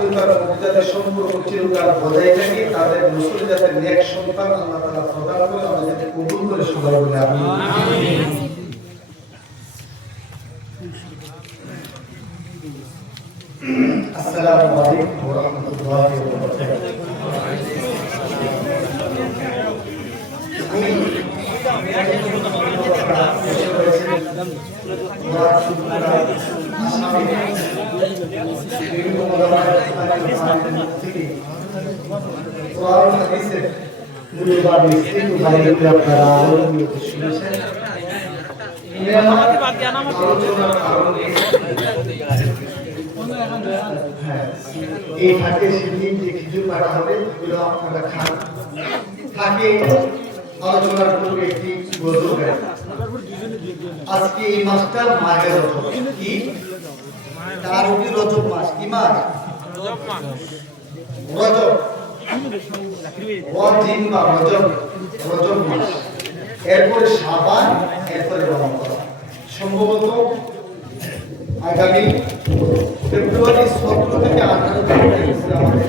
আত্মীয়তার মধ্যে যাতে সম্পর্ক চিরকাল বজায় থাকে, তাদের নসল যাতে নেক সন্তান আল্লাহ তাআলা প্রদান করে, আমাদেরকে কবুল করে সবাই বলে আমিন। আসসালামু আলাইকুম ওয়া রাহমাতুল্লাহি ওয়া বারাকাতুহু। এই থাকে সেদিন যে খিচুড়ি পাঠা হবে, এগুলো আপনারা খান। থাকে আলোচনার পূর্বে একটি গজল গাই। আজকে এই মাসটা মাঘে রজব। কি তার কি রজব মাস? কি মাস? রজব। রজিম বা রজব, রজব মাস। এরপরে শাবান, এরপরে রমজান। সম্ভবত আগামী ফেব্রুয়ারি 17 থেকে 18 তারিখে আমাদের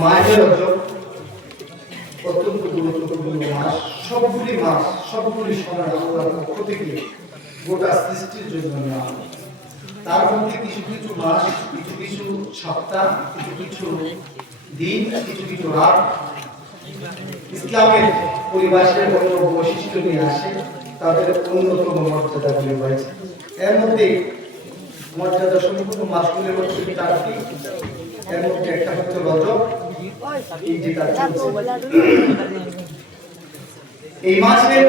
মাঘের রজব অত্যন্ত গুরুত্বপূর্ণ মাস। সবগুলি মাস, সবগুলি সময় আল্লাহর পক্ষ থেকে গোটা সৃষ্টির জন্য নেওয়া। তার মধ্যে কিছু কিছু মাস, কিছু কিছু সপ্তাহ, কিছু কিছু দিন, কিছু কিছু রাত ইসলামের পরিভাষার অন্য বৈশিষ্ট্য নিয়ে আসে, তাদের অন্যতম মর্যাদাগুলি রয়েছে। এর মধ্যে মর্যাদা সম্পূর্ণ মাসগুলির মধ্যে চারটি। এর মধ্যে একটা হচ্ছে রজব। এই মাসের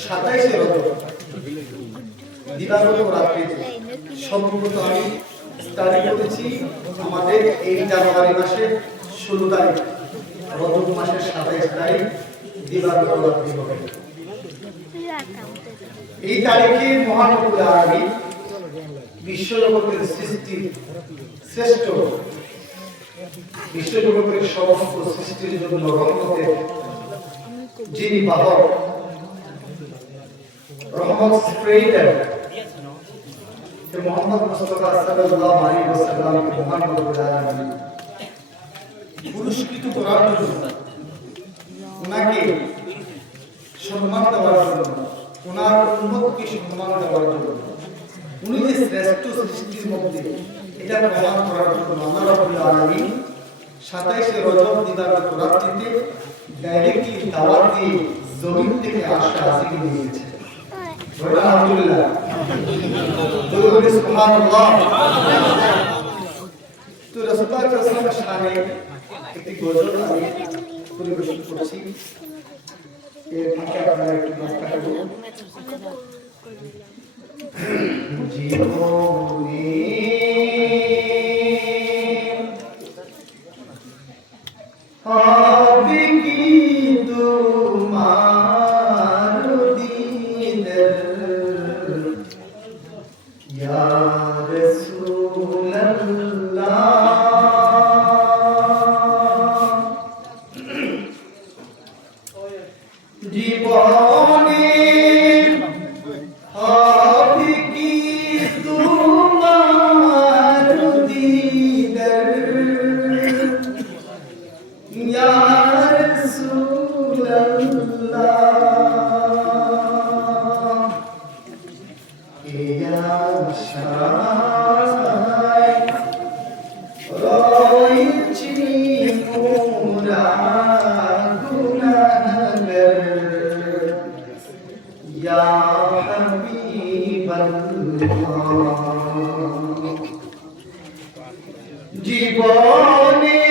27 রজব দিবাগত রাত্রিতে সম্ভবত আমি স্টাডি করেছি আমাদের এই জানুয়ারি মাসের 16 তারিখ, রজব মাসের 27 তারিখ দিবাগত রাত্রি হবে। এই তারিখে মহান রব্বুল আলামিন বিশ্বজগতের সৃষ্টির শ্রেষ্ঠ, বিশ্বজগতের সমস্ত সৃষ্টির জন্য রহমতের যিনি বাহক, রহমত স্প্রেডার মুহাম্মদ মুস্তাফা সাল্লাল্লাহু আলাইহি ওয়াসাল্লামকে মহান রব্বুল আলামিন পুরস্কৃত করার জন্য, ওনাকে সম্মান দেওয়ার জন্য, ওনার উম্মতকে সম্মান দেওয়ার জন্য, উনি যে শ্রেষ্ঠ সৃষ্টির মধ্যে এটা প্রমাণ করার জন্য আল্লাহ রাব্বুল আলামিন 27 রজব দিবাগত রাত্রিতে ডাইরেক্টলি দাওয়াত দিয়ে জমিন থেকে আরশে আজিমে নিয়ে গেছেন। আলহামদুলিল্লাহ, বলুন সুবহানাল্লাহ। তো রাসূলুল্লাহ সাল্লাল্লাহু আলাইহি ওয়াসাল্লামের শানে একটি গজল আমি পরিবেশন করছি। এর ফাঁকে আপনারা একটু ব্যাখ্যা করুন। জীবনে হবে কি তোমার দিনের ইয়া রাসূলুল্লাহ, জীবনে হবে কি তোমার দিনের ইয়া রাসূলুল্লাহ, ইয়া আশায় রয়েছি মোরা গুনাহগার, ইয়া হাবিবাল্লাহ, জীবনে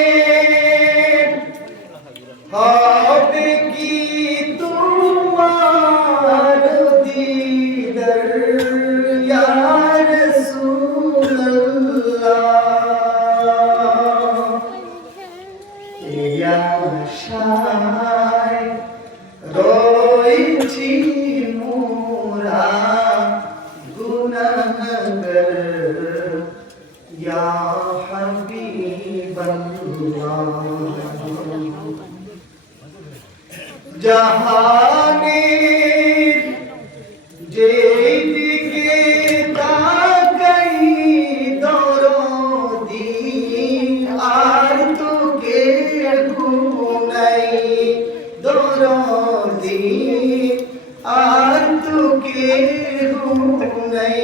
হবে কি তোমার দিদার ইয়া রাসূলুল্লাহ, ইয়া আশায় রয়েছি মোরা গুনাহগার, ইয়া হাবিবাল্লাহ, জাহানের যেদিকে তাকাই দরদি আর তো কেউ নাই দরদি আর তো কেউ নাই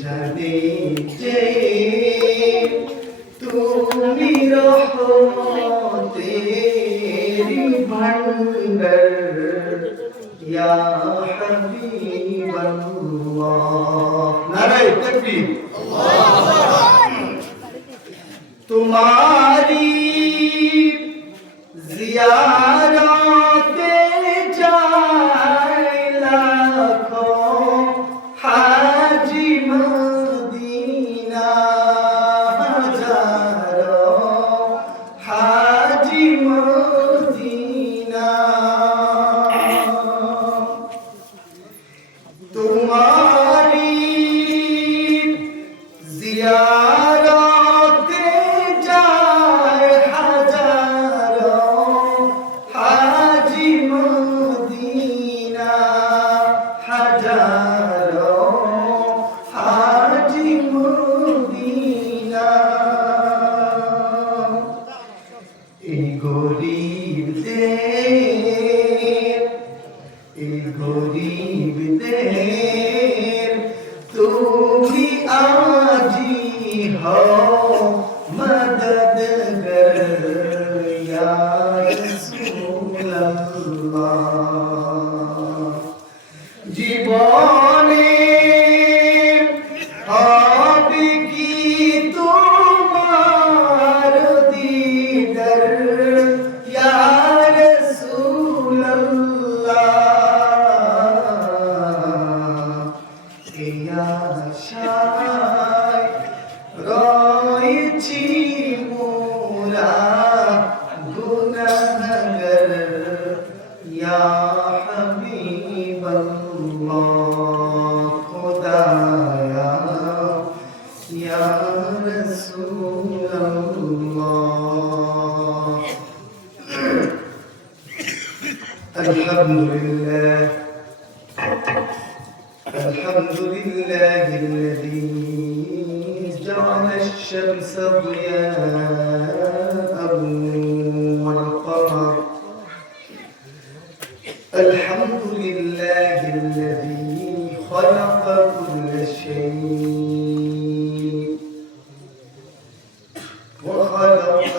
জানে যে তুমি রহমতের ভান্ডার ইয়া হাবিবাল্লাহ নারে তাকবীর তোমারি জিয়ারতে যায় লাখোं হাজি মদিনা হাজারোं হাজি মদিনা তোমারি জিয়ারতে যায় হাজারোं হাজি মদিনা হাজারোं হাজি মদিনা এই গরিবদের তুমি আজি হও মদদগার ইয়া রাসূলুল্লাহ জীবনে হবে কি তোমার দিদার ইয়া রাসূলুল্লাহ এই আশায় রয়েছি মোরা গুনাহগার ইয়া হাবিবাল্লাহ খোদায়া ইয়া রাসূলুল্লাহ আলহামদুলিল্লাহ الحمد لله الذي جعل الشمس ضياء والقمر الحمد لله الذي خلق كل شيء وخلق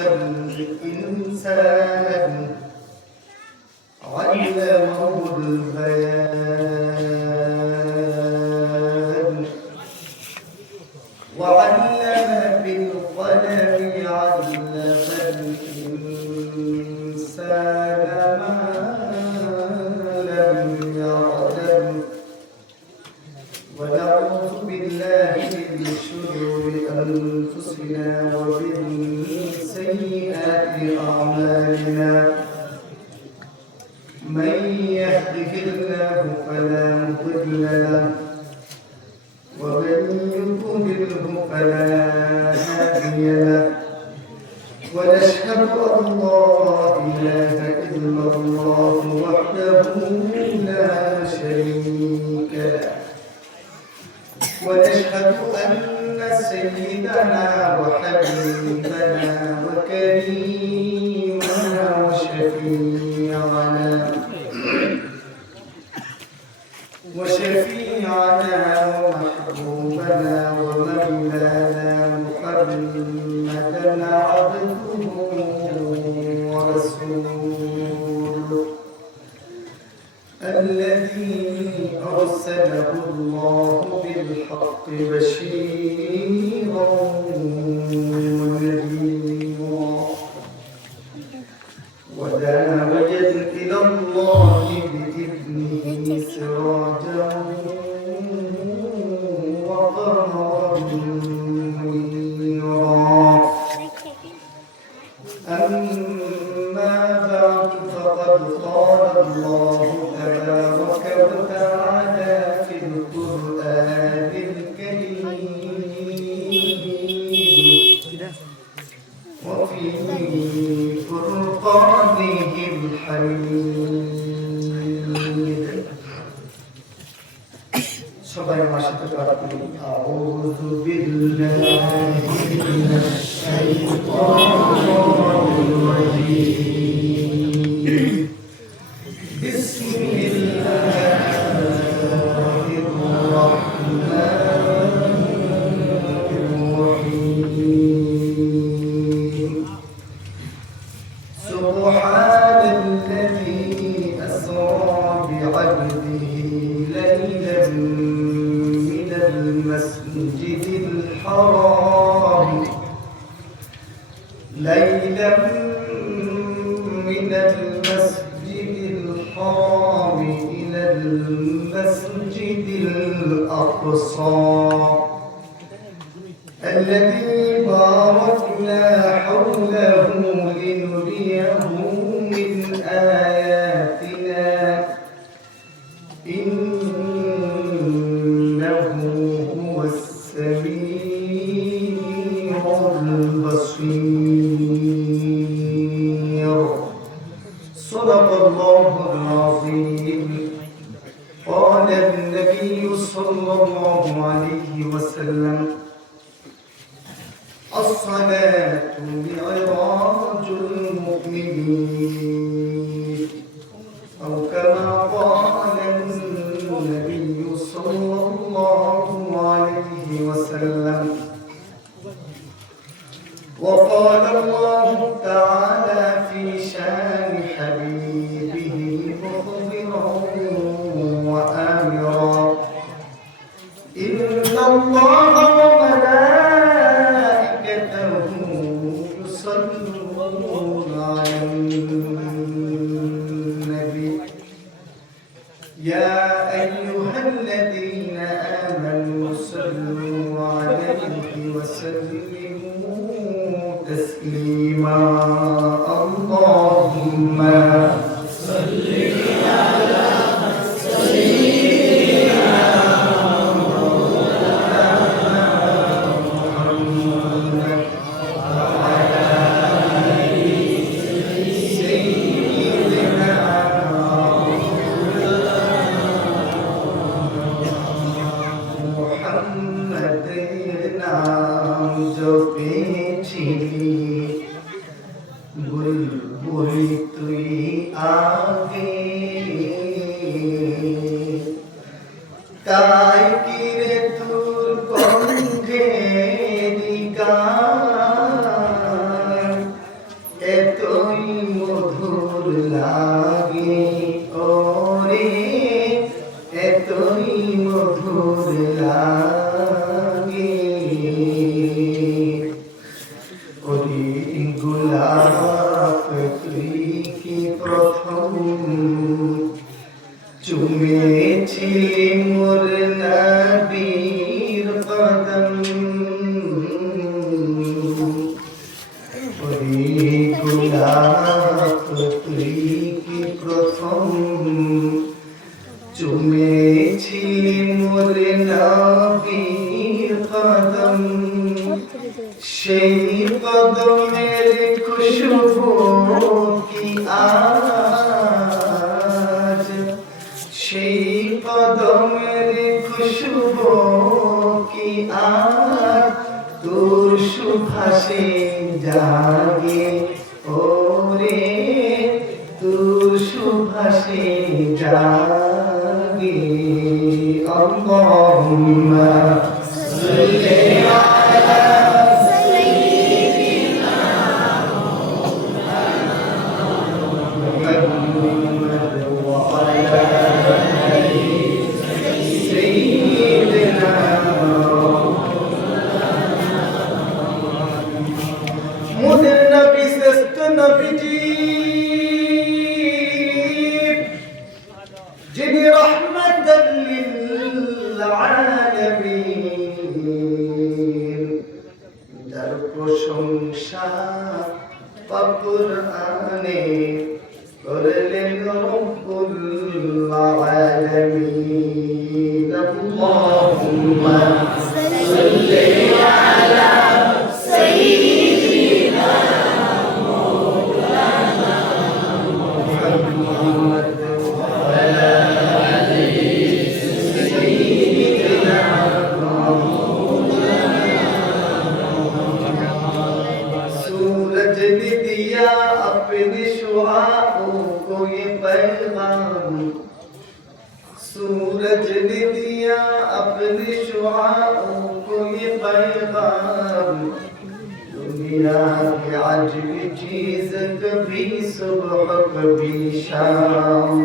الإنسان علمه البيان وعلم بالقلم علم الإنسان ما لم يعلم ونعوذ بالله من شرور أنفسنا ومن سيئات أعمالنا من يهده الله فلا مضل له ومن يضلله فلا هادي له ونشهد أن لا إله إلا الله وحده لا شريك له ونشهد أن سيدنا وحبيبنا وكريمنا وشفيعنا ومحبوبنا ومولانا محمدا عبده ورسوله الذي أرسله الله بالحق بشيرا ونذيرا وداعيا إلى الله بإذنه سراجا وقمرا منيرا أما بعد فقد قال الله تبارك وتعالى في القرآن الكريم سلطانه الحميد সবাই আমার সাথে প্রার্থনা করি আউযু বিল্লাহি মিনাশ শাইতানির রাজীম বিসমিল্লাহির রাহমানির রাহিম সুবহানাল্লাযী আসরা বি'আবদিহি লাইলান المسجد الحرام ليلا من المسجد الحرام إلى المسجد الأقصى الذي باركنا حوله لنريه من آياتنا السميع البصير صدق الله العظيم قال النبي صلى الله عليه وسلم الصلاة معراج المؤمنين أو كما قال النبي صلى الله عليه وسلم وقال الله تعالى في شان حبيبه مخبرا وآمرا إن الله وملائكته يصلون على النبي يا أيها الذين آمنوا صلوا عليه وسلموا تسليما اللهم صل على سيدنا محمد وعلى آل سيدنا محمد नाम जो पेछिली बुलबुल तुई आगे ताई किरे तुर कौंधे दिगान एतोई मधुर लागे ओरे एतोई मधुर लागे ওরে গোলাপ তুই কি প্রথম চুমেছিলি মোর নবীর কদম ওরে গোলাপ তুই কি প্রথম চুমেছিলি মোর নবীর কদম সেই কদমের খুশবু কি আজ সেই কদমের খুশবু কি আজ তোর সুভাষে জাগে ওরে তোর সুভাষে জাগে আল্লাহুম্মা সাল্লি আলা মোদের নবী শ্রেষ্ঠ নবীজি যিনি রহমাতাল লিল আলামিন যার প্রশংসা কুরআনে করলেন রব্বুল আলামিন আল্লাহুম্মা সাল্লি আলা সাইয়্যিদিনা মাওলানা दुनिया की आज की चीज कभी सुबह कभी शाम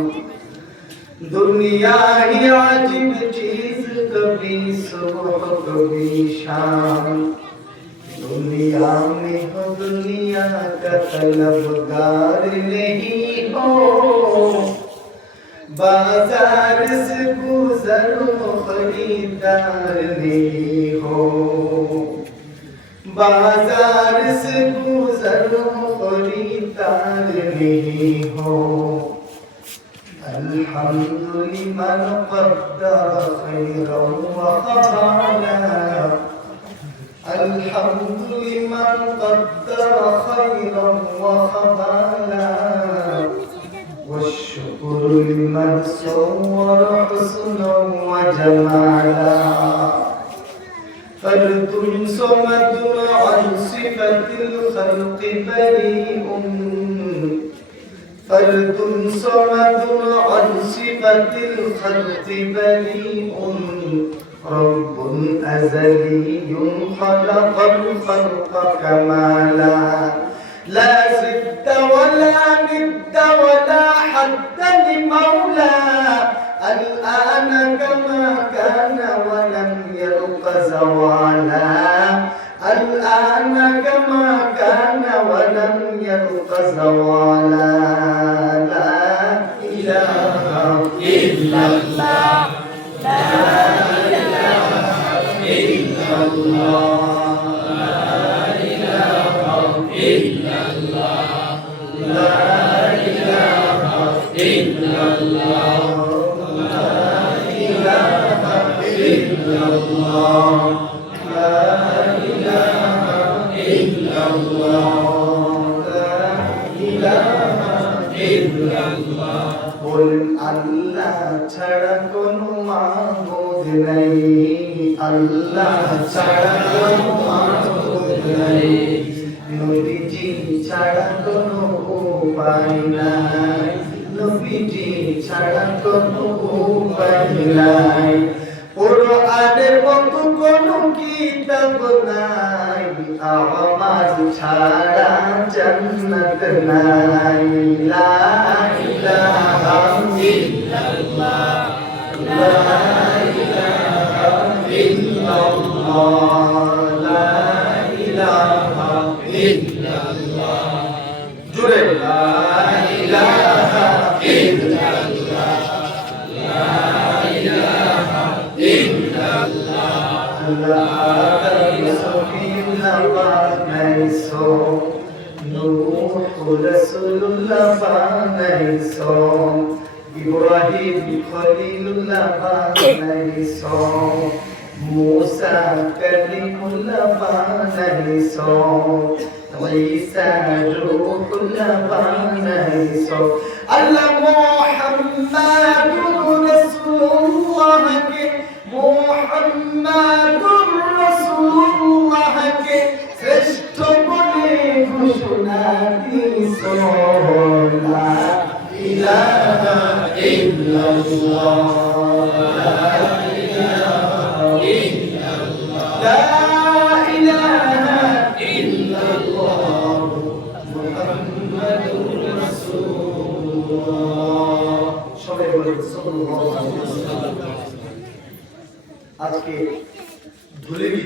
दुनिया ही आज की चीज कभी सुबह कभी शाम दुनिया में हो दुनिया का तलबगार नहीं हो बाजार से गुजरो खरीदार नहीं हो बाजार से गुजरो खरीदार नहीं हो अल्हम्दुलिल्लाह क़द्दर खैरन व ख़बाला अल्हम्दुलिल्लाह क़द्दर खैरन व ख़बाला والشكر لمن صور حسنا وجمالا فرد صمد عن صفة الخلق بريء فرد صمد عن صفة الخلق بريء رب أزلي خلق الخلق كمالا لا زد ولا ند ولا حد لمولى الآن كما كان ولم يلق زوالا الآن كما كان ولم يلق زوالا لا إله إلا الله لا إله إلا الله ছাড়া কোনো মাবুদ নাই আল্লাহ ছাড়া কোনো মাবুদ নাই নবীজি ছাড়া কোনো উপায় নাই নবীজি ছাড়া কোনো উপায় নাই কোরআনের মতো কোনো কিতাব নাই আওয়াজ ছাড়া জান্নাত নাই লা ইলাহা ইল্লাল্লাহ লা ইলাহা ইল্লাল্লাহ লা ইলাহা ইল্লাল্লাহ জুড়ে লা ইলাহা ইল্লাল্লাহ লা ইলাহা ইল্লাল্লাহ রসুল্লাহ বানাইছো ইব্রাহিম খলিলুল্লাহ বানাইছো মুসা কালিমুল্লাহ বানাইছো ঈসা রূহুল্লাহ বানাইছো আল্লাহ মুহাম্মাদুর রাসূলুল্লাহ কে মুহাম্মাদুর রাসূলুল্লাহ কে শ্রেষ্ঠ বলে ঘোষণা দিছো লা ইলাহা ইল্লাল্লাহ লা ইলাহা ইল্লাল্লাহ লা ইলাহা ইল্লাল্লাহ মুহাম্মাদুর রাসূলুল্লাহ সবাই বলে সাল্লাল্লাহু আলাইহি ওয়াসাল্লাম। আজকে ধুলিবি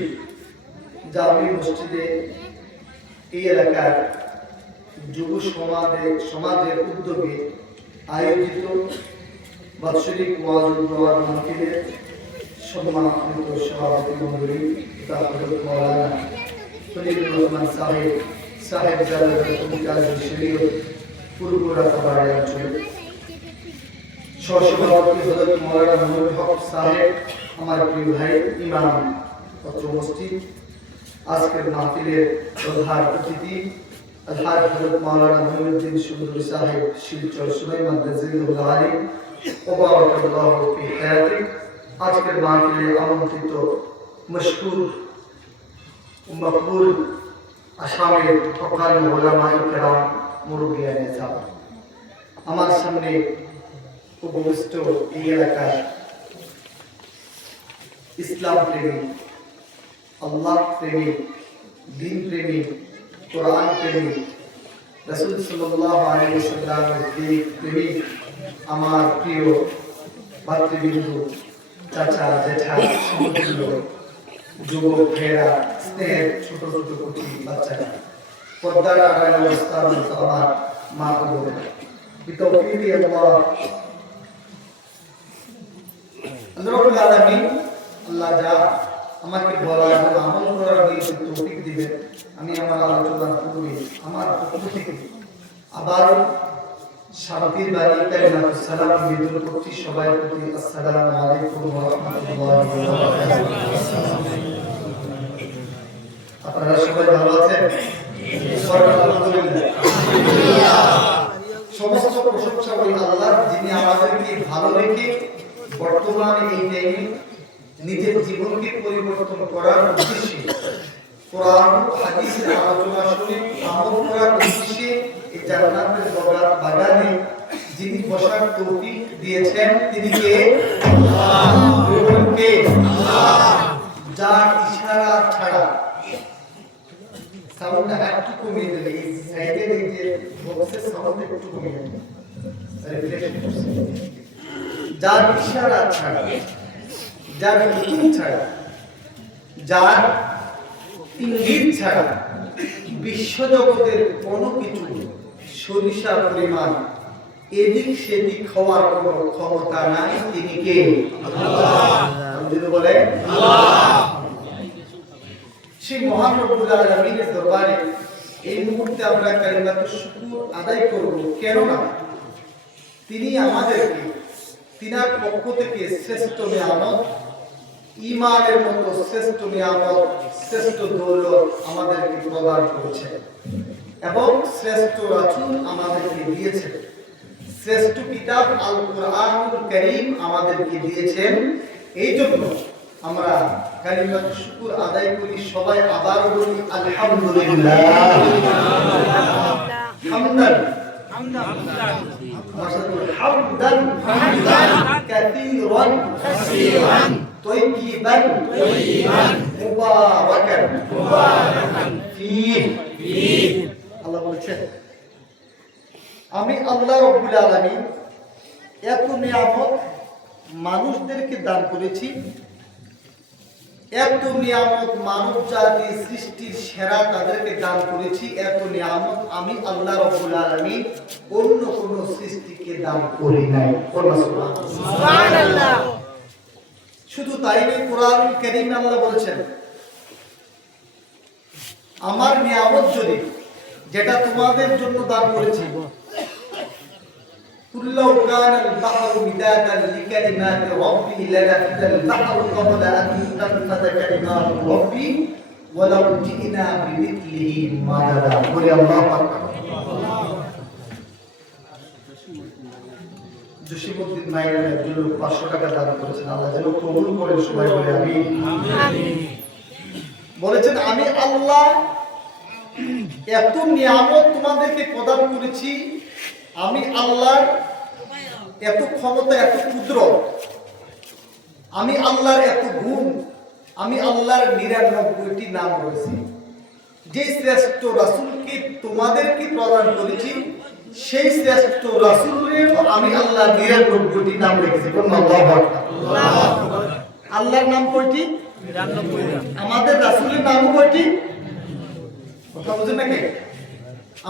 জামি মসজিদে এই এলাকার যুব সমাজের উদ্যোগে আয়োজিত বাৎসরিক ওয়াজ মাহফিলের সম্মানিত সভাপতি মণ্ডলী হযরত মাওলানা খলিলুর রহমান সাহেব জালাল শরীয়ত পূর্ব রাতাবাড়ি অঞ্চল সহসভাপতি হযরত মাওলানা নুরুল হক সাহেব আমার প্রিয় ভাই ইমাম অত্র মসজিদ আজকের মাহফিলের প্রধান অতিথি আলহাজ হযরত মাওলানা মুঈনুদ্দিন সুন্দরী সাহেব শিলচর সুলাইমান রাদিয়াল্লাহু আলাইহি ওয়া বারাকাল্লাহু ফি হায়াতি। আজকের মাহফিলে আমন্ত্রিত মশকুর ও মকবুল আসামের হকানি উলামায়ে কেরাম মুরব্বিয়ানে নেতা আমার সামনে উপবিষ্ট এই এলাকার ইসলাম প্রেমী, আল্লাহ প্রেমী, দিন প্রেমী কোরআন প্রেমিক, রাসূল সাল্লাল্লাহু আলাইহি ওয়াসাল্লামের প্রেমিক আমার প্রিয় ভাতৃবৃন্দ, চাচা, জেঠা, সমতুল্য যুবক ভাইয়েরা, স্নেহের ছোট ছোট কুচি বাচ্চারা, পর্দার আড়ালে অবস্থান আমার মা ও বোনেরা, বিতৌফিকি আল্লাহ রাব্বুল আলামিন আল্লাহ যা আমাকে বলার এবং আমল করার তৌফিক দিবেন, আমি আমার আলোচনার পূর্বে আমার পক্ষ থেকে আবার শান্তির বাণী কালিমাতুস সালাম নিবেদন করছি সবার প্রতি। আসসালামু আলাইকুম ওয়া রাহমাতুল্লাহি ওয়া বারাকাতুহু। আপনারা সবাই ভালো আছেন? আলহামদুলিল্লাহ। সমস্ত প্রশংসা ওই আল্লাহর, যিনি আমাদেরকে ভালো রেখে বর্তমানে এই টাইমে নিজের জীবনকে পরিবর্তন করার উদ্দেশ্যে কোরআন ও হাদিসের আলোচনা শুনে আমল করার উদ্দেশ্যে এই জান্নাতের বাগানে যিনি বসার তৌফিক দিয়েছেন, তিনি কে? আল্লাহ। যার ইশারা ছাড়া সাউন্ডটা একটু কমিয়ে দিলে, এই সাইডের এই যে বক্সের সাউন্ড একটু কমিয়ে দিলে, যার ইশারা ছাড়া, যার হুকুম ছাড়া, যার ইঙ্গিত ছাড়া বিশ্বজগতের কোনো কিছু সরিষা পরিমাণ এদিক সেদিক হওয়ার কোনো ক্ষমতা নাই। তিনি কে? আল্লাহ। বলে আল্লাহ। সেই মহান রব্বুল আলামিনের দরবারে এই মুহূর্তে আমরা কালিমাতুশ শুকর আদায় করব, কেননা তিনি আমাদেরকে তিনার পক্ষ থেকে শ্রেষ্ঠ নিয়ামত, ঈমানের মতো শ্রেষ্ঠ নিয়ামত, শ্রেষ্ঠ দৌলত আমাদেরকে প্রদান করেছেন এবং শ্রেষ্ঠ রাসূল আমাদেরকে দিয়েছেন, শ্রেষ্ঠ কিতাব আল কুরআনুল কারীম আমাদেরকে দিয়েছেন। এই জন্য আমরা কালিমাতুশ শুকর আদায় করি, সবাই আবার বলি আলহামদুলিল্লাহ। হামদান হামদান কাসীরান طيبا مباركا فيه। আল্লাহ বলেছেন, আমি আল্লাহ রাব্বুল আলামিন এত নিয়ামত মানুষদেরকে দান করেছি, এত নিয়ামত মানব জাতি সৃষ্টির সেরা তাদেরকে দান করেছি, এত নিয়ামত আমি আল্লাহ রাব্বুল আলামিন অন্য কোন সৃষ্টিকে দান করি নাই। সুবহানাল্লাহ। শুধু তাই নয়, কোরআনুল কারীমে আল্লাহ বলেছেন, আমার নিয়ামত যদি, যেটা তোমাদের জন্য দান করেছি, কুল্লাউ কানাল বাহরু মিদাদান লিকালিমাতি রাব্বি লানাফিদাল বাহরু ক্বাবলা আন তানফাযা কালিমাতু রাব্বি ওয়ালাউ জিনা বিমিথলিহি মাদাদা। বলি আল্লাহু আকবার। জসিমউদ্দিন মাইরের জন্য 500 টাকা দান করেছেন, আল্লাহ যেন কবুল করেন। সবাই বলে আমিন। বলেছেন, আমি আল্লাহ এত নিয়ামত তোমাদেরকে প্রদান করেছি, আমি আল্লাহর এত ক্ষমতা, এত কুদরত, আমি আল্লাহর এত গুণ, আমি আল্লাহর 99টি নাম রয়েছে। যে শ্রেষ্ঠ রাসূলকে তোমাদেরকে প্রদান করেছি, সেই শ্রেষ্ঠ রাসূলের আমি আল্লাহ 99টি নাম রেখেছি। আল্লাহর নাম কয়টি? 99টা। আমাদের রাসূলের নাম কয়টি? কথা বুঝেন নাকি?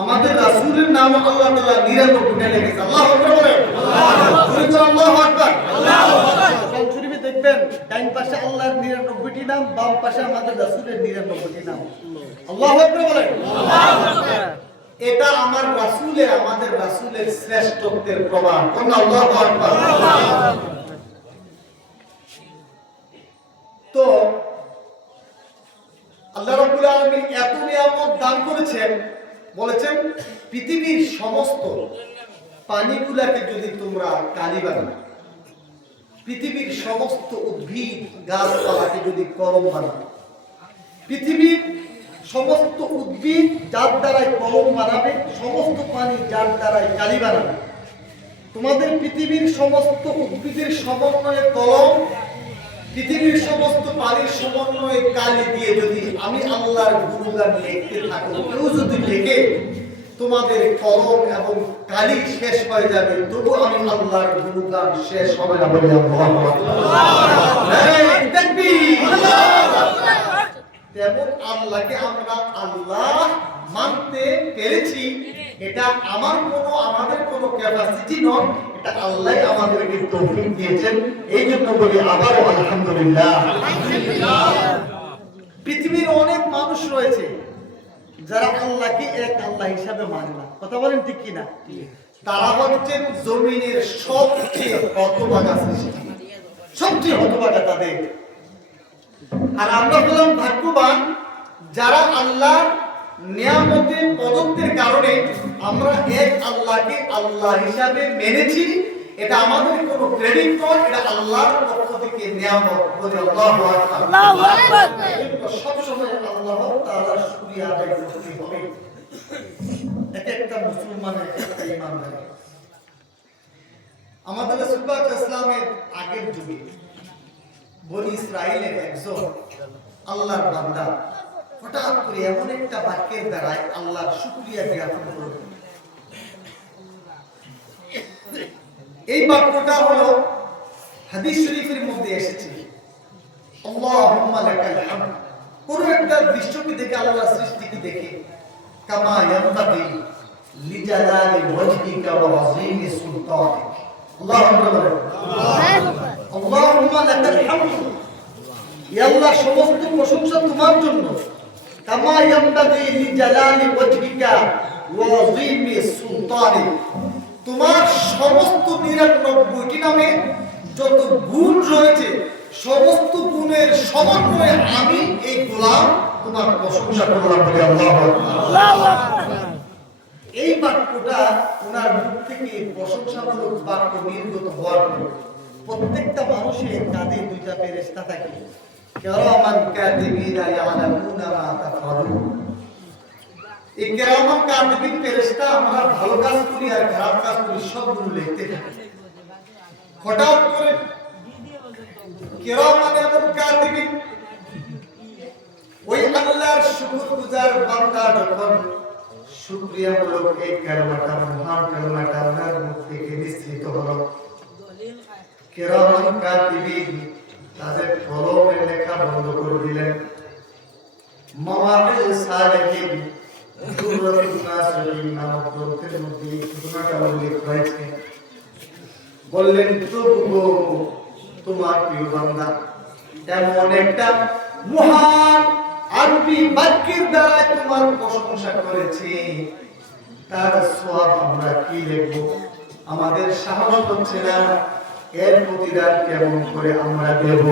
আমাদের রাসূলের নাম আল্লাহ তাআলা 99টা লিখেছে। আল্লাহু আকবার বলেন। আল্লাহু আকবার। আল্লাহু আকবার। কোরআন শরীফে দেখবেন, ডান পাশে আল্লাহর 99টি নাম, বাম পাশে আমাদের রাসূলের 99টি নাম। আল্লাহু আকবার বলেন। আল্লাহু আকবার। এটা আমার রাসূলের, আমাদের রাসূলের শ্রেষ্ঠত্বের প্রমাণ। আল্লাহু আকবার। তো আল্লাহ রাব্বুল আলামিন এত নিয়ামত দান করেছেন, বলেছেন পৃথিবীর সমস্ত পানিগুলাকে যদি তোমরা কালি বানাও, পৃথিবীর সমস্ত উদ্ভিদ গাছপালাকে যদি কলম বানাও, পৃথিবীর সমস্ত উদ্ভিদ যার দ্বারাই কলম বানাবে, সমস্ত পানি যার দ্বারাই কালি বানাবে, তোমাদের পৃথিবীর সমস্ত উদ্ভিদের সমন্বয়ে কলম, পৃথিবীর সমস্ত পানির সমন্বয়ে কালি দিয়ে যদি আমি আল্লাহর গুণগান লিখতে থাকো, কেউ যদি লিখে তোমাদের কলম এবং কালি শেষ হয়ে যাবে, তবু আমি আল্লাহর গুণগান শেষ হবে না বলে তেমন আল্লাহকে আমরা আল্লাহ মানতে পেরেছি। এটা আমাদের কোনো ক্যাপাসিটি নয়, এটা আল্লাহ আমাদেরকে তৌফিক দিয়েছেন। এই জন্য বলি আবারও আলহামদুলিল্লাহ। পৃথিবীর অনেক মানুষ রয়েছে যারা আল্লাহকে এক আল্লাহ হিসাবে মানে না, কথা বলেন ঠিক কিনা? তারা হচ্ছেন জমিনের সবচেয়ে হতভাগা সৃষ্টি, সবচেয়ে হতভাগা তাদের। আর আমরা হলাম ভাগ্যবান যারা আল্লাহ নিয়ামতে প্রদত্তের কারণে আমরা এক আল্লাহকে আল্লাহ হিসাবে মেনেছি। এটা আমাদের কোনো ক্রেডিট নয়, এটা আল্লাহর পক্ষ থেকে নিয়ামত। বলি আল্লাহু আকবার, আল্লাহু আকবার। সব সময় আল্লাহ তাআলার শুকরিয়া আদায় করতে হবে। একটা মুসলমানের একটা ঈমানদার। আমাদের রাসূলুল্লাহ ইসলামের আগের যুগে বনি ইসরাইলের একজন আল্লাহর বান্দা হঠাৎ করে এমন একটা বাক্যের দ্বারাই আল্লাহর শুকরিয়া জ্ঞাপন করল। এই বাক্যটা হলো হাদিস শরীফের মধ্যে এসেছে, আল্লাহুম্মা লাকাল হামদ। কোন একটা দৃশ্যকে দেখে, আল্লাহর সৃষ্টিকে দেখে, কামা ইয়ানবাগি লিজালালি ওয়াজহিকা ওয়া আযীমি সুলতানিক। আল্লাহুম্মা লাকাল হামদ। ইয়া আল্লাহ, সমস্ত প্রশংসা তোমার জন্য। কামা ইয়ানবাগি লিজালালি ওয়াজহিকা ওয়া আযীমি সুলতানিক। তোমার সমস্ত 99টি নামে যত গুণ রয়েছে, সমস্ত গুণের সমন্বয়ে আমি এই গোলাম তোমার প্রশংসা করলাম। বলে আল্লাহু আকবার। এই বাক্যটা ওনার মুখ থেকে প্রশংসামূলক বাক্য নির্গত হওয়ার পর প্রত্যেকটা মানুষের কাঁধে দুইটা ফেরেশতা থাকে, কিরামান কাতিবিনা ইয়ালামুনা মা তাফআলুন। এই কিরামান কাতিবিন ফেরেশতা আমরা ভালো কাজ করি আর খারাপ কাজ করি সবগুলো লিখতে থাকে। হঠাৎ করে কিরামান এবং কাতিবিন ওই আল্লাহর শুকরগুজার বান্দা যখন শুকরিয়ামূলক এই কালেমাটা, মহান কালেমাটা ওনার মুখ থেকে নিঃসৃত হলো, কিরামান কাতিবিন তাদের কলমের লেখা বন্ধ করে দিলেন। মাওয়াকিল সালিহিন দুররাতুন নাসিহিন নামক গ্রন্থের মধ্যে এই ঘটনাটা উল্লেখ হয়েছে। বললেন, প্রভু তোমার প্রিয় বান্দা এমন একটা মহান আরবি বাক্যের দ্বারা তোমার প্রশংসা করেছে, তার সওয়াব আমরা কি লিখব? আমাদের সাহস হচ্ছে না, এর প্রতিদান কেমন করে আমরা দেব?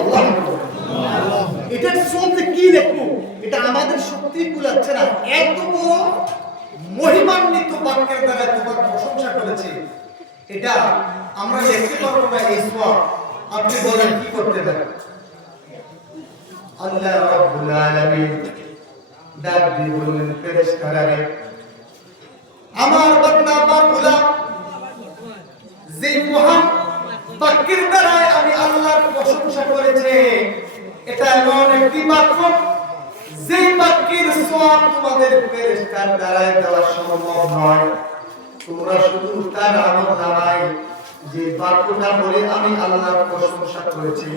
আল্লাহু আকবার। এটার সওয়াব কি লিখব? এটা আমাদের শক্তি কুলাচ্ছে না। এত বড় মহিমান্বিত বাক্যের দ্বারা তোমার প্রশংসা করেছে, এটা আমরা লিখতে পারবো না। এই সওয়াব আপনি বলেন কি করতে পারেন? আল্লাহ রাব্বুল আলামিন ডাক দিয়ে বললেন, ফেরেশতারা রে, আমার বান্দা আমার গোলাম যে মহান বাক্যের দ্বারা আমি আল্লাহর প্রশংসা করেছে, এটা এমন একটি বাক্য যে বাক্যের সওয়াব তোমাদের ফেরেশতার দ্বারা দেওয়া সম্ভব নয়। তোমরা শুধু তার আমলনামায় যে বাক্যটা বলে আমি আল্লাহর প্রশংসা করেছি,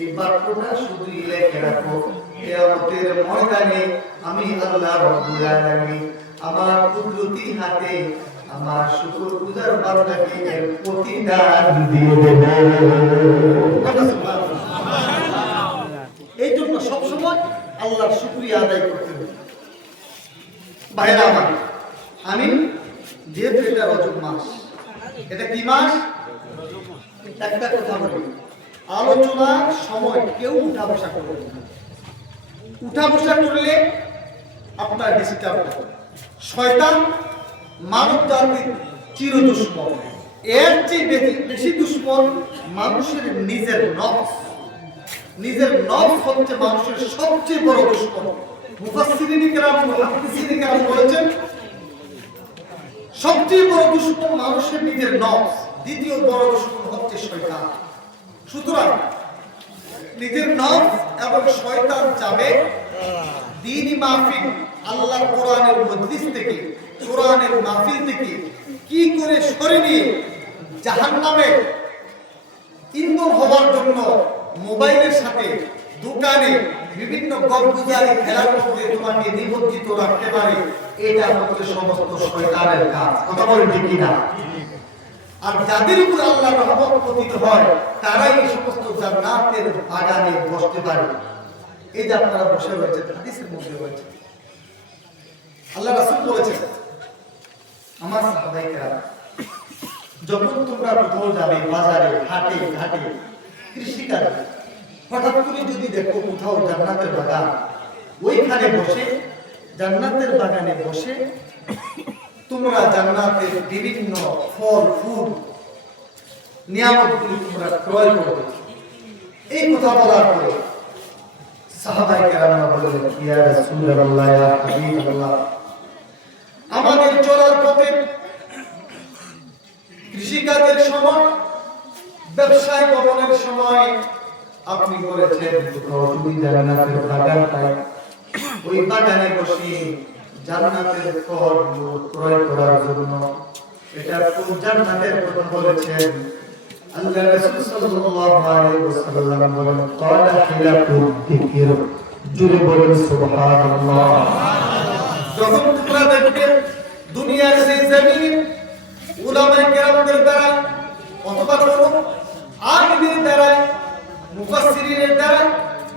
এই বাক্যটা শুধু লিখে রাখো। কিয়ামতের ময়দানে আমি আল্লাহ রাব্বুল আলামিন আমার কুদরতি হাতে আমার শুকরগুজার বান্দাকে এর প্রতিদান দিয়ে দেব। এই জন্য সবসময় আল্লাহর শুকরিয়া আদায় করতে হবে। ভাইরা আমার, আমি যেহেতু এটা রজব মাস, এটা কি মাস? একটা কথা বলি, আলোচনার সময় কেউ উঠা বসা করবে না। উঠা বসা করলে আপনার ডিস্টার্ব হবে। শয়তান মানব জাতির চির দুশমন। এর চেয়ে বেশি দুশমন মানুষের নিজের নফস। নিজের নফস হচ্ছে মানুষের সবচেয়ে বড় দুশমন। মুফাসসিরিন কিরাম, মুহাদ্দিসিন কিরাম বলেছেন, সবচেয়ে বড় দুশমন মানুষের নিজের নফস, দ্বিতীয় বড় দুশমন হচ্ছে শয়তান। সুতরাং নিজের নফস এবং শয়তান যাবে দ্বীনি মাহফিল, আল্লাহর কোরআনের মজলিস থেকে, কোরআনের মাহফিল থেকে কি করে সরে নিয়ে জাহান্নামে ইন্ধন হওয়ার জন্য মোবাইলের সাথে দোকানে বিভিন্ন গপগুজারি খেলার মধ্যে তোমাকে নিমজ্জিত রাখতে পারে, এটা হচ্ছে সমস্ত শয়তানের কাজ। কথা বলেন ঠিক কিনা? আর যাদের উপর আল্লাহর রহমত পতিত হয় তারাই এই সমস্ত জান্নাতের বাগানে বসতে পারে। এই যে আপনারা বসে রয়েছেন, হাদিসের মধ্যে রয়েছে, আল্লাহ রাসূল বলেছেন, আমার সাহাবায়ে যখন তোমরা কোথাও যাবে, বাজারে, হাটে ঘাটে, কৃষিকাজে, হঠাৎ করে যদি দেখো কোথাও জান্নাতের বাগান, ওইখানে বসে, জান্নাতের বাগানে বসে তোমরা জান্নাতের বিভিন্ন ফল ফুল নিয়ামতগুলি তোমরা ক্রয় করবে। এই কথা বলার পরে সাহাবায়ে কেরামরা বললেন, ইয়া রাসূলুল্লাহ, ইয়া হাবিবাল্লাহ, আমাদের চলার পথে কৃষিকাজের সময়, ব্যবসায় গমনের সময় আপনি বলেছেন তুমি জান্নাতের বাগান পাই, ওই বাগানে বসে জান্নাতের ফলগুলো ক্রয় করার জন্য। এটা কোন জান্নাতের কথা বলেছেন? আল্লাহ রাসূল সাল্লাল্লাহু আলাইহি ওয়াসাল্লাম বলেন, ক্বালা খিলাফুল যিকির, জুরে বলেন সুবহানাল্লাহ। যখন তোমরা দেখবে দুনিয়ার সেই জমিন উলামায়ে কেরামদের দ্বারা অথবা কোন আলিমদের দ্বারা, মুফাসসিরিনের দ্বারা,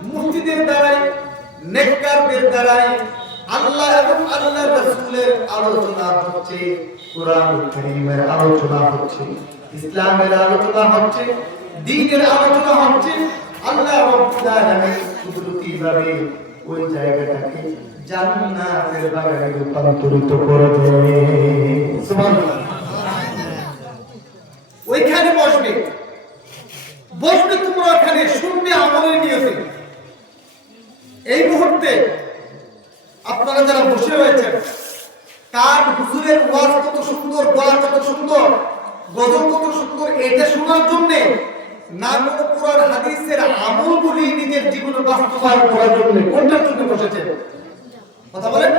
মুফতিদের দ্বারা, নেককারদের দ্বারা আল্লাহ এবং আল্লাহর রাসূলের আলোচনা হচ্ছে, কুরআনুল কারীমের আলোচনা হচ্ছে, ইসলামের আলোচনা হচ্ছে, দ্বীনের আলোচনা হচ্ছে, আল্লাহ রাব্বুল আলামিন কুদরতিভাবে ওই জায়গাটাকে জান্নাতের বাগানে রূপান্তরিত করে দেন। সুবহানাল্লাহ। ওইখানে বসবে, বসবে তোমরা ওখানে শুনবে আমলের নিয়তে। এই মুহূর্তে আপনারা যারা বসে রয়েছেন, কার হুজুরের ওয়াজ কত সুন্দর, দোয়া কত সুন্দর, গজল কত সুন্দর, এটা শোনার জন্য না কোনো কোরআন হাদিসের আমলগুলি নিজের জীবনে বাস্তবায়ন করার জন্য, কোনটার জন্য বসেছেন? কথা বলেন।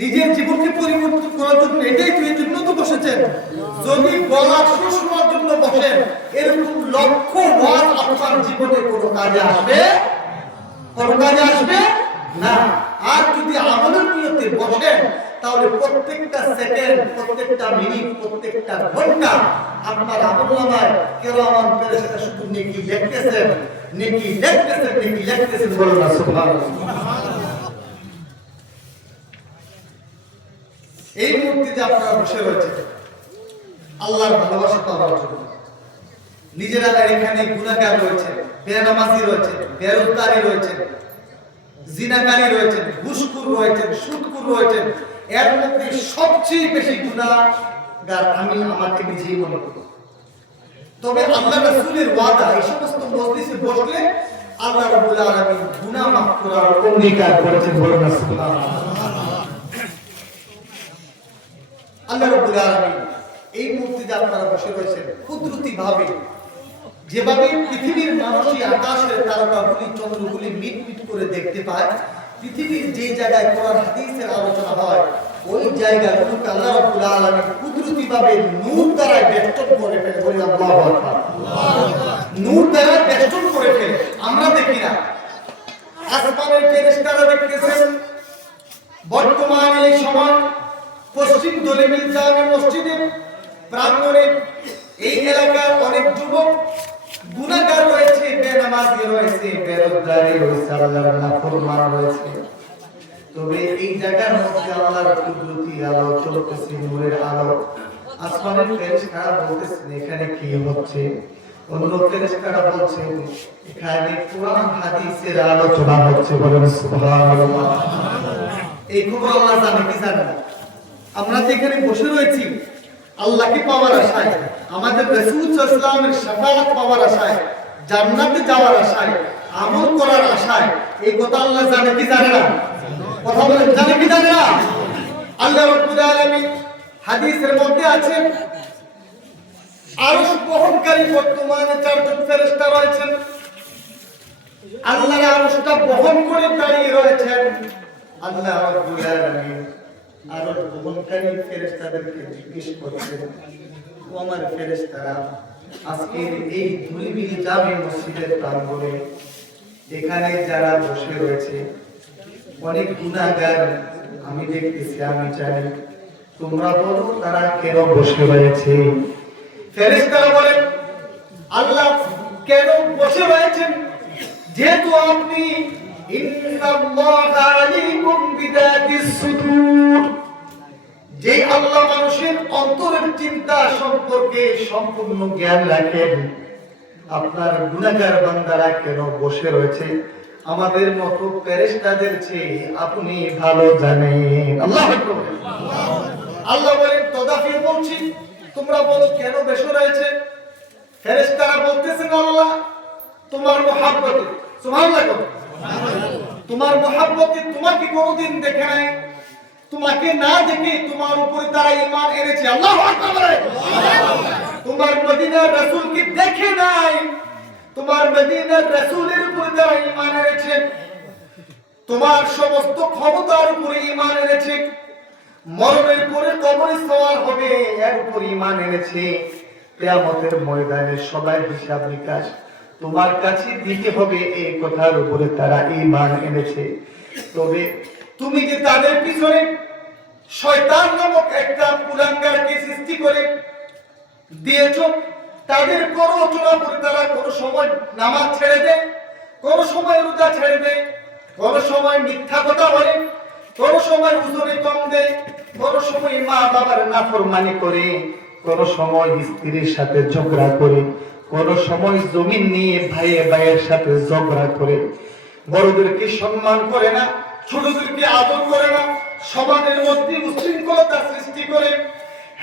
নিজের জীবনকে পরিবর্তন করার জন্য, এটাই তো, এই জন্য তো বসেছেন। যদি গলার সুর শোনার জন্য বসেন, এরকম লক্ষ ওয়াজ আপনার জীবনে কোনো কাজে আসবে? কোনো কাজে আসবে না। আর যদি আমলের নিয়তে বসেন, তাহলে প্রত্যেকটা সেকেন্ড, প্রত্যেকটা মিনিট, প্রত্যেকটা ঘন্টা আপনার আমলনামায় কিরামান ফেরেশতা শুধু নেকি লিখতেছেন, নেকি লিখতেছেন, নেকি লিখতেছেন। বলুন না সুবহানাল্লাহ। এই মুহূর্তে যে আপনারা বসে রয়েছেন আল্লাহর ভালোবাসা পাওয়ার জন্য, নিজেরা এখানে গুনাহগার রয়েছে, বেনামাজি রয়েছে, বেরোজগারি রয়েছে, জিনাকারী রয়েছে, ঘুষখোর রয়েছে, সুদখোর রয়েছে, এর মধ্যে সবচেয়ে বেশি গুনাহগার আমি আমাকে নিজেই মনে করি। তবে আল্লাহ রাসূলের ওয়াদা, এই সমস্ত মজলিসে বসলে আল্লাহ রাব্বুল আলামিন গুনাহ মাফ করার অঙ্গীকার করেছেন। বলুন না সুবহানাল্লাহ। আল্লাহ রাব্বুল আলামিন এই মুহূর্তে আপনারা বসে রয়েছেন, কুদরতিভাবে যেভাবে পৃথিবীর মানুষই আকাশের তারকাগুলি, চন্দ্রগুলি মিটমিট করে দেখতে পায়, পৃথিবীর যে জায়গায় কোরআন হাদিসের আলোচনা হয়, ওই জায়গাগুলোকে আল্লাহ রাব্বুল আলামিন কুদরতিভাবে নূর দ্বারা বেষ্টন করে ফেলে। বলি আল্লাহু আকবার। নূর দ্বারা বেষ্টন করে ফেলে। আমরা দেখি না, আসমানের ফেরেশতারা দেখতেছেন। বর্তমানে এই সময় পশ্চিম দলিমিল জামে মসজিদের প্রাঙ্গণে এই এলাকার অনেক যুবক গুনাহগার রয়েছে, বেনামাজি রয়েছে, বেরোজগারি রয়েছে, আল্লাহর নাফরমান রয়েছে। তবে এই জায়গার মধ্যে আল্লাহর কুদরতি আলো চলতেছে, নূরের আলো। আসমানের ফেরেশতারা বলতেছেন এখানে কি হচ্ছে? অন্য ফেরেশতারা বলছেন এখানে কোরআন হাদিসের আলোচনা হচ্ছে। বলেন সুবহানাল্লাহ। এই খবর আল্লাহ জানে কি জানে না? আমরা যেখানে বসে রয়েছি আল্লাহকে পাওয়ার আশায়, আমাদের রাসূল সাল্লাল্লাহু আলাইহি ওয়াসাল্লামের শাফাআত পাওয়ার আশায়, জান্নাতে যাওয়ার আশায়, আমল করার আশায়, এই কথা আল্লাহ জানে কি জানে না? কথা বলেন, জানে কি জানে না? আল্লাহ রাব্বুল আলামিন হাদিসের মধ্যে আছে, আরশ বহনকারী বর্তমানে 4 জন ফেরেশতা রয়েছেন। আল্লাহর আরশটা বহন করে দাঁড়িয়ে রয়েছেন। আল্লাহ রাব্বুল আলামিন আরশ বহনকারী ফেরেশতাদেরকে জিজ্ঞেস করছেন, ও আমার ফেরেশতারা, আজকের এই ধুলিবিলি জামে মসজিদের প্রাঙ্গণে এখানে যারা বসে রয়েছে অনেক গুনাহগার আমি দেখতেছি, আমি জানি, তোমরা বলো তারা কেন বসে রয়েছে? ফেরেশতারা বলেন, আল্লাহ কেন বসে রয়েছেন? যেহেতু আপনি ইন্নাল্লাহা আলিকুম বিদাতিস সুদূর, যে আল্লাহ মানুষের অন্তরের চিন্তা সম্পর্কে সম্পূর্ণ জ্ঞান রাখেন, আপনার গুনাহগার বান্দারা কেন বসে রয়েছে আমাদের মতো ফেরেশতাদের চেয়ে আপনি ভালো জানেন। আল্লাহু আকবার। আল্লাহ বলেন, তদাফি বলছি, তোমরা বলো কেন বসে রয়েছে? ফেরেশতারা বলতেছেন, আল্লাহ তোমার মহব্বতে, সুবহানাল্লাহ, তোমার মহব্বতে তোমাকে কোনোদিন দেখে নাই, তোমাকে না দেখে তোমার উপরে তারা ঈমান এনেছে। আল্লাহু আকবার। তোমার মদিনার রাসূলকে দেখে নাই, তোমার মদিনার রাসূলের উপরে তারা ঈমান এনেছে, তোমার সমস্ত ক্ষমতার উপরে ঈমান এনেছে, মরণের পরে কবরে সওয়াল হবে এর উপর ঈমান এনেছে, কিয়ামতের ময়দানে সবাই হিসাব নিকাশ তোমার কাছে দিতে হবে এই কথার উপরে তারা ঈমান এনেছে। তবে তুমি যে তাদের পিছনে শয়তান নামক একটা কুলাঙ্গারকে সৃষ্টি করে দিয়েছো, তাদের প্ররোচনা করে তারা কোনো সময় নামাজ ছেড়ে দেয়, কোনো সময় রোজা ছেড়ে দেয়, কোনো সময় মিথ্যা কথা বলে, কোনো সময় ওজনে কম দেয়, কোনো সময় মা বাবার নাফরমানি করে, কোনো সময় স্ত্রীর সাথে ঝগড়া করে, কোন সময় জমিন নিয়ে ভাইয়ে ভাইয়ের সাথে ঝগড়া করে, বড়দেরকে সম্মান করে না, ছোটদেরকে আদর করে না, সমাজের মধ্যে উচ্ছৃঙ্খলতা সৃষ্টি করে।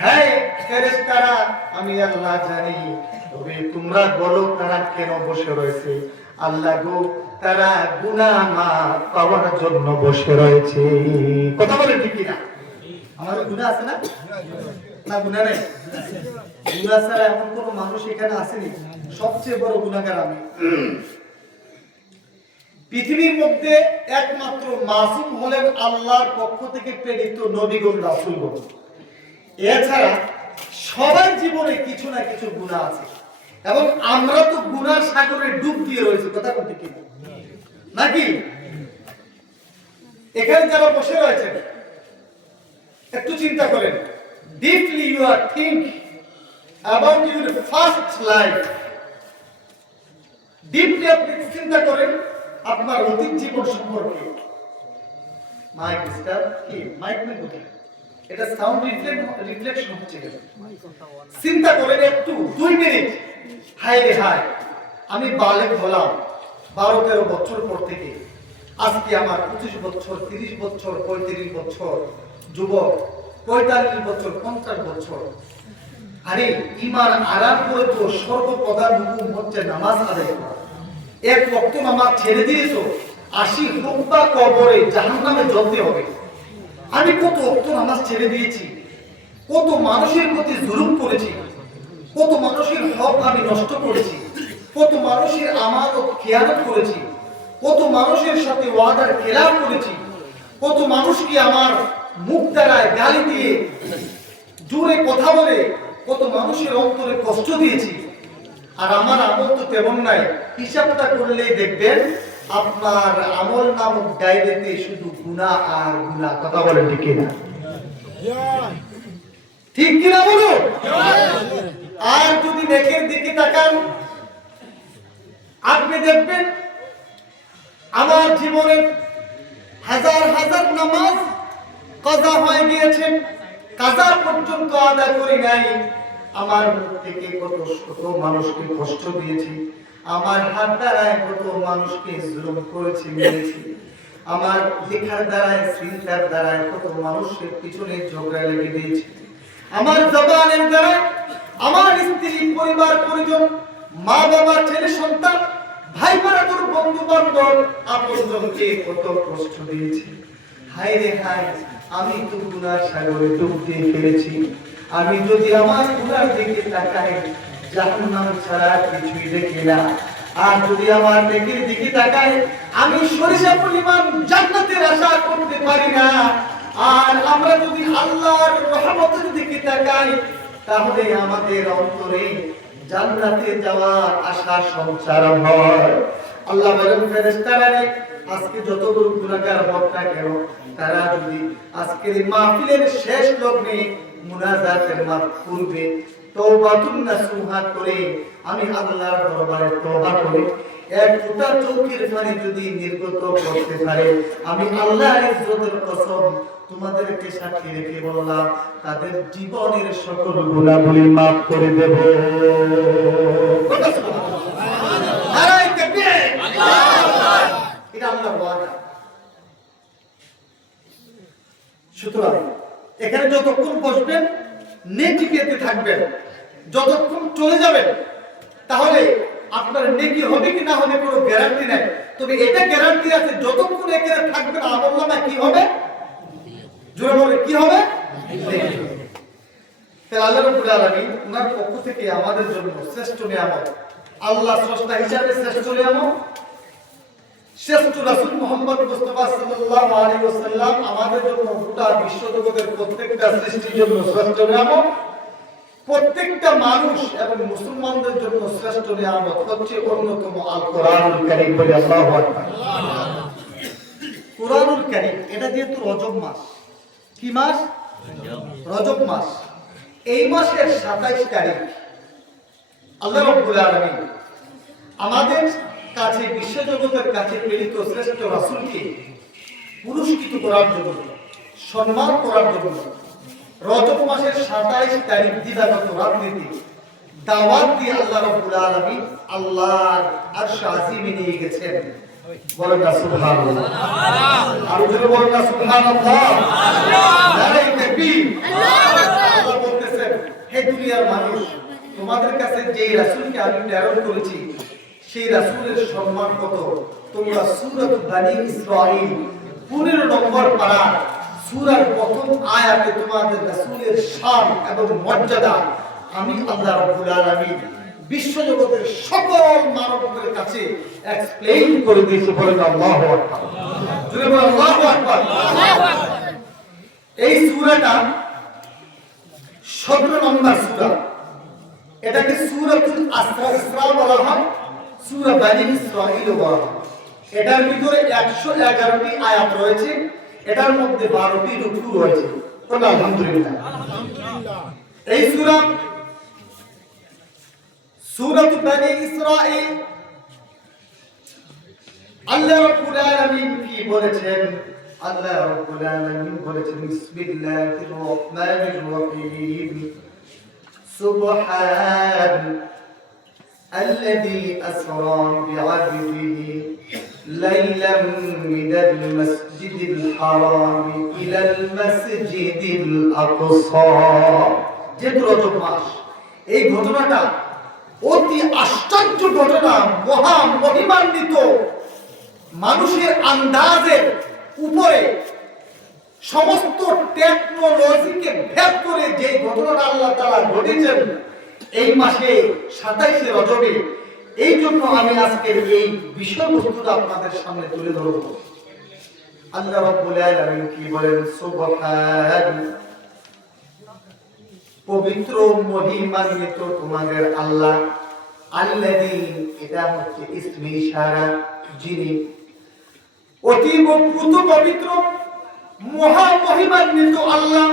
হ্যাঁ ফেরেশতারা, আমি আল্লাহ জানি, তবে তোমরা বলো তারা কেন বসে রয়েছে? আল্লাহ গো, তারা গুনাহ মাফ পাওয়ার জন্য বসে রয়েছে। কথা বলেন ঠিক কিনা? আমাদের গুনাহ আছে না? না গুনাহ নেই? গুনাহ ছাড়া এমন কোন মানুষ এখানে আসেনি? সবচেয়ে বড় গুনাহগার আমি। পৃথিবীর মধ্যে একমাত্র মাসুম হলেন আল্লাহর পক্ষ থেকে প্রেরিত নবীগণ, রাসূলগণ। এছাড়া সবার জীবনে কিছু না কিছু গুনাহ আছে, এবং আমরা তো গুনার সাগরে ডুব দিয়ে রয়েছি। কথা বলতে কি নাকি? এখানে যারা বসে রয়েছেন একটু চিন্তা করেন, deeply you are think about your first life, deeply আপনি চিন্তা করেন আপনার অতীত জীবন সম্পর্কে। মাইক স্টার কি মাইক নেই কোথায়? এটা সাউন্ড রিফ্লেকশন হচ্ছে। চিন্তা করেন একটু 2 মিনিট, হায় রে হায়, আমি বালেগ হলাম 12-13 বছর পর থেকে, আজকে আমার 25 বছর, 30 বছর, 35 বছর, যুবক 45 বছর, 50 বছর। আরে ঈমান আরাম করে তো সর্বপ্রধান হুকুম হচ্ছে নামাজ আদায় করা। এক ওয়াক্ত নামাজ ছেড়ে দিয়েছো, 80 রূপা কবরে জাহান্নামে জ্বলতে হবে। আমি কত ওয়াক্ত নামাজ ছেড়ে দিয়েছি, কত মানুষের প্রতি জুলুম করেছি, কত মানুষের হক আমি নষ্ট করেছি, কত মানুষের আমানত খেয়ানত করেছি, কত মানুষের সাথে ওয়াদার খেলাফ করেছি, কত মানুষকে আমার মুখ দ্বারায় গালি দিয়ে, জোরে কথা বলে কত মানুষের অন্তরে কষ্ট দিয়েছি। আর আমার আমল তো তেমন নাই, হিসাবটা করলেই দেখবেন আপনার আমল নামক ডায়েরিতে শুধু গুনাহ আর গুনাহ। কথা বলেন ঠিক কিনা? ঠিক কিনা বলো? আর যদি নেকের দিকে তাকান, আপনি দেখবেন আমার জীবনে হাজার হাজার নামাজ কাজা হয়ে গিয়েছে, কাজা পর্যন্ত আদায় করি নাই। আমার মুখ থেকে কত শত মানুষকে কষ্ট দিয়েছি, আমার হাত দ্বারায় কত মানুষকে জুলুম করেছি, মেরেছি, আমার লেখার দ্বারায়, চিন্তার দ্বারায় কত মানুষের পিছনে ঝগড়া লেগে দিয়েছি, আমার জবানের দ্বারা আমার স্ত্রী, পরিবার পরিজন, মা বাবা, ছেলে সন্তান, ভাই বোনের, বন্ধু বান্ধব, আপনজনকে কত কষ্ট দিয়েছি। হায় রে হায়, আমি তো গুনার সাগরে ডুব দিয়ে ফেলেছি। আমি যদি আমার গুনার দিকে তাকাই জাহান্নাম ছাড়া কিছুই দেখি না, আর যদি আমার নেকির দিকে তাকাই আমি সরিষা পরিমাণ জান্নাতের আশা করতে পারি না। আর আমরা যদি আল্লাহর রহমতের দিকে তাকাই তাহলে আমাদের অন্তরে জান্নাতে যাওয়ার আশা সঞ্চার হয়। আল্লাহ বলেন ফেরেশতারা আজকে যতগুলো গুনাহগার হোক না কেন তারা যদি আজকের এই মাহফিলের শেষ লগ্নে মুনাজাতের পূর্বে তওবাতুন নাসুহা করে আমি আল্লাহর দরবারে তওবা করে এক ফোঁটা চোখের পানি যদি নির্গত করতে পারে আমি আল্লাহর ইজ্জতের কসম তোমাদেরকে সাক্ষী রেখে বললাম তাদের জীবনের সকল গুনাহগুলি মাফ করে দেব। নারায়ে তাকবীর, এটা আল্লাহর ওয়াদা। সুতরাং এখানে যতক্ষণ বসবেন নেকি পেতে থাকবেন, যতক্ষণ চলে যাবেন তাহলে আপনার নেকি হবে কি না হবে কোনো গ্যারান্টি নাই, তবে এটা গ্যারান্টি আছে যতক্ষণ এখানে থাকবেন আমলনামায় কি হবে, জোরে বলে কি হবে, তাই আল্লাহ রাব্বুল আলামিন ওনার পক্ষ থেকে আমাদের জন্য শ্রেষ্ঠ নিয়ামত, আল্লাহ স্রষ্টা হিসাবে শ্রেষ্ঠ নিয়ামত, শ্রেষ্ঠ রাসূল মুহাম্মদ মুস্তাফা সাল্লাল্লাহু আলাইহি ওয়াসাল্লাম আমাদের জন্য গোটা বিশ্বজগতের প্রত্যেকটা সৃষ্টির জন্য শ্রেষ্ঠ নিয়ামত, প্রত্যেকটা মানুষ এবং মুসলমানদের জন্য শ্রেষ্ঠ নিয়ামত হচ্ছে অন্যতম আল কোরআনুল কারীম। বলে আল্লাহু আকবার। কোরআনুল কারীম এটা যেহেতু রজব মাস, কি মাস? রজব মাস। এই মাসের 27 তারিখ আল্লাহ রাব্বুল আলামিন আমাদের কাছে বিশ্বজগতের কাছে প্রেরিত শ্রেষ্ঠ রাসূলকে পুরস্কৃত করার জন্য, সম্মান করার জন্য রজব মাসের 27 তারিখ দিবাগত রাত্রিতে দাওয়াত দিয়ে আল্লাহ রাব্বুল আলামিন আল্লাহর আরশ আজিমে নিয়ে গেছেন। বলেন না সুবহানাল্লাহ, আর জোরে বলেন না সুবহানাল্লাহ, নারায়ে তাকবীর। আল্লাহ বলতেছেন হে দুনিয়ার মানুষ, তোমাদের কাছে যেই রাসূলকে আমি প্রেরণ করেছি সেই রাসূলের সম্মান কত তোমরা সূরা বনী ইসরাঈল 15 নম্বর পারা সূরার প্রথম আয়াতে তোমাদের রাসূলের শান এবং মর্যাদা আমি আল্লাহ রাব্বুল আলামিন বিশ্বজগতের সকল মানবদের কাছে এক্সপ্লেইন করে দিয়েছি। বলেন আল্লাহু আকবার, জোরে বলেন আল্লাহু আকবার। এই সূরাটা 17 নম্বর সূরা, এটাকে সূরাতুল ইসরা বলা হয়, সূরা বনী ইসরাঈল বলা হয়। এটার ভিতরে 111টি আয়াত রয়েছে, এটার মধ্যে 12টি রুকু রয়েছে। বলেন আলহামদুলিল্লাহ। এই সূরা সূরাতুল বনী ইসরাঈল আল্লাহ রাব্বুল আলামিন কি বলেছেন? আল্লাহ রাব্বুল আলামিন বলেছেন বিসমিল্লাহির রহমানির রহিম সুবহান الذي أسرى بعبده ليلا من المسجد الحرام إلى المسجد الأقصى। যেহেতু রজব মাস, এই ঘটনাটা অতি আশ্চর্য ঘটনা, মহা মহিমান্বিত, মানুষের আন্দাজের উপরে সমস্ত টেকনোলজিকে ভেদ করে যে ঘটনাটা আল্লাহ তাআলা ঘটিয়েছেন এই মাসে 27 রজবে, এই জন্য আমি আজকের এই বিষয়বস্তুটা আপনাদের সামনে তুলে ধরব। আল্লাহ রাব্বুল আলামিন কি বলেন? সুবহান, পবিত্র মহিমান্বিত তোমাদের আল্লাহ, আল্লাযী, এটা হচ্ছে ইসমে ইশারা, যিনি অতীব পুত পবিত্র মহা মহিমান্বিত আল্লাহ,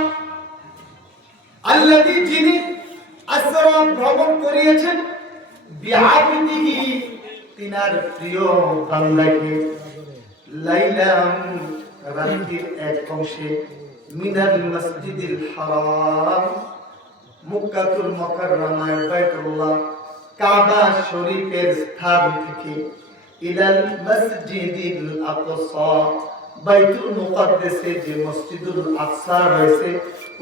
আল্লাযী, যিনি আসরা ভ্রমণ করিয়েছেন বিআবদিহি, তিনার প্রিয় বান্দাকে, লাইলাম, রাতের এক অংশে, মিনাল মসজিদিল হারাম, মক্কাতুল মুকাররমায় বাইতুল্লাহ কাবা শরীফের স্থান থেকে, ইলাল মসজিদিল আকসা, বাইতুল মুকাদ্দাসে যে মসজিদুল আকসা রয়েছে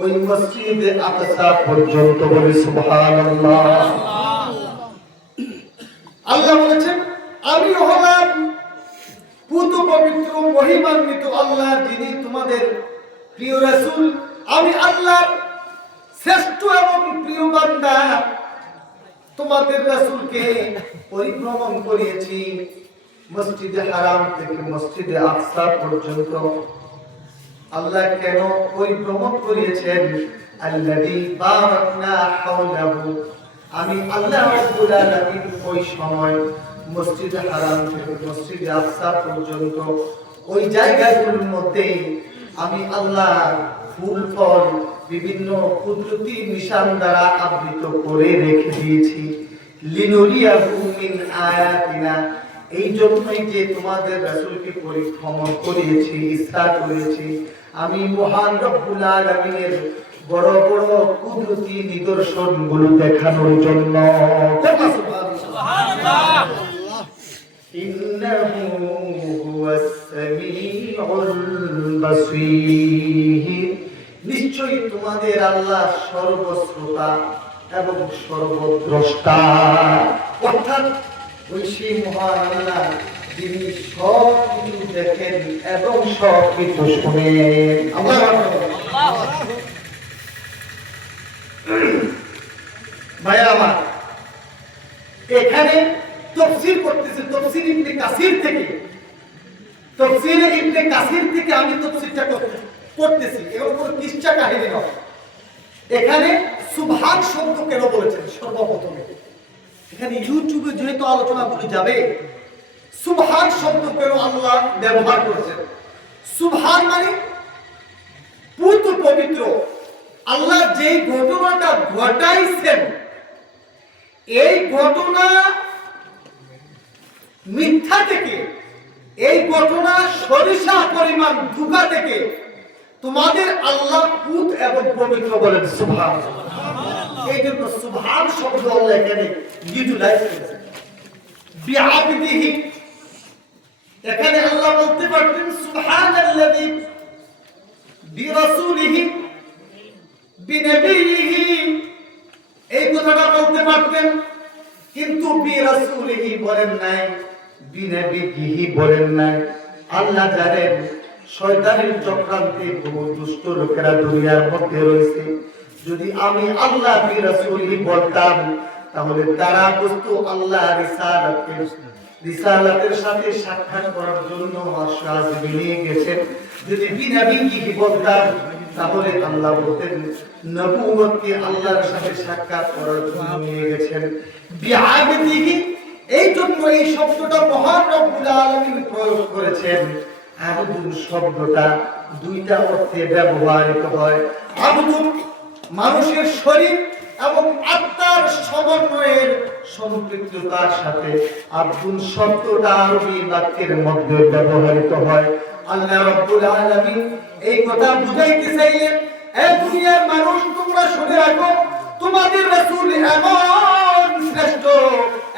ওই মসজিদে আকসা পর্যন্ত। বলে সুবহানাল্লাহ। আল্লাহ বলেছেন আমি হলাম পুত পবিত্র মহিমান্বিত আল্লাহ, যিনি তোমাদের প্রিয় রাসূল। আমি আল্লাহর শ্রেষ্ঠ এবং প্রিয় বান্দা তোমাদের রাসূলকে পরিভ্রমণ করিয়েছি মসজিদে হারাম থেকে মসজিদে আকসা পর্যন্ত। আল্লাহ কেন পরিভ্রমণ করিয়েছেন? আল্লাযী বারাকনা হাওলাহু, আমি আল্লাহ রাব্বুল আলামিন ওই সময় মসজিদে হারাম থেকে মসজিদে আকসা পর্যন্ত ওই জায়গাগুলোর মধ্যে আমি আল্লাহ ফুল ফল বিভিন্ন কুদরতি নিশান দ্বারা আবৃত করে রেখে দিয়েছি। লিনুরিয়াহু মিন আয়াতিনা, এই জন্যই যে তোমাদের রাসূলকে পরিভ্রমণ করিয়েছি, ইসরা করেছি, আমি মহান রব্বুল আলামিনের বড় বড় কুদরতি নিদর্শনগুলো দেখানোর জন্য। সুবহানাল্লাহ। ইন্নাহু হুয়াস সামিউল বাসীর, নিশ্চয়ই তোমাদের আল্লাহ সর্বশ্রোতা এবং সর্বদ্রষ্টা। অর্থাৎ ওই সেই মহান আল্লাহ যিনি সব কিছু দেখেন এবং সব কিছু শুনেন। ভাই আমার, এখানে তাফসীর করতেছে তাফসীর ইবনে কাসির থেকে। তাফসীর ইবনে কাসির থেকে আমি তাফসীরটা করতেছি, এরকম কোনো কিচ্ছা কাহিনী নয়। এখানে সুবহান শব্দ কেন বলেছেন? সর্বপ্রথমে এখানে ইউটিউবে যেহেতু আলোচনাগুলো যাবে, সুবহান শব্দ কেন আল্লাহ ব্যবহার করেছেন? সুবহান মানে পবিত্র। আল্লাহ যে ঘটনাটা ঘটাইছেন, এই ঘটনা মিথ্যা থেকে, এই ঘটনা সরিষা পরিমাণ ধোঁকা থেকে তোমাদের আল্লাহ পুত এবং পবিত্র বলেন। সুবহানাল্লাহ। এই জন্য সুবহান শব্দ আল্লাহ এখানে ইউটিলাইজ করেছেন। বিআবদিহি, এখানে আল্লাহ বলতে পারতেন সুবহানাল্লাযী বিরাসূলিহি বিনবিয়িহি, এই কথাটা বলতে পারতেন, কিন্তু বিরাসূলিহি বলেন নাই, বিনবিয়িহি বলেন নাই। আল্লাহ জানেন শয়তানের চক্রান্তে বহু দুষ্ট লোকেরা দুনিয়ার মধ্যে রয়েছে। যদি আমি আল্লাহ বিরাসূলিহি বলতাম, তাহলে তারা বুঝতো আল্লাহ রিসালাতের সাথে সাক্ষাৎ করার জন্য আশ্বাসে নিয়ে গেছেন। যদি বিনবিয়িহি বলতাম, তাহলে আল্লাহ বলতেন নবুয়তকে আল্লাহর সাথে সাক্ষাৎ করার জন্য নিয়ে গেছেন। বিআবদিহি, এই জন্য এই শব্দটা মহান রব্বুল আলামিন প্রয়োগ করেছেন। আবদুল শব্দটা দুইটা অর্থে ব্যবহৃত হয়। আবদুল মানুষের শরীর এবং আত্মার সমন্বয়ের সম্পৃক্ততার সাথে আব্দুল শব্দটা আরবি বাক্যের মধ্যে ব্যবহৃত হয়। আল্লাহ রাব্বুল আলামিন এই কথা বুঝাইতে চাইলেন, এই দুনিয়ার মানুষ তোমরা শুনে রাখো, তোমাদের রাসূল এমন শ্রেষ্ঠ,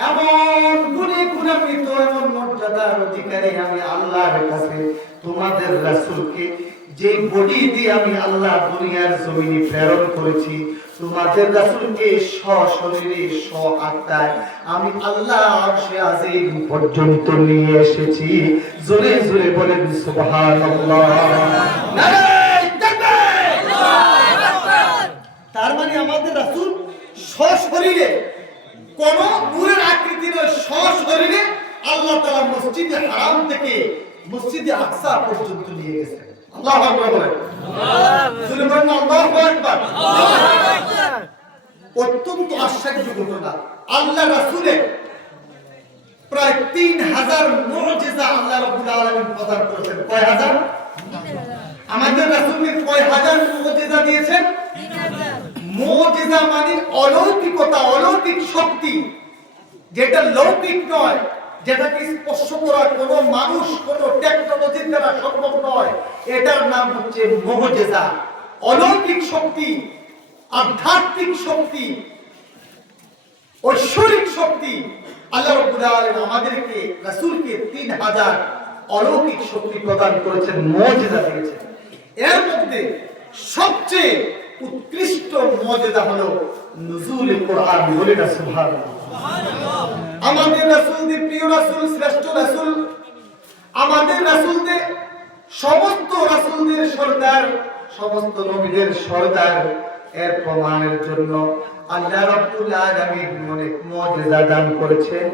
এমন গুণে গুণান্বিত, এমন মর্যাদার অধিকারী আমি আল্লাহর কাছে তোমাদের রাসূলকে যে বডি দিয়ে আমি আল্লাহ দুনিয়ার জমিনে প্রেরণ করেছি, তোমাদের রাসূলকে সশরীরে আত্মায় আমি আল্লাহ আরশে আজিম পর্যন্ত নিয়ে এসেছি। জোরে জোরে বলেন সুবহানাল্লাহ। নারে তাকবীর। তার মানে আমাদের রাসূল সশরীরে, কোন নূরের আকৃতি নয়, সশরীরে আল্লাহ তাআলা মসজিদে হারাম থেকে মসজিদে আকসা পর্যন্ত নিয়ে গেছেন। আল্লাহু আকবার বলেন। আল্লাহু আকবার। অত্যন্ত আশ্চর্য ঘটনা। আল্লাহ রাসূলের প্রায় 3000 মুজিজা আল্লাহ রাব্বুল আলামিন প্রদান করেছেন। কয় হাজার? আমাদের রাসূলকে কয় হাজার মুজিজা দিয়েছেন? 3000। মুজিজা মানে অলৌকিকতা, অলৌকিক শক্তি, যেটা লৌকিক নয়, যেটাকে স্পর্শ করা কোনো মানুষ, কোনো টেকনোলজির দ্বারা সম্ভব নয়, এটার নাম হচ্ছে মুজিজা। অলৌকিক শক্তি, আধ্যাত্মিক শক্তি, ঐশ্বরিক শক্তি। আল্লাহ রাব্বুল আলামিন আমাদেরকে রাসূলকে 3000 অলৌকিক শক্তি প্রদান করেছেন, মুজিজা দিয়েছেন। এর মধ্যে সবচেয়ে উৎকৃষ্ট মুজিজা হলো নুজুল কোরআন। বলে না সুবহানাল্লাহ। আমাদের রাসূলদের প্রিয় রাসূল, শ্রেষ্ঠ রাসূল, আমাদের রাসূলদের সমস্ত রাসূলদের সরদার, সমস্ত নবীদের সরদার, এর প্রমাণের জন্য আল্লাহ রাব্বুল আলামিন অনেক মুজিজা দান করেছেন।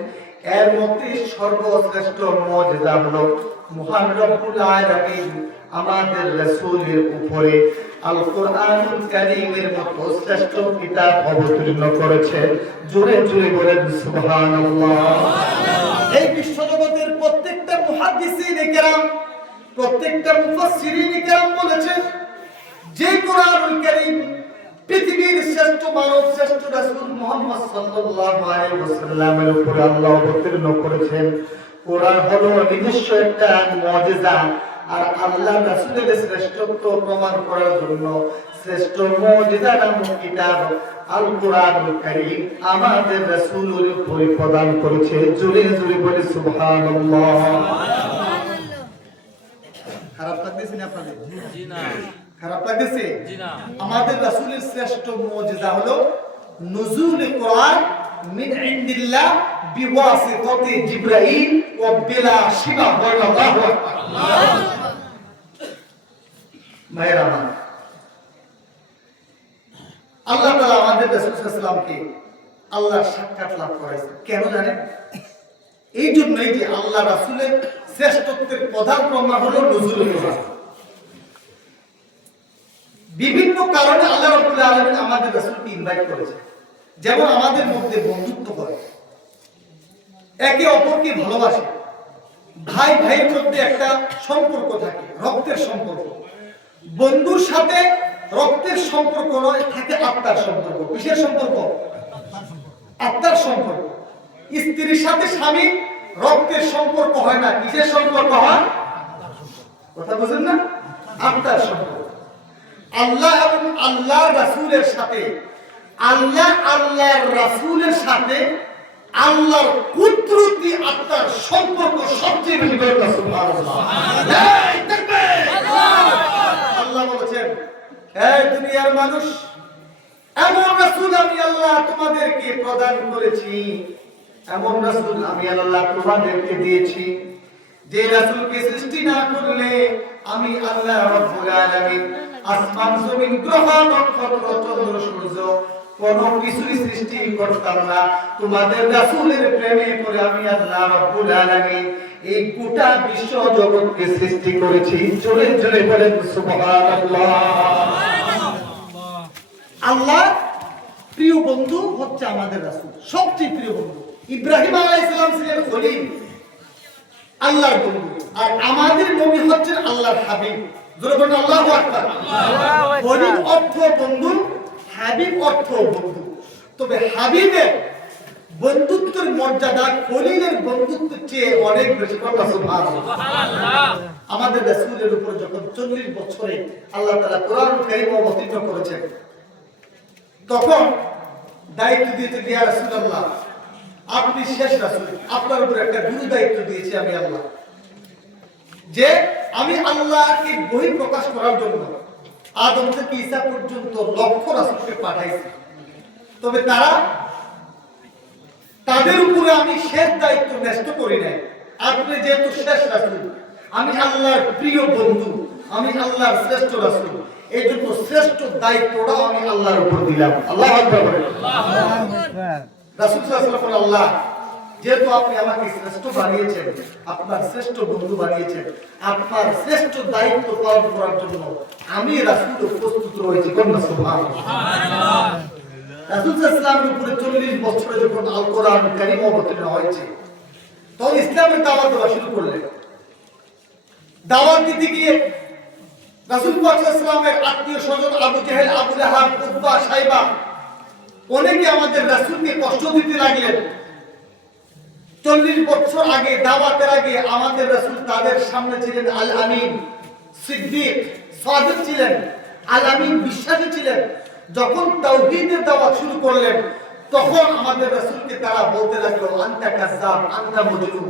এর মধ্যে সর্বশ্রেষ্ঠ মুজিজা হলো মহান রব্বুল আলামিন আমাদের রাসূলের উপরে আল কোরআনুল কারীমের মতো শ্রেষ্ঠ কিতাব অবতীর্ণ করেছেন। জোরে জোরে বলেন সুবহানাল্লাহ। এই বিশ্বজগতের প্রত্যেকটা মুহাদ্দিসিনে কেরাম, প্রত্যেকটা মুফাসসিরিনে কেরাম বলেছেন যে কোরআনুল কারীম পৃথিবীর শ্রেষ্ঠ মানব, শ্রেষ্ঠ রাসূল মুহাম্মদ সাল্লাল্লাহু আলাইহি ওয়াসাল্লামের উপরে আল্লাহ অবতীর্ণ করেছেন। কোরআন হলো নিজস্ব একটা মুজিজা, আর আল্লাহ রাসূলের শ্রেষ্ঠত্ব প্রমাণ করার জন্য শ্রেষ্ঠ মুজিজা নামক কিতাব আল কোরআনুল কারীম আমাদের রাসূলের উপরে প্রদান করেছে। জোরে জোরে বলে সুবহানাল্লাহ। খারাপ লাগতেছে না আপনাদের? জি না। খারাপ লাগতেছে? জি না। আমাদের রাসূলের শ্রেষ্ঠ মুজিজা হলো নুজুল কোরআন মিন ইনদিল্লাহ বিওয়াসিতাতি জিবরাইল ওয়া বিলা শিবা আল্লাহু আকবার। মায়ের আমার, আল্লাহ তাআলা আমাদের রাসূল সাল্লাল্লাহু আলাইহি ওয়াসাল্লামকে আল্লাহর সাক্ষাৎ লাভ করাইছে। কেন জানেন? এই জন্যই যে আল্লাহ রাসূলের শ্রেষ্ঠত্বের প্রধান প্রমাণ হলো নুজুল কোরআন। বিভিন্ন কারণে আল্লাহ রাব্বুল আলামিন আমাদের রাসূলকে ইনভাইট করেছে। যেমন আমাদের মধ্যে বন্ধুত্ব করে, একে অপরকে ভালোবাসে, ভাই ভাইয়ের মধ্যে একটা সম্পর্ক থাকে, রক্তের সম্পর্ক। বন্ধুর সাথে রক্তের সম্পর্ক নয়, থাকে আত্মার সম্পর্ক। কিসের সম্পর্ক? আত্মার সম্পর্ক। স্ত্রীর সাথে স্বামী রক্তের সম্পর্ক হয় না, কিসের সম্পর্ক হয়? কথা বুঝেন না? আত্মার সম্পর্ক। আল্লাহ এবং আল্লাহর রাসূলের সাথে, আল্লাহর রাসূলের সাথে আল্লাহর কুদরতি আত্মার সম্পর্ক সবচেয়ে বেশি করে। সুবহানাল্লাহ। এই তাকবীর! আল্লাহ বলেছেন, হে দুনিয়ার মানুষ, এমন রাসূল আমি আল্লাহ তোমাদেরকে প্রদান করেছি, এমন রাসূল আমি আল্লাহ তোমাদেরকে দিয়েছি যে রাসূলকে সৃষ্টি না করলে আমি আল্লাহ রাব্বুল আলামিন আসমান জমিন গ্রহ নক্ষত্র চন্দ্র সূর্য কোন কিছুই সৃষ্টি করতাম না। তোমাদের রাসূলের প্রেমে পড়ে আমি আল্লাহ রাব্বুল আলামিন এই গোটা বিশ্ব জগৎকে সৃষ্টি করেছি। জোরে জোরে বলেন সুবহানাল্লাহ। আল্লাহ প্রিয় বন্ধু হচ্ছে আমাদের রাসূল, সবচেয়ে প্রিয় বন্ধু। ইব্রাহিম আলাইহিস সালাম ছিলেন খলিল, আল্লাহর বন্ধু, আর আমাদের নবী হচ্ছেন আল্লাহর হাবিব। জোরে বলেন আল্লাহু আকবার। খলিল অর্থ বন্ধু, হাবিব অর্থ বন্ধু। তবে হাবিবের বন্ধুত্বের মর্যাদা খলিলের বন্ধুত্বের চেয়ে অনেক বেশি। সুবহানাল্লাহ। আমাদের রাসূলের উপর যখন 40 বছরে আল্লাহ তাআলা কোরআনুল কারীম অবতীর্ণ করেছেন, তখন দায়িত্ব দিয়েছে, ইয়া রাসূলুল্লাহ আপনি শেষ রাসূল, আপনার উপর একটা গুরু দায়িত্ব দিয়েছি আমি আল্লাহ, যে আমি আল্লাহকে বহি প্রকাশ করার জন্য আদম থেকে ঈসা পর্যন্ত লক্ষ রাসূলকে পাঠাইছি। তবে তাদের উপরে আমি শেষ দায়িত্ব ন্যস্ত করি নাই। আপনি যেহেতু শেষ রাসূল, আমি আল্লাহর প্রিয় বন্ধু, আমি আল্লাহর শ্রেষ্ঠ রাসূল, এই জন্য শ্রেষ্ঠ দায়িত্বটা আমি আল্লাহর উপর দিলাম। আল্লাহু আকবার। রাসূল সাল্লাল্লাহু আলাইহি ওয়াসাল্লাম, আল্লাহ যেহেতু আপনি আমাকে শ্রেষ্ঠ বানিয়েছেন, আপনার শ্রেষ্ঠ বন্ধু বানিয়েছেন, আপনার শ্রেষ্ঠ দায়িত্ব পালন করার জন্য আমি রাসূল প্রস্তুত রয়েছি। সুবহানাল্লাহ। রাসূল সাল্লাল্লাহু আলাইহি ওয়াসাল্লামের উপরে 40 বছরে যখন আল কোরআনুল কারীম অবতীর্ণ হয়েছে, তখন ইসলামের দাওয়াত দেওয়া শুরু করলেন। দাওয়াত দিতে গিয়ে রাসূল পাক সাল্লাল্লাহু আলাইহি ওয়াসাল্লামের আত্মীয় স্বজন আবু জেহেল, আবু লাহাব, উতবা, সাইবা অনেকে আমাদের রাসূলকে কষ্ট দিতে লাগলেন। 40 বছর আগে, দাওয়াতের আগে আমাদের রাসূল তাদের সামনে ছিলেন আল আমিন, সিদ্দিক, সাদিক ছিলেন, আল আমিন বিশ্বাসী ছিলেন। যখন তাওহীদের দাওয়াত শুরু করলেন, তখন আমাদের রাসূলকে তারা বলতে লাগলো, আনতা কাযাব, আনতা মজনুন,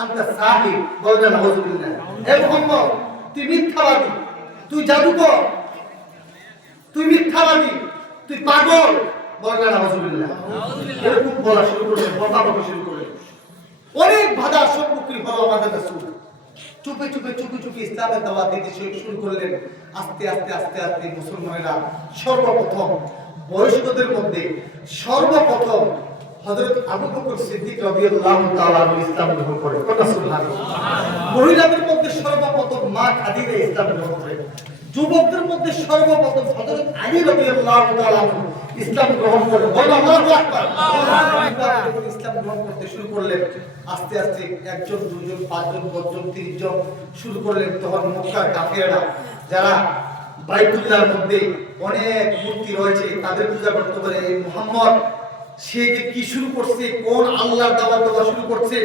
আনতা সাহির, বললেন নাউযুবিল্লাহ, হে মুহাম্মদ তুই মিথ্যাবাদী, তুই জাদুকর, তুই মিথ্যাবাদী, তুই পাগল, বললেন নাউযুবিল্লাহ। এরকম বলা শুরু করলেন, বকা বকা শুরু করলেন। অনেক বাধার সম্মুখীন হলো আমাদের রাসূল। চুপে চুপে চুপে চুপে ইসলামের দাওয়াত দিতে শুরু করলেন। আস্তে আস্তে আস্তে আস্তে মুসলমানেরা সর্বপ্রথম বয়স্কদের মধ্যে সর্বপ্রথম হযরত আবু বকর সিদ্দিক রাদিয়াল্লাহু তাআলা ইসলাম গ্রহণ করে। সুবহানাল্লাহ। মহিলাদের মধ্যে সর্বপ্রথম মা খাদিজা ইসলাম গ্রহণ করে। যুবকদের মধ্যে সর্বপ্রথম হযরত আলী রাদিয়াল্লাহু তাআলা ইসলাম গ্রহণ করে। বলো আল্লাহু আকবার। ইসলাম গ্রহণ করতে শুরু করলেন। আস্তে আস্তে একজন, দুইজন, পাঁচজন, 10জন, 30 জন শুরু করলেন। তখন মক্কার কাফেররা যারা বাইতুল্লাহর মধ্যে অনেক মূর্তি রয়েছে তাদের পূজা করতে বলে, এই মুহাম্মদ সে যে কি শুরু করছে, কোন আল্লাহর দাওয়াত দেওয়া শুরু করছে,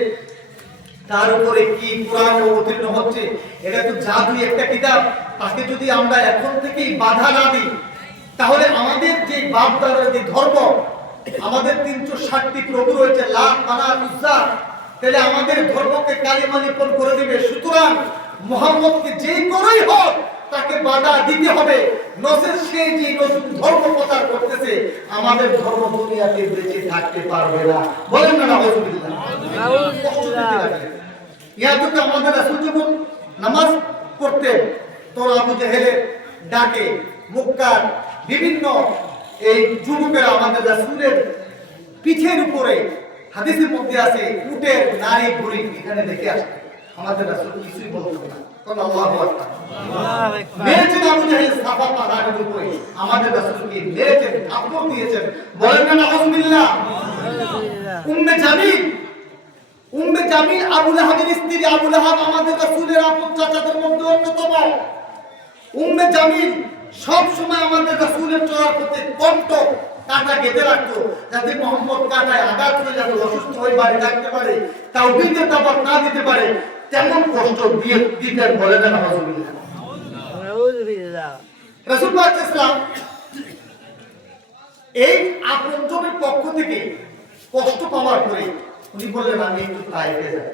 তার উপরে কি কোরআন অবতীর্ণ হচ্ছে, এটা তো জাদু একটা কিতাব, তাকে যদি আমরা এখন থেকেই বাধা না দিই তাহলে আমাদের যে বাপদাদার যে ধর্ম, আমাদের 360টি প্রভু রয়েছে, লাত মানাত উজ্জা, তাহলে আমাদের ধর্মকে কালিমা নিপন করে দিবে। সুতরাং মুহাম্মদকে যেই করেই হোক তাকে বাধা দিতে হবে, নচেত সে যে নতুন ধর্ম প্রচার করতেছে আমাদের ধর্ম দুনিয়াতে বেঁচে থাকতে পারবে না। বলেন না নাউজুবিল্লাহ। ইয়াদুকে আমাদের রাসূল যখন নামাজ পড়তেন তো আবু জেহেলের ডাকে মক্কার বিভিন্ন এই যুবকেরা আমাদের রাসূলের পিঠের উপরে, হাদিসের মধ্যে আছে, উটের নারী ভুঁড়ি এখানে দেখে আসে। আমাদের রাসূল কিছুই বলতেন না। আল্লাহু আকবার। মেরেছেন আবু জেহেল সাফা পাহাড়ের উপরে, আমাদের রাসূলকে মেরেছেন, থাপ্পড় দিয়েছেন। বলেন না নাউজুবিল্লাহ। উম্মে জামিল আবু লাহাবের স্ত্রী। আবু লাহাব আমাদের রাসূলের আপন চাচাদের মধ্যে অন্যতম। উম্মে জামিল সব সময় আমাদের রাসূলের চলার পথে কণ্ঠ কাটা গেঁথে রাখতো, যাতে মুহাম্মদ কাটায় আঘাত হয়ে যাতে অসুস্থ হয়ে বাড়ি থাকতে পারে, তাওহীদের দাওয়াত না দিতে পারে, তেমন কষ্ট দিয়ে দিতেন। বলে না নাউজুবিল্লাহ। রাসূল পাক ইসলাম এই আপনজনের পক্ষ থেকে কষ্ট পাওয়ার পরে উনি বললেন আমি একটু তাইফে যাই।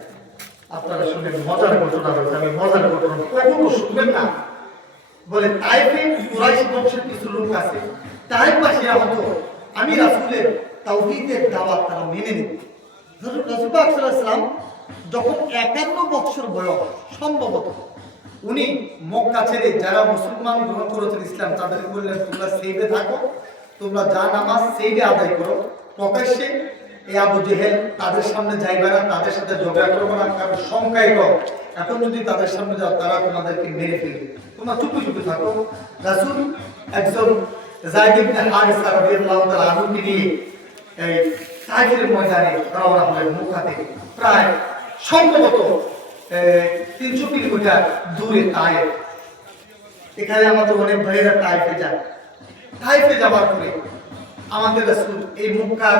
আপনারা শুনে মজার ঘটনা বলছে, আমি মজার ঘটনা কখনো শুনবেন না। বলে তাইফে কুরাইশ বংশের কিছু লোক আছে, তাইফবাসীরা হতো আমি রাসূলের তাওহীদের দাওয়াত তারা মেনে নেবে। রাসূল পাক সাল্লাল্লাহু আলাইহি ওয়াসাল্লাম যখন 51 বছর বয়স সম্ভবত, উনি মক্কা ছেড়ে যারা মুসলমান গ্রহণ করেছেন ইসলাম তাদেরকে বললেন তোমরা সেইবে থাকো, তোমরা যা নামাজ সেইবে আদায় করো, প্রকাশ্যে এই আবু জেহেল তাদের সামনে যাইবে না, তাদের সাথে ঝগড়া করবে না, কারণ সংখ্যায় কম, এখন যদি তাদের সামনে যাও তারা তোমাদেরকে মেরে ফেলবে, তোমরা চুপি চুপি থাকো। রাসূল একজন যায়েদ ইবনে হারিসা রাদিয়াল্লাহু তাআলা আনহুকে নিয়ে এই তাইফের ময়দানে রওনা হলেন। মক্কা থেকে প্রায় সম্ভবত 300 কিলোমিটার দূরে তাইফ। এখানে আমাদের অনেক ভাইরা তাইফে যায়। তাইফে যাওয়ার পরে আমাদের রাসূল এই মক্কার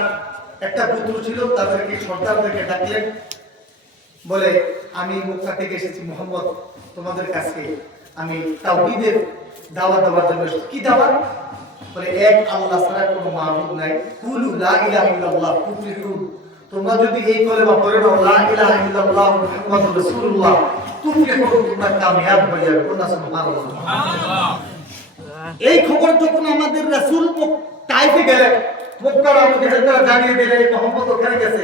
একটা পুত্র ছিল, তাদেরকে সর্দারদেরকে ডাকলেন, বলে আমি মক্কা থেকে এসেছি মুহাম্মদ, তোমাদের কাছে আমি তাওহীদের দাওয়াত দেওয়ার জন্য এসেছি। কি দাওয়াত? বলে এক আল্লাহ ছাড়া কোনো মাবুদ নাই, কুলু লা ইলাহা ইল্লাল্লাহ তুফলিহুন, তোমরা যদি এই কলেমা পড়ে নাও লা ইলাহা ইল্লাল্লাহ মুহাম্মাদুর রাসূলুল্লাহ তুফলিহুন, তোমরা কামিয়াব হয়ে যাবে। সুবহানাল্লাহ। এই খবর যখন আমাদের রাসূল তাইফে গেলেন, মক্কার আবু জেহেলরা জানিয়ে দিলেন মুহাম্মদ ওখানে গেছে,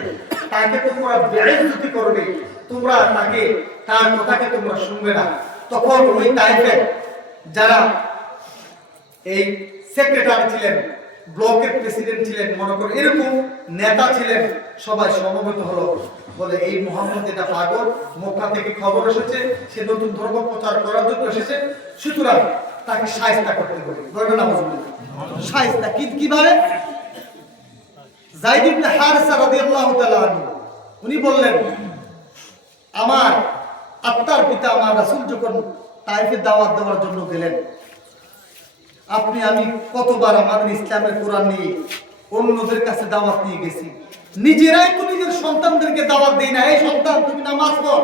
তাকে তোমরা বেইজ্জতি করবে, তোমরা তাকে তার কথাকে তোমরা শুনবে না। তখন ওই তাইফের যারা এই সেক্রেটারি ছিলেন, ব্লকের প্রেসিডেন্ট ছিলেন, মনে করো এরকম নেতা ছিলেন, সবাই সমবেত হলো। বলে এই মুহাম্মদ এটা পাগল, মক্কা থেকে খবর এসেছে, সে নতুন ধর্ম প্রচার করার জন্য এসেছে, সুতরাং তাকে শায়েস্তা করতে হবে। বলবেন না শায়েস্তা কিভাবে? যায়েদ ইবনে হারিসা রাদিয়াল্লাহু তাআলা আনহু উনি বললেন আমার আত্মার পিতা আমার রাসূল যখন তাইফে দাওয়াত দেওয়ার জন্য গেলেন, আপনি আমি কতবার আমাদের ইসলামের কোরআন নিয়ে অন্যদের কাছে দাওয়াত নিয়ে গেছি, নিজেরাই তো নিজের সন্তানদেরকে দাওয়াত দেই না, এই সন্তান তুমি নামাজ পড়,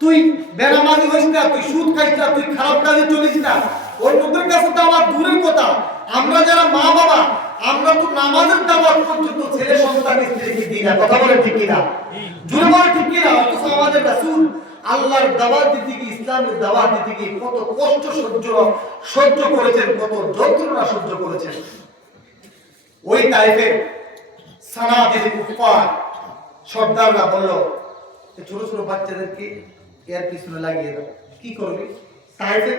তুই বেনামাজি হইস না, তুই সুদ খাইস না, তুই খারাপ কাজে চলিস না। অন্যদের কাছে দাওয়াত দূরের কথা, আমরা যারা মা বাবা আমরা তো নামাজের দাওয়াত পর্যন্ত ছেলে সন্তান স্ত্রীকে দিই না। কথা বলে ঠিক কিনা? জোরে বলে ঠিক কিনা? অথচ আমাদের রাসূল আল্লাহর দাওয়াত দিতে গিয়ে, ইসলামের দাওয়াত দিতে গিয়ে কত কষ্ট সহ্য করেছেন, কত যন্ত্রণা সহ্য করেছেন। ওই তাইফের সানাদিল কুফার সর্দাররা বলল ছোট ছোট বাচ্চাদেরকে এর পিছনে লাগিয়ে দাও। কি করবে? তাইফে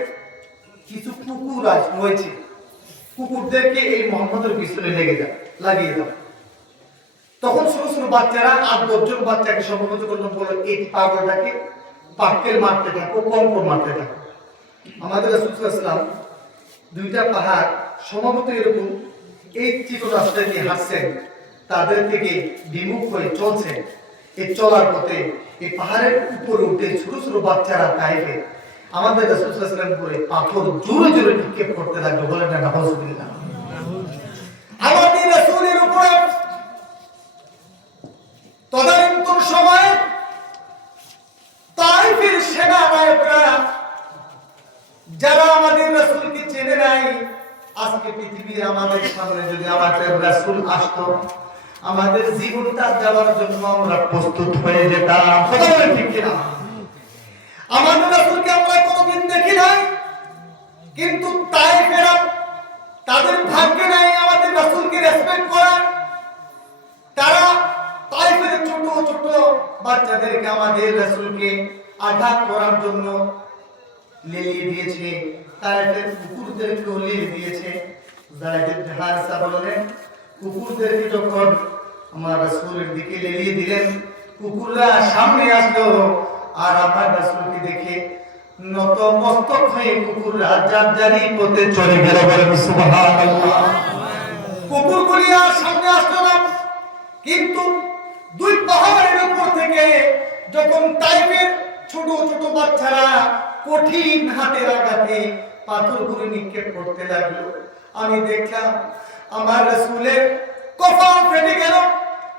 কিছু কুকুর রয়েছে, কুকুরদেরকে এই মোহাম্মদের পিছনে লাগিয়ে দাও। তখন ছোট ছোট বাচ্চারা 8-10 জন বাচ্চাকে সম্বোধন করলো, বলে এই পাগলটাকে পাক্কেল মারতে থাকো, কঙ্কর মারতে থাকো। আমাদের রাসূল সাল্লাল্লাহু আলাইহি ওয়াসাল্লাম দুইটা পাহাড় সম্ভবত এরকম এই চিত্র রাস্তা দিয়ে হাঁটছেন, তাদের থেকে বিমুখ হয়ে চলছেন। এই চলার পথে এই পাহাড়ের উপরে উঠে ছোট ছোট বাচ্চারা তাইফে আমাদের রাসূল সাল্লাল্লাহু আলাইহি ওয়াসাল্লাম করে পাথর জোরে জোরে নিক্ষেপ করতে লাগলো। বলেন না নাউযুবিল্লাহ। আমাদের রাসূলের উপরে তদানীন্তন সময়ে তাইফের সেনা নায়করা যারা আমাদের রাসূলকে চেনে নাই, আজকে পৃথিবীর আমাদের সামনে যদি আমাদের রাসূল আসতো, আমাদের জীবনটা দেওয়ার জন্য আমরা প্রস্তুত হয়ে যেতাম। কথা বলেন ঠিক কিনা? আমাদের রাসূলকে আমরা কোনোদিন দেখি নাই, কিন্তু তাইফেরা তাদের ভাগ্যে নাই আমাদের রাসূলকে রেসপেক্ট করার। তারা তাইফের ছোট ছোট বাচ্চাদেরকে আমাদের রাসূলকে আঘাত করার জন্য লেলিয়ে দিয়েছে, তাইফের কুকুরদেরকে লেলিয়ে দিয়েছে। যায়েদ ইবনে হারিসা বলেন, কুকুরদেরকে যখন আমার রাসূলের দিকে লেলিয়ে দিলেন, কুকুররা সামনে আসলো আর আমার রাসূলকে দেখে নত মস্তক হয়ে কুকুররা যার যারই পথে চলে গেল। বলেন সুবহানাল্লাহ। কুকুরগুলি আর সামনে আসলো না, কিন্তু দুই পাহাড়ের উপর থেকে যখন তাইফের ছোট ছোট বাচ্চারা কঠিন হাতের আঘাতে পাথরগুলি নিক্ষেপ করতে লাগলো, আমি দেখলাম আমার রাসূলের কপাল ফেটে গেল,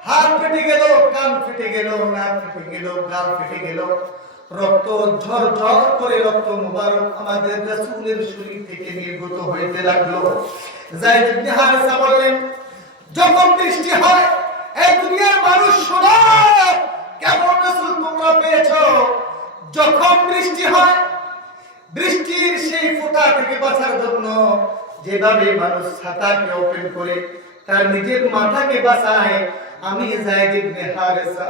হাত ফেটে গেল, কান ফেটে গেল, নাক ফেটে গেল, গাল ফেটে গেল, রক্ত ঝরঝর করে রক্ত মুবারক আমাদের রাসূলের শরীর থেকে নির্গত হইতে লাগলো। যায়েদ ইবনে হারিসা বললেন, যখন বৃষ্টি হয় এই দুনিয়ার মানুষ শোনো কেমন রাসূল তোমরা পেয়েছো। যখন বৃষ্টি হয়, বৃষ্টির সেই ফোঁটা থেকে বাঁচার জন্য যেভাবে মানুষ ছাতাকে ওপেন করে তার নিজের মাথাকে বাঁচায়, আমি যায়েদ ইবনে হারিসা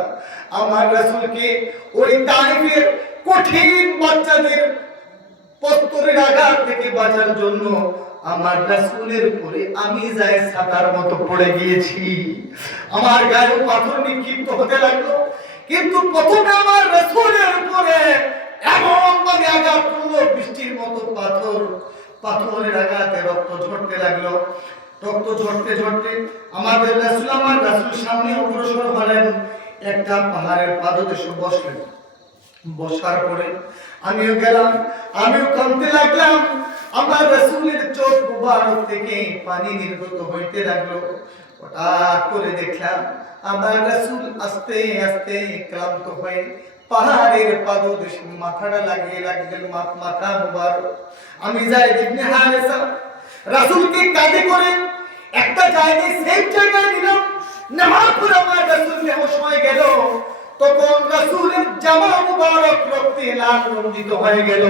আমার রাসূলকে ওই তাইফের কঠিন বাচ্চাদের প্রস্তরের আঘাত থেকে বাঁচার জন্য আমার রাসূলের উপরে আমি যাই ছাতার মতো পড়ে গিয়েছি। আমার গায়ে পাথর নিক্ষিপ্ত হতে লাগলো, কিন্তু প্রথমে আমার রাসূলের উপরে এমন ভাবে আঘাত করলো, বৃষ্টির মতো পাথরের আঘাতে রক্ত ঝরতে লাগলো। রক্ত ঝরতে ঝরতে আমাদের রাসূল আমার রাসূল সামনে অগ্রসর হলেন, একটা পাহাড়ের পাদদেশে বসলেন। বসার পরে আমিও গেলাম, আমিও কাঁদতে লাগলাম। আমার রাসূলের চোখ মুবারক থেকে পানি নির্গত হইতে লাগলো। হঠাৎ করে দেখলাম আমার রাসূল আস্তে আস্তে ক্লান্ত হয়ে পাহাড়ের পাদদেশে মাথাটা লাগিয়ে রাখলেন, মাথা মুবারক। আমি যায়েদ ইবনে হারিসা রাসূলকে কাঁধে করে একটা জায়গায় সেফ জায়গায় দিলাম। নামাজ পড়ে আমার রাসূল বেহুশ হয়ে গেল, তখন রাসূলের জামা মুবারক রক্তে লাল রঞ্জিত হয়ে গেল।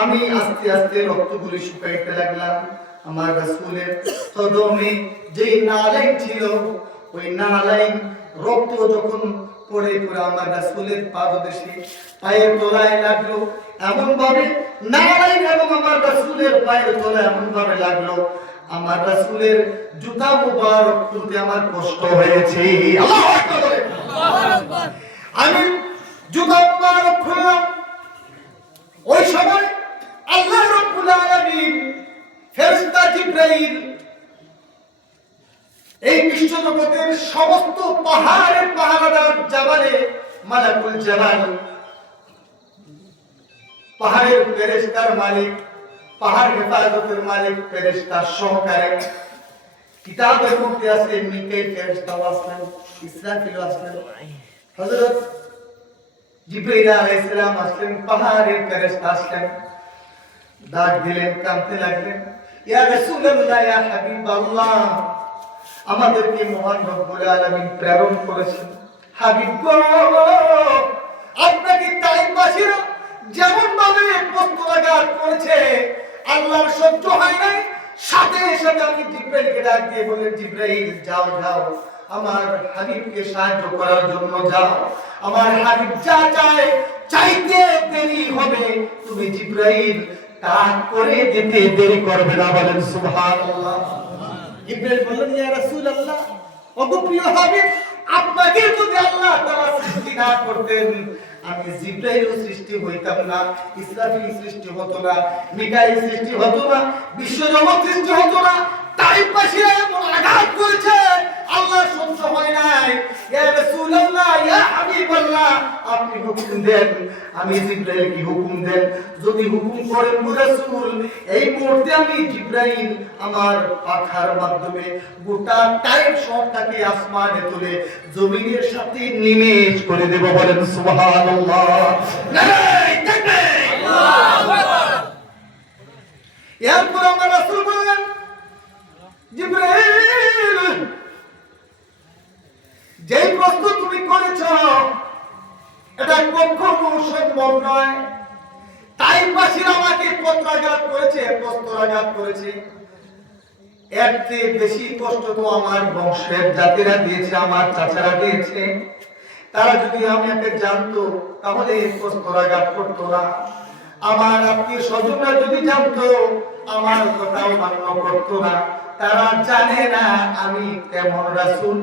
আমি আস্তে আস্তে রক্তগুলি শুকাইতে লাগলাম। আমার রাসূলের কদমে যে নালাইন ছিল, ওই নালাইন রক্ত যখন পড়ে পড়ে আমার রাসূলের পাদদেশে পায়ের তলায় লাগলো, এমন ভাবে নালাইন এবং আমার রাসূলের পায়ের তলায় এমন ভাবে লাগলো, আমার রাসূলের জুতা মুবারক খুলতে আমার কষ্ট হয়েছে। আল্লাহু আকবার, আল্লাহু আকবার। আমি জুতা মুবারক খুললাম। ওই সময় আল্লাহ রাব্বুল আলামিন ফেরেশতা জিবরাইল এই বিশ্ব জগতের সমস্ত পাহাড়ের পাহারাদার জাবালে মালাকুল জাবাল, পাহাড়ের ফেরেশতার মালিক, পাহাড় হেফাজতের মালিক ফেরেশতার সহকারে কিতাবের মধ্যে আছে মিকাইল ফেরেশতা আসলেন, ইসরাফিল আসলেন, হযরত জিবরাইল আলাইহিস সালাম আসলেন, পাহাড়ের ফেরেশতা আসলেন। ডাক দিলেন, কাঁদতে লাগলেন, ইয়া রাসূলুল্লাহ, ইয়া হাবিবাল্লাহ, আমাদেরকে মহান রব্বুল আলামিন প্রেরণ করেছেন। হাবিব গো, আপনাকে তাইফবাসীরা যেমন ভাবে প্রত্যাঘাত করেছে আল্লাহর সহ্য হয় নাই। সাথে সাথে আমি জিবরাইলকে ডাক দিয়ে বললেন, জিবরাইল যাও যাও, আমার হাবিবকে সাহায্য করার জন্য যাও। আমার হাবিব যা চায় চাইতে দেরি হবে, তুমি জিবরাইল তা করে দিতে দেরি করবে না। বলেন সুবহানাল্লাহ। জিবরাইল বললেন, ইয়া রাসূলুল্লাহ, ওগো প্রিয় হাবিব, আপনাকে যদি আল্লাহ তাআলা সৃষ্টি না করতেন, আমি জিবরাইল সৃষ্টি হইতাম না, ইসরাফিল সৃষ্টি হতো না, মিকাইল সৃষ্টি হতো না, বিশ্বজগৎ সৃষ্টি হতো না। তাইফবাসীরা এমন আঘাত করেছে, আল্লাহ সহ্য হয় নাই। ইয়া রাসূলুল্লাহ, ইয়া হাবিবাল্লাহ, আপনি হুকুম দেন। আমি জিবরাইল কি হুকুম দেন? যদি হুকুম করেন গো রাসূল, এই মুহূর্তে আমি জিবরাইল আমার পাখার মাধ্যমে গোটা তাইফ শহরটাকে আসমানে তুলে জমিনের সাথে নিমেষ করে দেব। বলেন সুবহানাল্লাহ। নারায়ে তাকবীর, আল্লাহু আকবার। এরপর আমার রাসূল বললেন, জিবরাইল, যেই প্রশ্ন তুমি করেছো এটা কখনো সম্ভব নয়। তাইফবাসীরা আমাকে প্রত্যাঘাত করেছে, প্রস্তরাঘাত করেছে। এর চেয়ে বেশি কষ্ট তো আমার বংশের জাতিরা দিয়েছে, আমার চাচারা দিয়েছে। তারা যদি আমাকে জানতো তাহলে প্রস্তরাঘাত করতো না। আমার আত্মীয় স্বজনরা যদি জানতো আমার কথাও মান্য করতো না। তারা জানে না আমি কেমন রাসূল।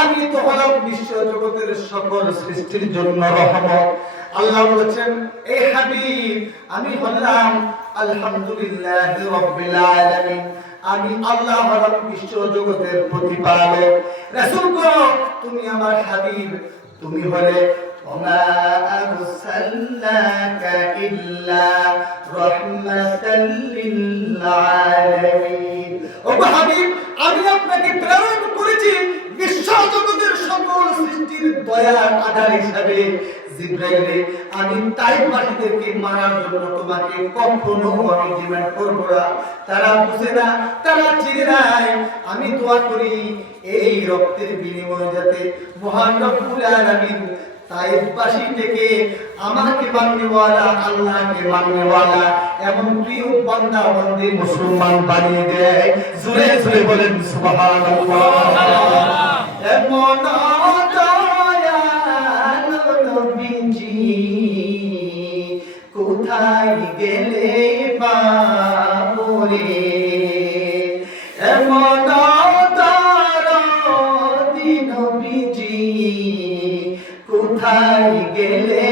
আমি তো হলাম বিশ্ব জগতের সকল সৃষ্টির জন্য রহমত। আল্লাহ বলেছেন, এই হাবিব, আমি হলাম আলহামদুলিল্লাহি রাব্বিল আলামিন। আমি আল্লাহ হলাম বিশ্ব জগতের প্রতিপালক। রাসূল গো, তুমি আমার হাবিব, তুমি হলে ওমা আরসালনাকা ইল্লা রাহমাতাল লিল আলামিন। ও হাবিব, আমি আপনাকে প্রেরণ করেছি বিশ্ব জগতের সকল সৃষ্টির দয়ার আধার হিসাবে। জিবরাইল, আমি তাইফবাসীদেরকে মারার জন্য তোমাকে কখনো আমি ডিমান্ড করব না। তারা বুঝে না, তারা চিনে নাই। আমি দোয়া করি এই রক্তের বিনিময়ে যাতে মহান রব্বুল আলামিন তাইফবাসী থেকে আমাকে মাননেওয়ালা, আল্লাহকে মাননেওয়ালা এমন প্রিয় বান্দা বান্দি মুসলমান বানিয়ে দেয়। জোরে জোরে বলেন সুবহানাল্লাহ। এমন দয়ালু নবীজি কোথায় গেলে পাবো রে, এমন দরদি নবীজি কোথায় গেলে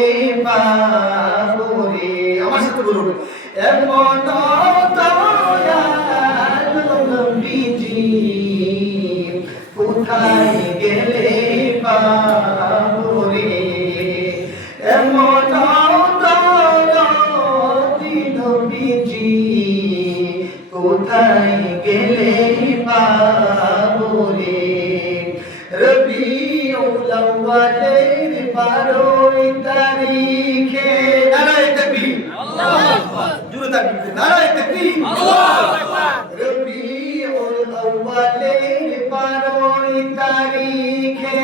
পাবো রে। আমার সাথে বলুন, এমন দয়ালু নবীজি কোথায় গেলে পাবো রে, এমন দরদি নবীজি কোথায় গেলে পাবো রে। রবিউল আউয়ালের 12 তারিখে, নারায়ে তাকবীর, আল্লাহু আকবার। জোরে তাকবীর, নারায়ে তাকবীর, আল্লাহু আকবার। রবিউল আউয়ালের 12 তারিখে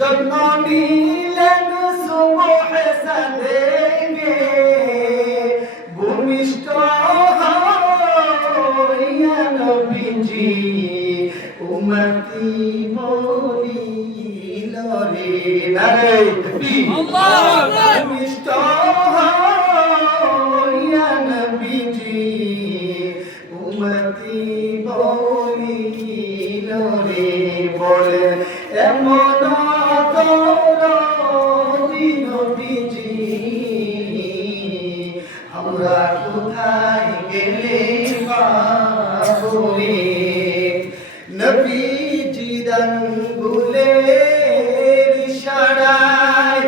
জন্ম নিলেন সুবহ সাদেকে, ভূমিষ্ঠ হইয়া নবীজি উম্মতি বলিল রে। নারায়ে তাকবীর, আল্লাহু আকবার। ভূমিষ্ঠ হইয়া নবীজি উম্মতি বলিল রে। বলেন, এমন দরদি নবীজি আমরা কোথায় গেলে পাবো রে। নবীজির আঙ্গুলের ইশারায়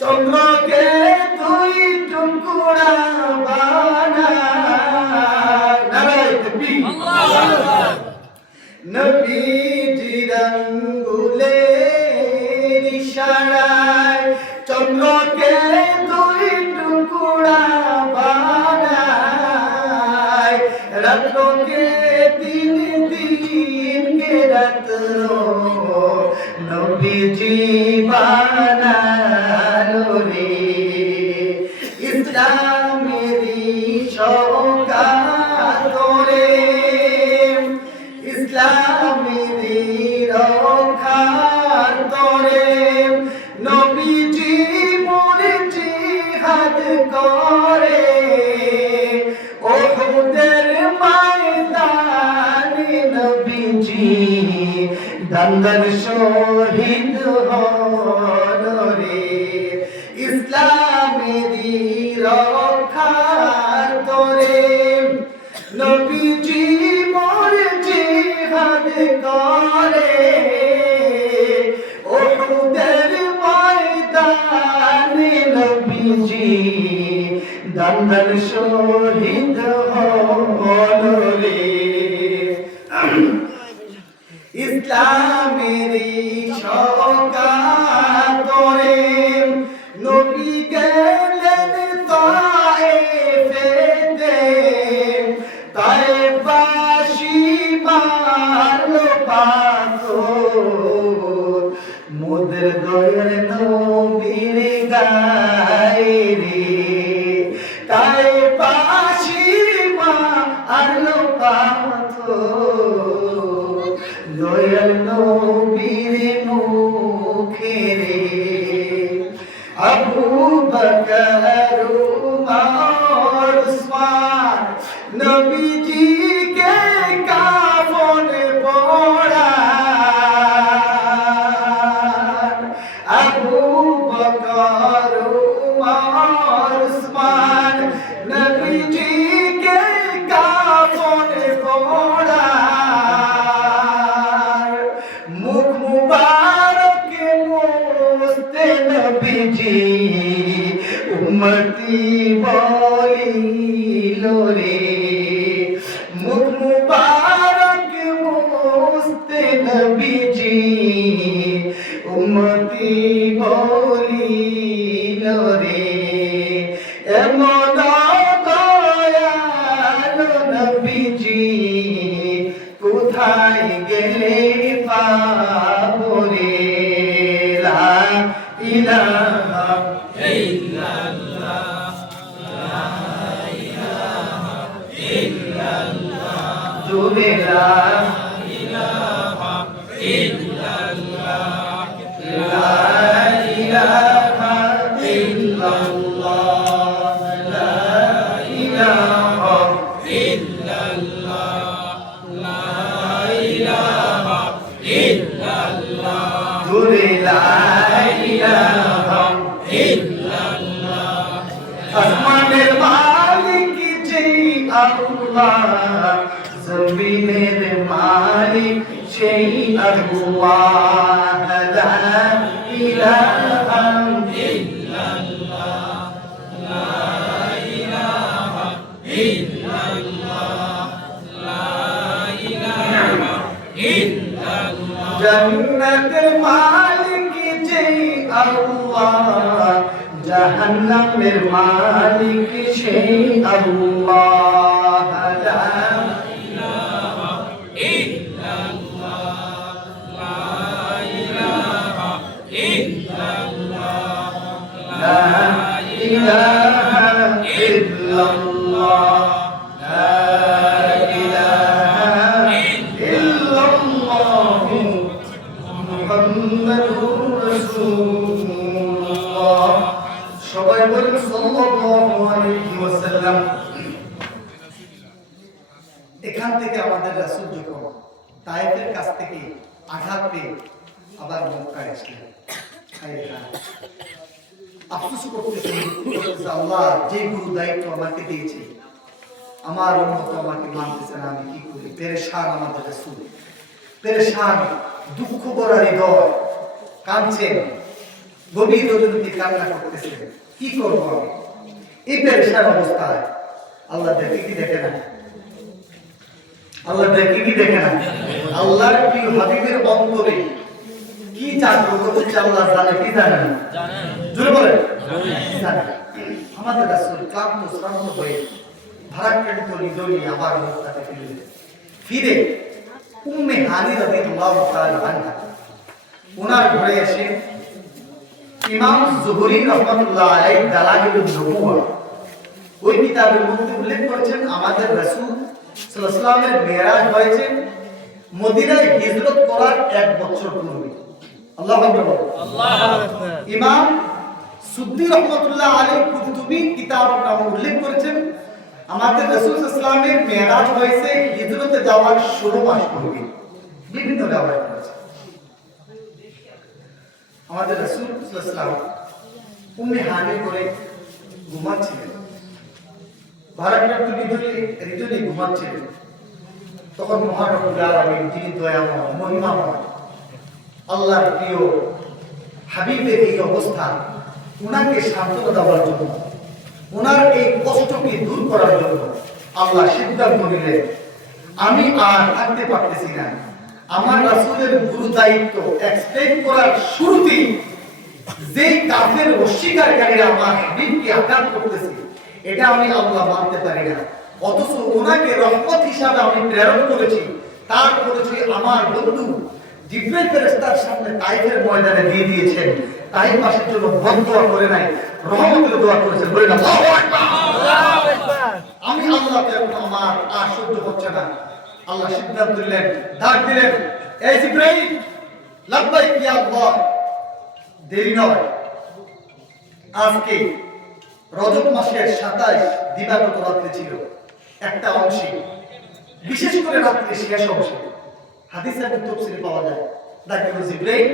চন্দ্রকে 2 টুকরা বানায়। নারায়ে তাকবীর, আল্লাহু আকবার। নবীজির আঙ্গুলের ইশারায় চন্দ্রকে 2 টুকরা বানায়। রাত্রকে 3 দিন কে রাত নবীজি বানালো রে। ইসলামেরই সওগাত করে, ইসলামেরই রক্ষা নবীজি দান্দার শহীদ হলো রে ইসলামেরই রক্ষার তরে নবীজি মোর জিহাদ করে উহুদের ময়দানে নবীজি দান্দার শহীদ হলো রে ইসলামেরই সকাতরে নবী গেলেন তায়েফেতে তায়েফবাসী মারলো পাথর মোদের দয়ার নবীর গায়ে রে তায়েফবাসী মারলো পাথর দয়াল নবীর মুখে রে আবু বকর উমর উসমান নবীজি কে কাফন পরান আবু বকর উমর উসমান নবীজি কে কাফন পরান মুখ মুবারক মুস্তে নবীজি উম্মতি বলিল রে মুখ মুবারক মুস্তে নবীজি উম্মতি বলিল রে এমন দয়ালু নবীজি কোথায় গেলে পাবো রে লা ইলাহা ইল্লাল্লাহ লা ইলাহা ইল্লাল্লাহ জোরে লা ইলাহা ইল্লাল্লাহ লা ইলাহা ইল্লাল্লাহ লা ইলাহা ইল্লাল্লাহ লা ইলাহা ইল্লাল্লাহ জোরে লা ইলাহা ইল্লাল্লাহ আসমানের মালিক যে আল্লাহ জমিনের মালিক সেই আল্লাহ লা ইলাহা ইল্লাল্লাহ লা ইলাহা ইল্লাল্লাহ লা ইলাহা ইল্লাল্লাহ জান্নাতের মালিক যে আল্লাহ জাহান্নামের মালিক সেই আল্লাহ লা ইলাহা ইল্লাল্লাহ লা ইলাহা ইল্লাল্লাহ লা ইলাহা ইল্লাল্লাহ লা ইলাহা ইল্লাল্লাহ মুহাম্মাদুর রাসূলুল্লাহ সবাই বলেন সাল্লাল্লাহু আলাইহি ওয়াসাল্লাম এখান থেকে আমাদের রাসূল যখন তায়েফের কাছ থেকে আঘাত পেয়ে আবার মক্কায় আসলেন আফসোস করতেছেন আল্লাহ যে গুরু দায়িত্ব আমাকে দিয়েছে আমার উম্মত আমাকে মানতেছে না আমি কি করি পেরেশান আমাদের রাসূল পেরেশান দুঃখ ভরা হৃদয় কাঁদছেন গভীর রজনীতে কান্না করতেছেন কি করব আমি এই পেরেশান অবস্থায় আল্লাহ দেখে কি দেখে না আল্লাহ দেখে কি দেখে না আল্লাহর প্রিয় হাবিবের অন্তরে কি জাগ্রত হচ্ছে আল্লাহ জানে কি জানে না জোরে বলেন জানে আমাদের রাসূল ক্লান্ত শ্রান্ত হয়ে ভারাক্রান্ত হৃদয়ে আবার মক্কাতে ফিরে উম্মে হানি রাদিয়াল্লাহু তাআলা আনহা ওনার ঘরে এসে ইমাম জুহরি রাহমাতুল্লাহ আলাইহি দালাইলুন নবুওয়া ওই কিতাবের মধ্যে উল্লেখ করেছেন আমাদের রাসূল সাল্লাল্লাহু আলাইহি ওয়াসাল্লামের মেরাজ হয়েছে মদিনায় হিজরত করার 1 বছর পূর্বে আল্লাহু আকবার আল্লাহু আকবার ইমাম সুদ্দি রাহমাতুল্লাহ আলাইহি কুতুবি কিতাবের নাম উল্লেখ করেছেন আমাদের রাসূল সাল্লাল্লাহু আলাইহি ওয়াসাল্লামের মেরাজ হয়েছে হিজরতে যাওয়ার 16 মাস পূর্বে বিভিন্ন রেওয়ায়াত রয়েছে। আমাদের রাসূল সাল্লাল্লাহু আলাইহি ওয়াসাল্লাম উম্মে হানি করে ঘুমাচ্ছিলেন, ভারাক্রান্ত হৃদয়ে ঘুমাচ্ছিলেন। তখন মহান রব্বুল আলামিন, যিনি দয়াময় মহিমাময়, আল্লাহর প্রিয় হাবিবের এই অবস্থা, উনাকে সান্ত্বনা দেওয়ার জন্য, উনার এই কষ্টকে দূর করার জন্য আল্লাহ সিদ্ধান্ত নিলেন, আমি আর থাকতে পারতেছি না, আমার রাসূলের গুরু দায়িত্ব এক্সপ্লেইন করার শুরুতেই যেই কাফের অস্বীকারীরা আমার হাবিবকে আঘাত করতেছে, এটা আমি আল্লাহ মানতে পারি না। অথচ ওনাকে রহমত হিসাবে আমি প্রেরণ করেছি, তার পরিচয় আমার বন্ধু জিবরাইল ফেরেশতার সামনে তাইফের ময়দানে দিয়ে দিয়েছেন। তাইফবাসীর জন্য বদদোয়া করে নাই, রহমতের দোয়া করেছেন। বলেন আল্লাহু আকবার। আল্লাহু আকবার। আমি আল্লাহকে এখন আমার আর সহ্য হচ্ছে না। আল্লাহ সিদ্ধান্ত নিলেন, ডাক দিলেন, এই জিবরাইল, লাব্বাইক ইয়া আল্লাহ। দেরি নয়, আজকে রজব মাসের 27 দিবাগত রাত্রি ছিল, একটা অংশে, বিশেষ করে রাত্রির শেষ অংশে হাদিসের তাফসীরে পাওয়া যায়। ডাক্তার জিবরাইল,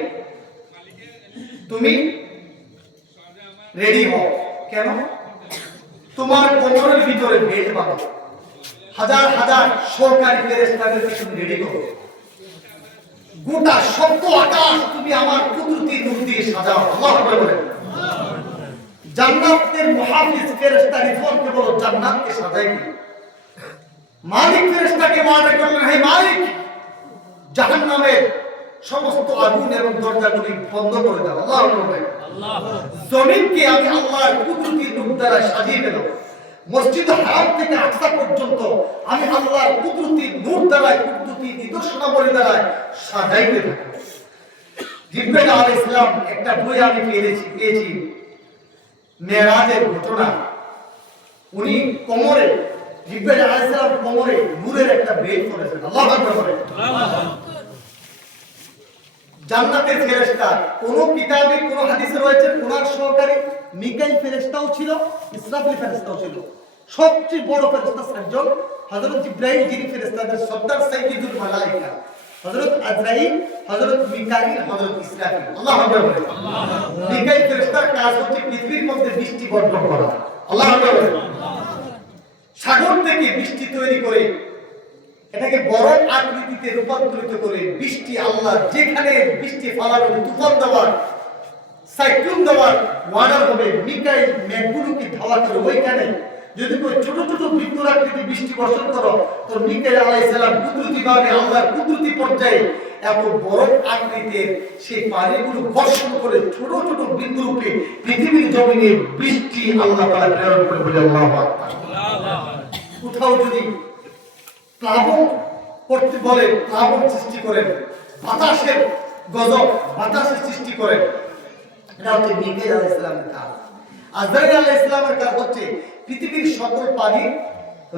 তুমি রেডি হও। কেন? তোমার কোমরের ভিতরে বেল্ট বাঁধো, হাজার হাজার সরকারি ফেরেশতাদের তুমি রেডি করো, গোটা সপ্ত আকাশ তুমি আমার কুদরতি নূর দিয়ে সাজাও। আল্লাহু আকবার বলেন। জান্নাতের মুহাফিজ ফেরেশতা রিজওয়ানকে বলো, জান্নাতকে সাজাই কি? মালিক ফেরেশতাকে ওয়াদা করলেন, হে মালিক, জাহান্নামের সমস্ত আগুন এবং দরজাগুলি বন্ধ করে দাও। আল্লাহু আকবার। জমিনকে আমি আল্লাহর কুদরতি নূর দ্বারা সাজিয়ে দেব। মসজিদ হারাম থেকে আকসা পর্যন্ত আমি আল্লাহর কুদরতি নূর দ্বারা, কুদরতি নিদর্শনাবলী দ্বারা সাজাইতে থাকব। জিবরাইল আলাইহিস সালাম একটা বই আমি পেয়েছি মেরাজের ঘটনা। উনি কোমরে, জিবরাইল আলাইহিস সালাম কোমরে নূরের একটা বেল্ট পরেছেন। আল্লাহু আকবার। জান্নাতের ফেরেশতা, কোন কিতাবে কোন হাদিসে রয়েছে ওনার সহকারী মিকাইল ফেরেশতাও ছিল, ইসরাফিল ফেরেশতাও ছিল। সবচেয়ে বড় ফেরেশতা সাজ্জাদ হযরত জিবরাইল, যিনি ফেরেশতাদের সর্দার সাইয়্যিদুল মালায়েকা, হযরত আজরাইল, হযরত মিকাইল, হযরত ইসরাফিল। আল্লাহু আকবার। মিকাইল ফেরেশতার কাজ হচ্ছে পৃথিবীর মধ্যে বৃষ্টি বর্ষণ করা। আল্লাহু আকবার। সাগর থেকে বৃষ্টি তৈরি করে এটাকে বরফ আকৃতিতে রূপান্তরিত করে বৃষ্টি, আল্লাহ যেখানে বৃষ্টি ফালানো, তুফান দেওয়ার, সাইক্লোন দেওয়ার ওয়ার্ডার হবে, মিকাইল মেঘগুলোকে ধাওয়া করে ওইখানে যদি কোন ছোট ছোট বিন্দুর আকৃতি বৃষ্টি বর্ষণ করো, তো মিকাইল আলাইহিস সালাম কুদরতি ভাবে আল্লাহর কুদরতি পর্যায়ে এত বরফ আকৃতির সেই পানিগুলো বর্ষণ করে ছোট ছোট বিন্দু রূপে পৃথিবীর জমিনে বৃষ্টি আল্লাহ তাআলা প্রেরণ করে। বলে আল্লাহু আকবার। কোথাও যদি প্লাবন করতে বলে, প্লাবন সৃষ্টি করেন, বাতাসের গজব, বাতাসের সৃষ্টি করেন, এটা হচ্ছে মিকাইল আলাইহিস সালামের কাজ। আজরাইল আলাইহিস সালামের কাজ হচ্ছে পৃথিবীর সকল পানি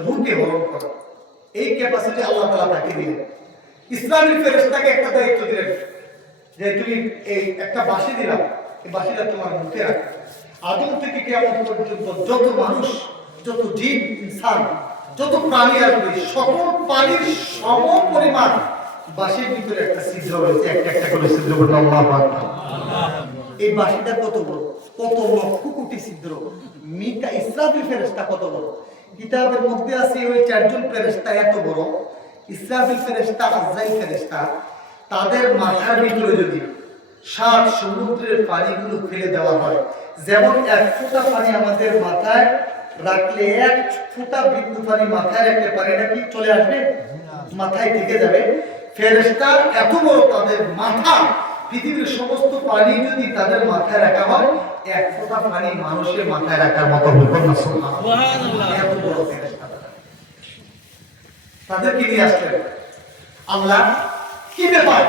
রূপে হরণ করা। এই ক্যাপাসিটি আল্লাহ তাআলা তাকে দিলেন। ইসরাফিল ফেরেশতাকে একটা দায়িত্ব দিলেন, যে তুমি এই একটা বাঁশি দিলাম, এই বাঁশিটা তোমার মুখে রাখো। আদম থেকে কিয়ামত পর্যন্ত যত মানুষ, যত জিন, ইনসান, যত প্রাণী আসবে, সকল প্রাণীর সম পরিমাণ বাঁশির ভিতরে একটা ছিদ্র রয়েছে, একটা একটা করে ছিদ্র। বলে আল্লাহু আকবার। এই বাঁশিটা কত বড়, কত লক্ষ কোটি ছিদ্র। ইসরাফিল ফেরেশতা কত বড়, কিতাবের মধ্যে আছে ওই চারজন ফেরেশতা এত বড়। ইসরাফিল ফেরেশতা, আজরাইল ফেরেশতা, তাদের মাথার ভিতরে যদি 7 সমুদ্রের পানিগুলো ফেলে দেওয়া হয়, যেমন এক ফোঁটা পানি আমাদের মাথায় রাখলে, এক ফোঁটা বিন্দু পানি মাথায় রাখলে পানিটা কি চলে আসবে? মাথায় থেকে যাবে। ফেরেশতা এত বড়, তাদের মাথা, পৃথিবীর সমস্ত পানি যদি তাদের মাথায় রাখা হয়, এক ফোঁটা পানি মানুষের মাথায় রাখার মতো হবে না। সুবহানাল্লাহ। এত বড় ফেরেশতা। তাদেরকে নিয়ে আসলেন আল্লাহ। কি ব্যাপার?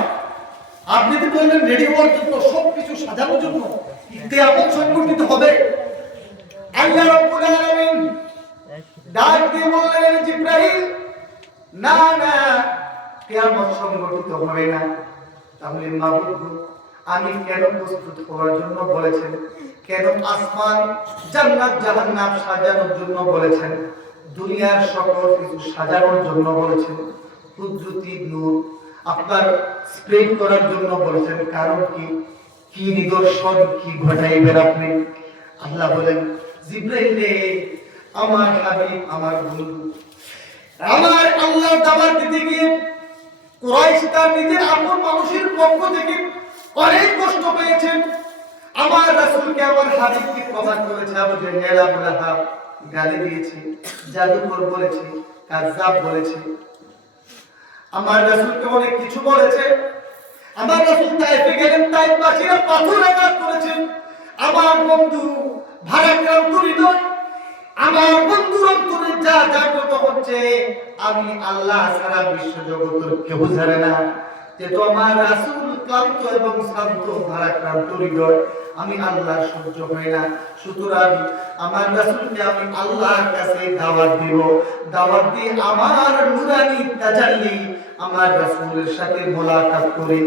আপনি তো বললেন রেডি হওয়ার জন্য, সবকিছু সাজানোর জন্য, কিয়ামত সংঘটিত হবে। আল্লাহ রাব্বুল আলামিন ডাক দিয়ে বললেন, জিবরাইল, না না, কিয়ামত সংঘটিত হবে না। তাহলে মাবুদ, আমি কেন প্রস্তুত হওয়ার জন্য বলেছেন? কেন আসমান, জান্নাত, জাহান্নাম সাজানোর জন্য বলেছেন? দুনিয়ার সকল কিছু সাজানোর জন্য বলেছেন। কুদরতি নূর আপনার স্প্রেড করার জন্য বলেছেন, কারণ কি, কি নিদর্শন, কি ঘটাইবেন আপনি? আল্লাহ বলেন, জিবরাইল রে, আমার হাবিব, আমার বন্ধু, আমার আল্লাহ দাওয়াত দিতে গিয়ে কুরাইশ তার নিজের আপন মানুষের পক্ষ থেকে অনেক কষ্ট পেয়েছেন। আমার রাসূলকে, আমার হাবিবকে প্রমাণ করেছে আবু জেহেল, আবু লাহাব গালি দিয়েছে, জাদুকর বলেছে, কাযযাব বলেছে, আমার রাসূলকে অনেক কিছু বলেছে। আমার রাসূল তায়েফে গেলেন, তায়েফবাসীরা পাথর আঘাত করেছেন। আমার বন্ধু ভারাক্রান্ত হৃদয়, আমার বন্ধুর অন্তরে যা জাগ্রত হচ্ছে, আমি আল্লাহ সারা বিশ্ব জগতের কেউ জানে না। যেহেতু আমার রাসূল ক্লান্ত এবং শান্ত, ভারাক্রান্ত হৃদয়, আমি আল্লাহ সহ্য হয় না। সুতরাং আমার রাসূলকে আমি আল্লাহর কাছে দাওয়াত দিব। দাওয়াত দিয়ে আমার নূরানি তাজাল্লি আমার রাসূলের সাথে মোলাকাত করে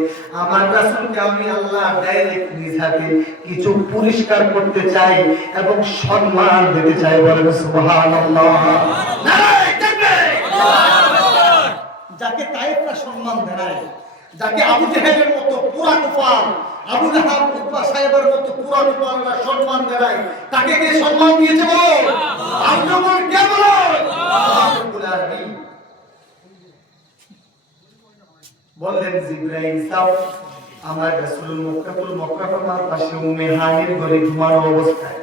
আমার রাসূলকে আমি আল্লাহ ডাইরেক্ট নিজ হাতে কিছু পুরস্কার করতে চাই এবং সম্মান দিতে চাই। বলেন সুবহানাল্লাহ। নারায়ে তাকবীর। যাকে তায়েফরা সম্মান দেয়, যাকে আবু জেহেলের মতো পুরা কুফার, আবু লাহাব, উতবা সাহেবের মতো পুরা কুফাররা সম্মান দেয়, তাকে কে সম্মান দিয়েছে বলো? আল্লাহ কে বলো? আল্লাহ রাব্বুল আলামিন বললেন, জিবরাইল যাও, আমার রাসূল মক্কাতুল মুকাররমার পাশে উম্মে হানির ঘরে ঘুমানো অবস্থায়,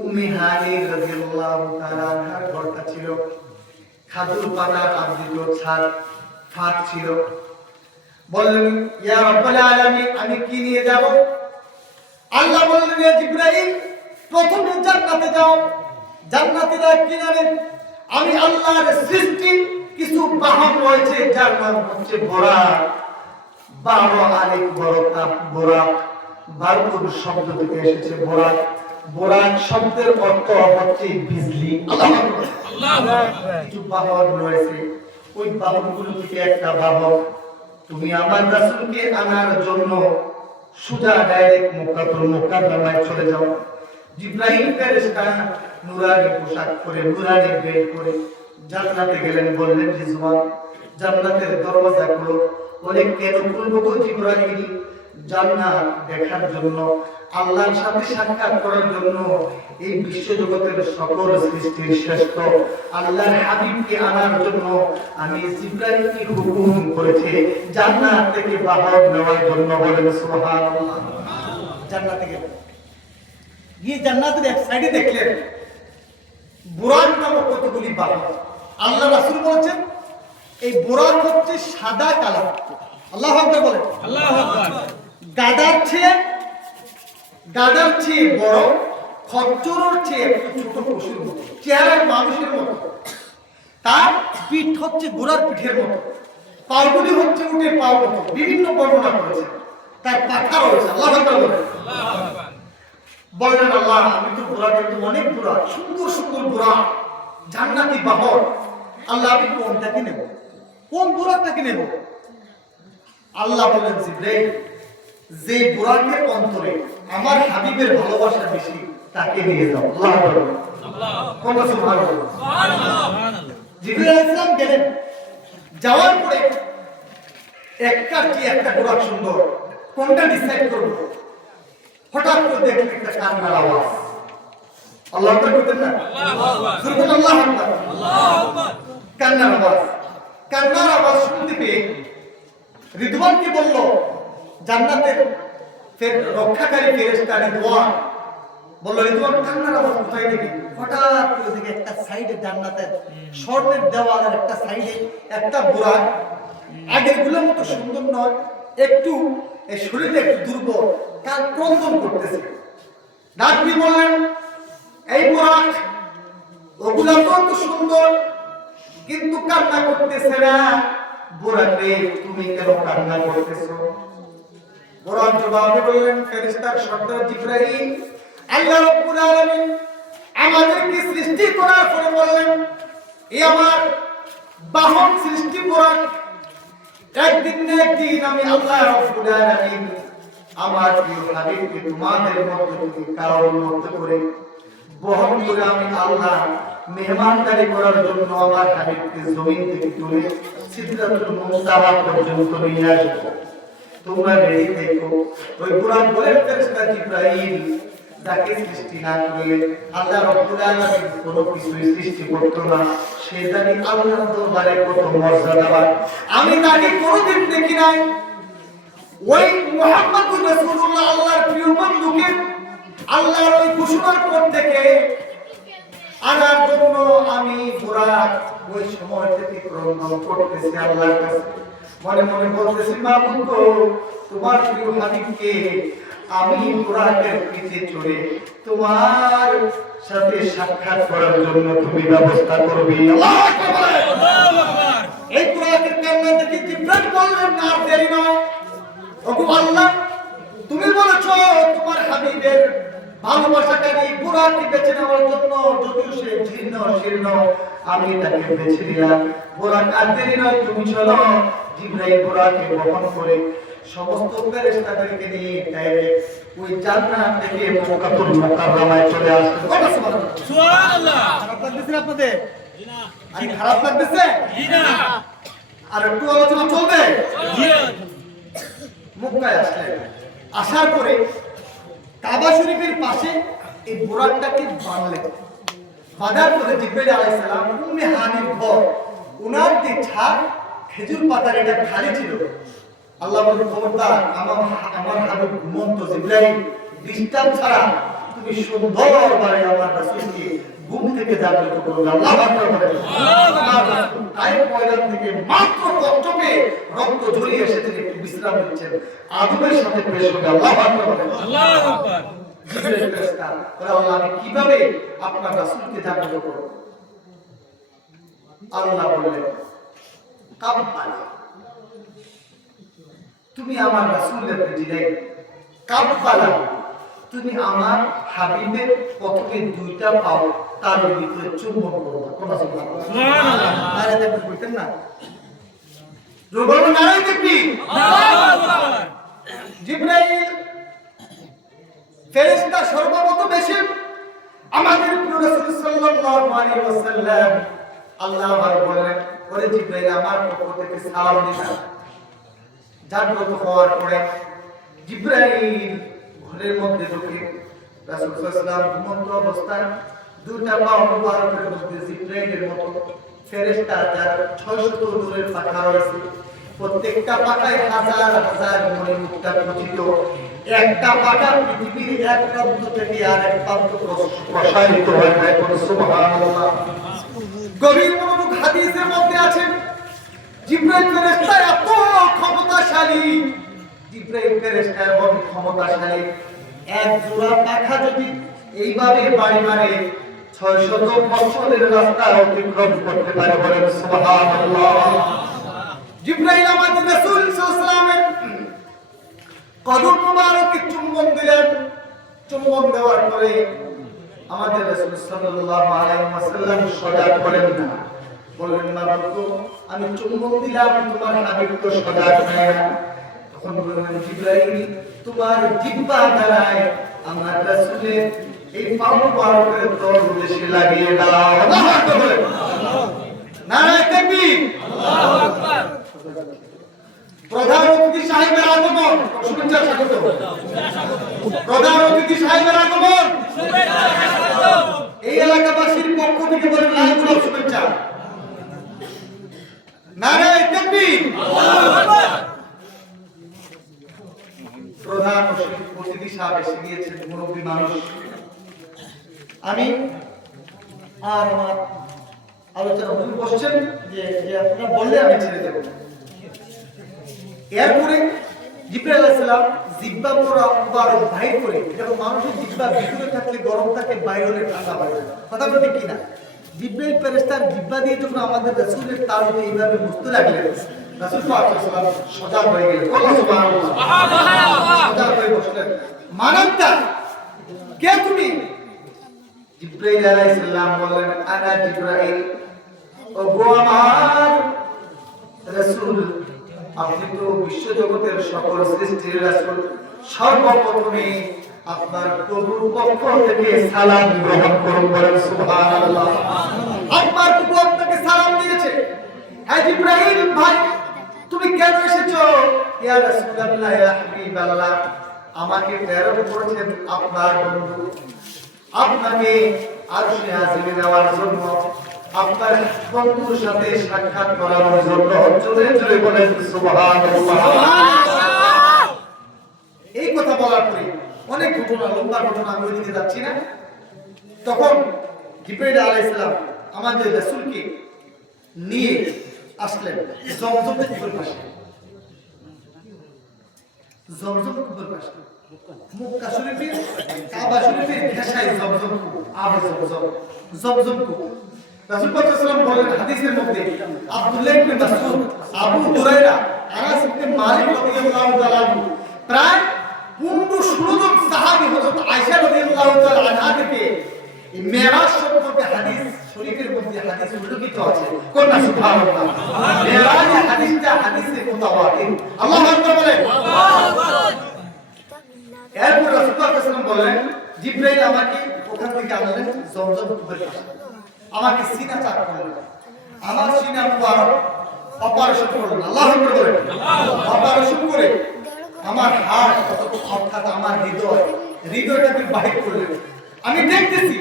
উম্মে হানি রাদিয়াল্লাহু তাআলা আনহার ঘরটা ছিল খাজুর পাতার আবৃত ছাদ, ফাঁক ছিল। বললেন, ইয়া রাব্বুল আলামিন, আমি কি নিয়ে যাব? আল্লাহ বললেন, ইয়া জিবরাইল, প্রথমে জান্নাতে যাও। জান্নাতীরা কি জানেন? আমি আল্লাহর সৃষ্টি কিছু বাহন রয়েছে, যার নাম হচ্ছে বোরাক। 12 আলিফ বরকা, বোরাক, বারকুর শব্দ থেকে এসেছে বোরাক। বোরাক শব্দের অর্থ হচ্ছে বিজলি। আল্লাহু আকবার। কিছু বাহন রয়েছে, ওই বাহনগুলো থেকে একটা বাহন তুমি আমার রাসূলকে আনার জন্য সোজা ডাইরেক্ট মক্কাতুল মুকাররমায় চলে যাও। জিবরাইল ফেরেশতা নূরানি পোশাক পরে, নূরানি বেল পরে জান্নাতে গেলেন। বললেন, রিজওয়ান, জান্নাতের দরজা খুলো। বলে, কেন খুলবো গো জিবরাইল? জান্নাত দেখার জন্য, আল্লাহর সাথে সাক্ষাৎ করার জন্য। এই বিশ্ব জগতের সকল সৃষ্টির শ্রেষ্ঠ আল্লাহর হাবিবকে আনার জন্য আমি জিবরাইলকে হুকুম করেছি জান্নাত থেকে বাহন নেওয়ার জন্য। বলেন সুবহানাল্লাহ। জান্নাতে গেলেন, গিয়ে জান্নাতের এক সাইডে দেখলেন বুরাক নামক কতগুলি বাহন। আল্লাহ রাসূল বলেছেন, এই বুরাক হচ্ছে সাদা কালো। আল্লাহু আকবার বলেন। আল্লাহু আকবার। গাদার চেয়ে বড়, খচ্চরের চেয়ে একটু ছোট পশুর মতো, চেহারার মানুষের মতো। তার পিঠ হচ্ছে ঘোড়ার পিঠের মতো, পাগুলি হচ্ছে উটের পাও মতো। বিভিন্ন বর্ণনা করেছে। তার পাখা রয়েছে। আল্লাহু আকবার বলেন। বললেন, আল্লাহ, আমি তো ঘোড়া, কিন্তু অনেক ঘোড়া, সুন্দর সুন্দর ঘোড়া, জান্নাতি বাহন। আল্লাহ, আমি কোনটাকে নেব? কোন বুরাকটাকে নেব? আল্লাহ বলেন, জিবরাইল, যে বুরাকের অন্তরে আমার হাবিবের ভালোবাসা বেশি, তাকে নিয়ে যাও। আল্লাহু আকবার। আল্লাহ সুবহানাল্লাহ। সুবহানাল্লাহ। জিবরাইল আলাইহিস সালাম গেলেন। যাওয়ার পরে একটার চেয়ে একটা বুরাক সুন্দর, কোনটা ডিসাইড করব? হঠাৎ করে দেখলেন একটা কান্নার আওয়াজ। আল্লাহু আকবার বলতেন না? আল্লাহু আকবার। সুবহানাল্লাহ। আল্লাহু আকবার। কান্নার আওয়াজ। কান্নার আওয়াজ শুনতে পেয়ে রিদওয়ানকে বলল, জান্নাতের রক্ষাকারী ফেরেশতা রিদওয়ান বলল, রিদওয়ান, কান্নার আওয়াজ কোথায় দেখি? হঠাৎ করে দেখে একটা সাইডে জান্নাতের স্বর্ণের দেওয়ালের একটা সাইডে একটা বুরাক, আগের গুলোর মতো সুন্দর নয়, একটু এই শরীরে একটু দুর্বল, তার ক্রন্দন করতেছে। ডাক্তার বললেন, এই বুরাক, ওগুলা তো সুন্দর, কিন্তু কান্না করতেছে না। বুরাক রে, তুমি কেন কান্না করতেছো? বুরাক জবাবে বললেন, ফেরেশতার সর্দার জিবরাইল, আল্লাহ রাব্বুল আলামিন আমাদেরকে সৃষ্টি করার পরে বললেন, এই আমার বাহন সৃষ্টি বুরাক, একদিন না একদিন আমি আল্লাহ রাব্বুল আলামিন আমার প্রিয় হাবিবকে তোমাদের মধ্যে থেকে কারোর মধ্যে করে বহন করে আমি আল্লাহ মেহমানদারি করার জন্য আমার হাবিবকে জমিন থেকে তুলে সিদরাতুল মুনতাহা পর্যন্ত নিয়ে আসবো। তোমরা রেডি থেকো। ওই বুরাক বলে ফেরেশতা জিবরাইল যাকে সৃষ্টি না করলে আল্লাহ রাব্বুল আলামিন কোনো কিছুই সৃষ্টি করতো না। সে জানি আল্লাহর দরবারে কত মর্যাদাবান। আমি তাকে কোনোদিন দেখি নাই। ওই মুহাম্মদুর রাসূলুল্লাহ আল্লাহর প্রিয় বন্ধুকে আল্লাহর ওই ঘোষণার পর থেকে আনার জন্য আমি বুরাক ওই সময় থেকে ক্রন্দন করতেছি আল্লাহর কাছে। মনে মনে বলতেছি, মাবুদ গো, তোমার প্রিয় হাবিবকে আমি বুরাকের পিঠে চড়ে তোমার সাথে সাক্ষাৎ করার জন্য তুমি ব্যবস্থা করবে। আল্লাহু আকবার, আল্লাহু আকবার। এই বুরাকের কান্না দেখে জিবরাইল বললেন, না দেরি নয়। ওগো আল্লাহ, তুমি বলেছো তোমার হাবিবের ভালোবাসাকারী বুরাককে বেছে নেওয়ার জন্য, যদিও সে জীর্ণ শীর্ণ, আমি তাকে বেছে নিলাম। বুরাক আর দেরি নয়, তুমি চলো। জিবরাইল বুরাককে বহন করে সমস্ত ফেরেশতাদেরকে নিয়ে ডাইরেক্ট ওই জান্নাত থেকে মক্কাতুল মুকাররমায় চলে আসে। সুবহানাল্লাহ। খারাপ লাগতেছে আপনাদের? জি না। কি খারাপ লাগতেছে? জি না। আর একটু আলোচনা চলবে? জি। মক্কায় আসলেন। আসার পরে কাবা শরীফের পাশে এই বুরাকটাকে বাঁধলেন। বাঁধার পরে জিবরাইল আলাইহিস সালাম উম্মে হানির ঘর, ওনার যে ছাদ খেজুর পাতার এটা খালি ছিল। আল্লাহ বলেন, খবরদার, আমার হাবিব ঘুমন্ত, জিবরাইল ডিস্টার্ব ছাড়া তুমি সুন্দরভাবে আমার রাসূলকে ঘুম থেকে জাগ্রত করো। আল্লাহু আকবার বলেন। আল্লাহু আকবার। কায়েম ময়দান থেকে মাত্র কষ্টে রক্ত ঝরিয়ে এসেছেন, একটু বিশ্রাম নিচ্ছেন। আদমের সাথে পেশ হবে। আল্লাহু আকবার বলেন। আল্লাহু আকবার। জিবরাইল ফেরেশতা বলে, আল্লাহ, আমি কিভাবে আপনার রাসূলকে জাগ্রত করব? আল্লাহ বললেন, কাব্বালা, তুমি আমার রাসূলের হৃদয়ে কাব্বালা, তুমি আমার হাবিবের প্রথমে দুইটা পাও তার ভিতরে চুম্বন করো। সুবহানাল্লাহ। নারে তাকবীর বলতেন না? জোরে নারে তাকবীর। আল্লাহু আকবার। জিবরাইল ফেরেশতা সর্বপ্রথম এসে আমাদের প্রিয় রাসূল সাল্লাল্লাহু আলাইহি ওয়াসাল্লাম আল্লাহ আমার বলেন, ওরে জিবরাইল, আমার পক্ষ থেকে সালাম দিলাম। জাগ্রত হওয়ার পরে জিবরাইল ঘরের মধ্যে ঢুকে রাসূল সাল্লাল্লাহু আলাইহি ওয়াসাল্লাম ঘুমন্ত অবস্থায় দুইটা পা মুবারকের মধ্যে জিবরাইলের মতো ফেরেশতা যার 600 নূরের পাখা রয়েছে, প্রত্যেকটা পাখায় হাজার হাজার মণি মুক্তা খচিত। একটা পাখা পৃথিবীর এক প্রান্ত থেকে আরেক প্রান্ত প্রসারিত হয়ে যায়। সুবহানাল্লাহ। গভীর মনোযোগ হাদিসের মধ্যে আছে, জিবরাইল ফেরেশতা এত ক্ষমতাশালী, জিবরাইল ফেরেশতা এমন ক্ষমতাশালী, এক জোড়া পাখা যদি এইভাবে বাড়ি মারে 600 বছরের রাস্তা অতিক্রম করতে পারে। বলেন সুবহানাল্লাহ। জিবরাইল আমাদের রাসূল সাল্লাল্লাহু আলাইহি ওয়াসাল্লামের কদম মুবারকে চুম্বন দিলেন। চুম্বন দেওয়ার পরে আমাদের রাসূল সাল্লাল্লাহু আলাইহি ওয়াসাল্লাম সজাগ হলেন না, বললেন, না বাবু, আমি চুম্বন দিলাম, তোমার হাবিব তো সজাগ হয় না। তখন বললেন, জিবরাইল, তোমার জিহ্বা দ্বারায় আমার রাসূলের এই পাও মুবারকের তল দেশে লাগিয়ে দাও। আল্লাহু আকবার বলেন। নারে তাকবীর। আল্লাহু আকবার। প্রধান অতিথি সাহেবের আগমন, শুভেচ্ছা স্বাগত। প্রধান অতিথি সাহেবের আগমন, শুভেচ্ছা স্বাগত। এই এলাকাবাসীর পক্ষ থেকে বলেন, লাল গোলাপ শুভেচ্ছা। নারে তাকবীর। আল্লাহু আকবার। প্রধান অতিথি সাহেব এসে গিয়েছেন, মুরব্বী মানুষ। আমি আর আমার আলোচনা বসছেন যে আপনারা বললে আমি ছেড়ে দেব। এরপরে জিবরাইল আলাইহিস সালাম জিহ্বা মুবারক বাইর করে, যখন মানুষের জিহ্বা ভিতরে থাকলে গরম থাকে, বাইরে ঠান্ডা হয়, কথা বলতে কি না, জিবরাইল ফেরেশতার জিহ্বা দিয়ে যখন আমাদের রাসূলের তালুতে এইভাবে মুছতে লাগলেন, রাসূল সাল্লাল্লাহু আলাইহি ওয়াসাল্লাম সজাগ হয়ে গেলেন। সুবহানাল্লাহ। সুবহানাল্লাহ। সজাগ হয়ে বসলেন। মানবতা, কে তুমি? জিবরাইল আলাইহিস সালাম বললেন, আনা জিবরাইল, ও গো আমার রাসূল, আপনি তো বিশ্বজগতের সকল সৃষ্টির রাসূল, সর্বপ্রথমে আপনার প্রভুর পক্ষ থেকে সালাম গ্রহণ করুন। বলেন সুবহানাল্লাহ। আপনার প্রভু আপনাকে সালাম দিয়েছে। হ্যাঁ জিবরাইল ভাই তুমি কেন এসেছো? ইয়া রাসূলুল্লাহ ইয়া হাবিবাল্লাহ, আমাকে প্রেরণ করেছেন আপনার বন্ধু আপনাকে আরশে আজিমে নেওয়ার জন্য, আপনার বন্ধুর সাথে সাক্ষাৎ করার জন্য। জোরে জোরে বলেন সুবহানাল্লাহ। এই কথা বলার পরে অনেক ঘটনা, লম্বা ঘটনা, আমি ওইদিকে যাচ্ছি না। তখন জিবরাইল আলাইহিস সালাম আমাদের রাসূলকে নিয়ে আসলেন জমজম কূপের পাশে। জমজম কূপের পাশে মক্কা শরীফের কাবা শরীফের ঘেঁষায় জমজম কূপ, আবু জমজম কূপ। রাসূল পাক সাল্লাল্লাহু আলাইহি ওয়াসাল্লাম বলেন হাদিসের মধ্যে, আব্দুল্লাহ ইবনে মাসউদ, আবু হুরায়রা, আনাস ইবনে মালিক রাদিয়াল্লাহু তাআলা আনহু, প্রায় 15-16 জন সাহাবী হযরত আয়েশা রাদিয়াল্লাহু তাআলা আনহা থেকে এই মেরাজ সম্পর্কে হাদিস শরীফের মধ্যে হাদিস উল্লেখিত আছে। কোন সুবহানাল্লাহ। মেরাজ হাদিসটা হাদিসে মুতাওয়াতির। আল্লাহু আকবার বলেন। এরপর রাসূল পাক সাল্লাল্লাহু আলাইহি ওয়াসাল্লাম বলেন জিবরাইল আমাকে ওখান থেকে আনলেন জমজম কূপের কাছে, আমাকে সিনা চাপ করলেন, আমার সিনা মুবারক অপারেশন করলেন। আল্লাহু আকবার বলেন। অপারেশন করে আমার হার্ট অর্থাৎ আমার হৃদয়টাকে বাহির করলেন। আমি দেখতেছি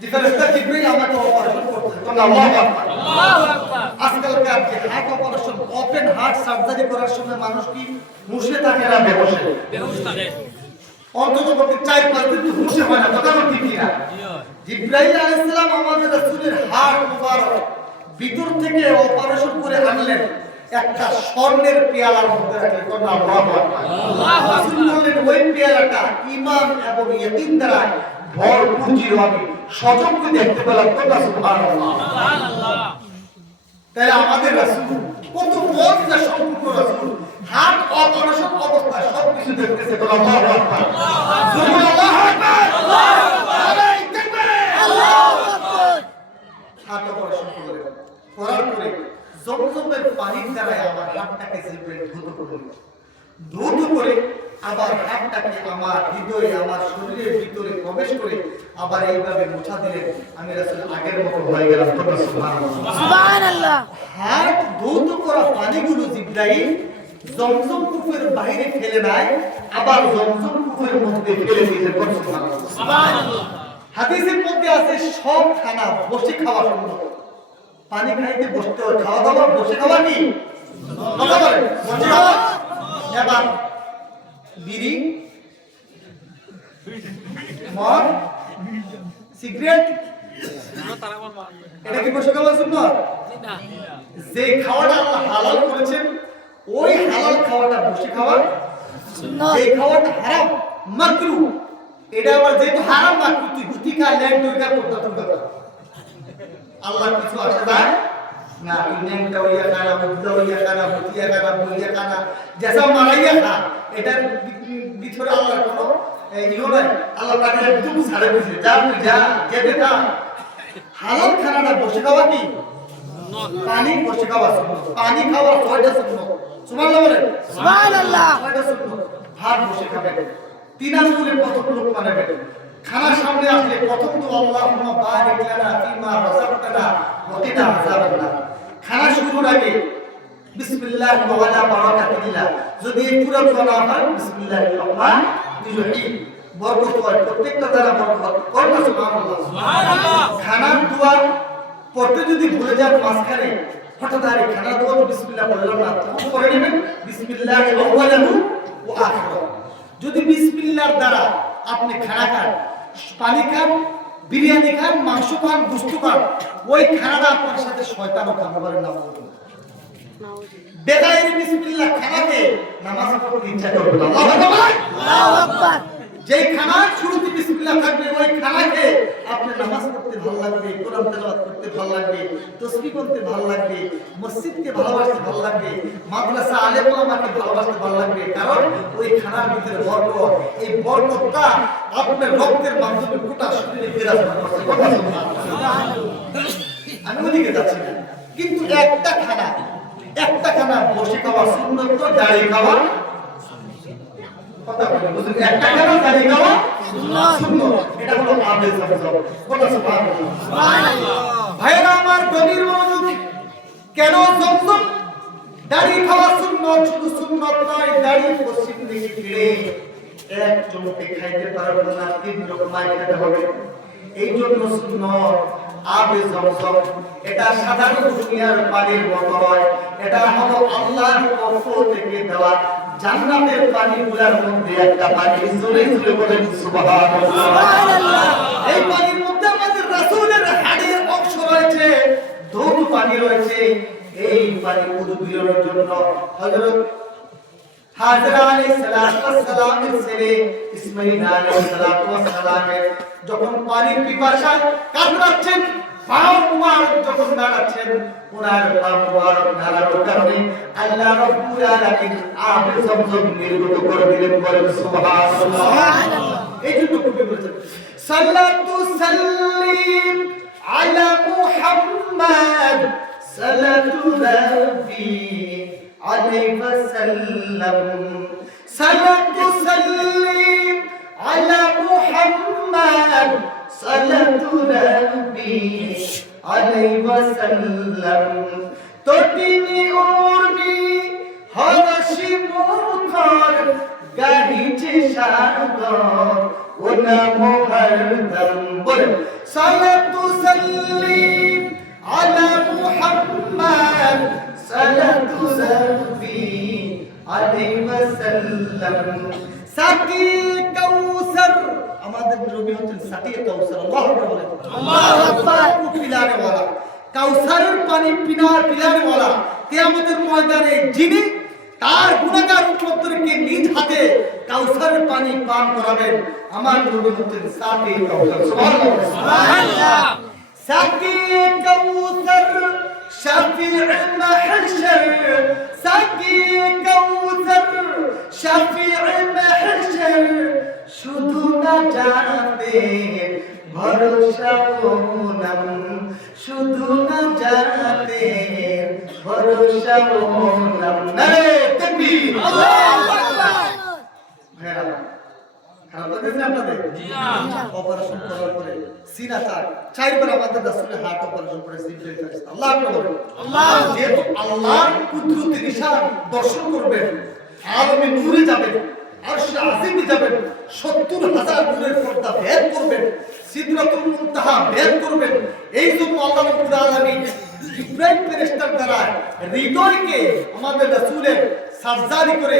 যে ফেরেশতা জিবরাইল আমাকে অপারেশন করতেছে। আল্লাহু আকবার। আল্লাহু আকবার। আজকালকার যে heart operation, open heart surgery করার সময় মানুষ কি মুশে থাকে না বেহুশ থাকে? অন্তত পক্ষে 4-5 দিন তো হুঁশে হয় না, কথা বলতে কি না? জিবরাইল আলাইহিস সালাম আমাদের রাসূলের হাড় মুবারক ভিতর থেকে অপারেশন করে আনলেন, একটা স্বর্ণের পেয়ালার মধ্যে রাখলেন। আল্লাহু আকবার। আল্লাহু আকবার। রাসূল বললেন ওই পেয়ালাটা ঈমান এবং ইয়াকিন দ্বারা ভরপুর ছিল, আমি সচক্ষে দেখতে পেলাম। সুবহানাল্লাহ সুবহানাল্লাহ। তাহলে আমাদের রাসূল কত মর্যাদা সম্পন্ন রাসূল, হাত অপারেশন অবস্থায় সবকিছু দেখতেছে। আল্লাহু আকবার। আল্লাহু আকবার। আল্লাহু আকবার। আলাইহি তাকবীর। আল্লাহু আকবার। হাত অপারেশন করার পরে জমজমের পানির দ্বারা আমার হাতটাকে জিবরাইল ধৌত করে আবার হাতটাকে আমার হৃদয়ে, আমার শরীরের ভিতরে প্রবেশ করে আবার এইভাবে মুছা দিলেন। আমি রাসূল আগের মতো হয়ে গেলাম। সুবহানাল্লাহ সুবহানাল্লাহ। হাত ধৌত করা পানিগুলো জিবরাইল জমজম কূপের বাইরে ফেলে নাই, আবার জমজম কূপের মধ্যে ফেলে দিয়েছে। সুবহানাল্লাহ। হাদিসের মধ্যে আছে সব খানা বসে খাওয়া সম্ভব। পানি খাইতে বসতে হয়, খাওয়া দাওয়া বসে খাওয়া কি কথা বলে বসে খাওয়া। এবার বিড়ি, মদ, সিগারেট, এটা কি বসে খাওয়া সুন্নাত? যে খাওয়াটা আল্লাহ হালাল করেছেন ওই হালাল খাওয়াটা বসে খাওয়া সুন্নাত। যে খাওয়াটা হারাম মাকরুহ, এটা আবার যেহেতু হারাম মাকরুহ, তুই গুটি খা ল্যান্ড দরকার করতে হবে। আল্লাহ কিছু আসে যায় না, ইন্ডিয়ানটা ওইয়া খানা, বুদ্ধা ওইয়া খানা, ভুতিয়া খানা, বইয়া খানা, যেসব মারাইয়া খা, এটার ভিতরে আল্লাহর কোনো ইও নাই। আল্লাহ তাকে একদম ছাড়ে দিয়েছে, যা তুই যা যেতে খা। হালাল খানাটা বসে খাওয়া কি পানি বসে খাওয়া সুন্নাত। পানি খাওয়া 6টা সুন্নাত। সুবহানাল্লাহ বলেন। সুবহানাল্লাহ। 6টা সুন্নাত। ভাত বসে খাবেন, 3 আঙ্গুলে প্রথম লোকমা নেবেন। খানার সামনে আসলে প্রথম তো আল্লাহুম্মা বারিক লানা ফিমা রাযাকতানা ওয়া কিনা আযাবান্নার। খানা শুরুর আগে বিসমিল্লাহ ওয়া আলা বারাকাতিল্লাহ, যদি এই পুরো দোয়া না হয় বিসমিল্লাহির রহমানির রহিম, বরকত হয়, প্রত্যেকটা দ্বারা বরকত। করবে সুবহানাল্লাহ সুবহানাল্লাহ। খানার দোয়া পড়তে যদি ভুলে যান মাঝখানে, হঠাৎ আর খানার দোয়া তো বিসমিল্লাহ বললাম না, তখন পড়ে নেবেন বিসমিল্লাহি আউয়ালাহু ওয়া আখিরাহু। যদি বিসমিল্লাহর দ্বারা আপনি খানা খান, পানি খান, বিরিয়ানি খান, মাংস খান, গোশত খান, ওই খানাটা আপনার সাথে শয়তানও খাবে বলেন না বলুন। বেগাইরে বিসমিল্লাহ খানাকে নামাজ পড়তে ইচ্ছা করবে না। আল্লাহু আকবার। আল্লাহু আকবার। যেই খানার শুরুতে বিসমিল্লাহ থাকবে ওই খানাকে আপনি নামাজ পড়তে ভালো লাগবে, কোরআন তেলাওয়াত করতে ভালো লাগবে, তাসবিহ করতে ভালো লাগবে, মসজিদকে ভালোবাসতে ভালো লাগবে, মাদ্রাসা আলেম ওলামাকে ভালোবাসতে ভালো লাগবে। কারণ ওই খানার ভিতরে বরকত, এই বরকতটা আপনার রক্তের মাধ্যমে গোটা শরীরে বিরাজমান করছে। আমি ওদিকে যাচ্ছি না, কিন্তু একটা খানা বসে খাওয়া সুন্নাত, তো দাঁড়িয়ে খাওয়া কথা বলেন বুঝুন। একটা খানা দাঁড়িয়ে খাওয়া সুন্নাত, এটা হলো আবেদ। কথা সুবহানাল্লাহ সুবহানাল্লাহ। ভাইরা আমার গভীর মনোযোগ, কেন জমজম দাড়ি খাওয়া সুন্নত, শুধু সুন্নত নয়, দাড়ি পশ্চিম দিকে ফিরে এক চমকে খাইতে পারবেন না, 3 রকমায় খেতে হবে। এই জন্য সুন্নত আবে জমজম, এটা সাধারণ দুনিয়ার পানির মতো নয়, এটা হলো আল্লাহর পক্ষ থেকে দেওয়া জান্নাতের পানিগুলোর মধ্যে একটা পানি। জোরে জোরে বলেন সুবহানাল্লাহ। এই পানির মধ্যে আমাদের রাসূলের হাড়ের অংশ রয়েছে, ধৌত পানি রয়েছে। এই পানি ওযু বিরোধের জন্য হযরত হাজরা আলাইহিস সালাতু ওয়াস সালামের ছেলে ইসমাঈল আলাইহিস সালাতু ওয়াস সালামের যখন পানির পিপাসায় কাতরাচ্ছেন, পা মুবারক যখন দাঁড়াচ্ছেন, ওনার পা মুবারক দাঁড়ানোর কারণে আল্লাহ রাব্বুল আলামিন আবে জমজম নির্গত করে দিলেন। বলেন সুবহানাল্লাহ। এই জন্য কবি বলেছেন সাল্লাতু সাল্লিম আলা মুহাম্মাদ সালাতু রাব্বি আলাইহি ওয়াসাল্লাম, সালাতু সাল্লিম আলা মুহাম্মাদ সালাতু রাব্বি আলাইহি ওয়াসাল্লাম, তটিনি উর্মি হরশি মুখর গাহিছে সাগর ও নামো হরদম। বলেন সালাতু সাল্লিম আলা মুহাম্মাদ সালাতু রাব্বি আলাইহি ওয়াসাল্লাম, সাকি কাউসার, আমাদের নবী হচ্ছেন সাকি কাউসার। আল্লাহু আকবার। আল্লাহু আকবার। পিলারে ওয়ালা, কাউসারের পানি পিলারে ওয়ালা, কিয়ামতের ময়দানে যিনি তার গুনাহগার উম্মতদেরকে নিজ হাতে কাউসারের পানি পান করাবেন, আমার নবী হচ্ছেন সাকি কাউসার। সুবহানাল্লাহ। সাকি কাউসার শাফিউ মাহশর, সাকি কাউসার শাফিউ মাহশর, শুধু না জানতে ভরসা ওনাম, শুধু না জানতে ভরসা ওনাম। নারে তাকবীর, আল্লাহু আকবার। ভাইরা খারাপ লাগছে আপনাদের? জি না। অপারেশন করার পরে সিনা চারবার আমাদের রাসূলের হার্ট অপারেশন করে সিনফেল করেছে। আল্লাহু আকবার। আল্লাহ যেহেতু আল্লাহর কুদরতি নিশান দর্শন করবেন, আলমে নূরে যাবেন, আরশে আজিমে যাবেন, ৭০,০০০ নূরের পর্দা ভেদ করবেন, সিদরাতুল মুনতাহা ভেদ করবেন। এই জন্য আল্লাহ রাব্বুল আলামিন ইব্রাহিম ফেরেশতার দ্বারা হৃদয়কে আমাদের রাসূলের সার্জারি করে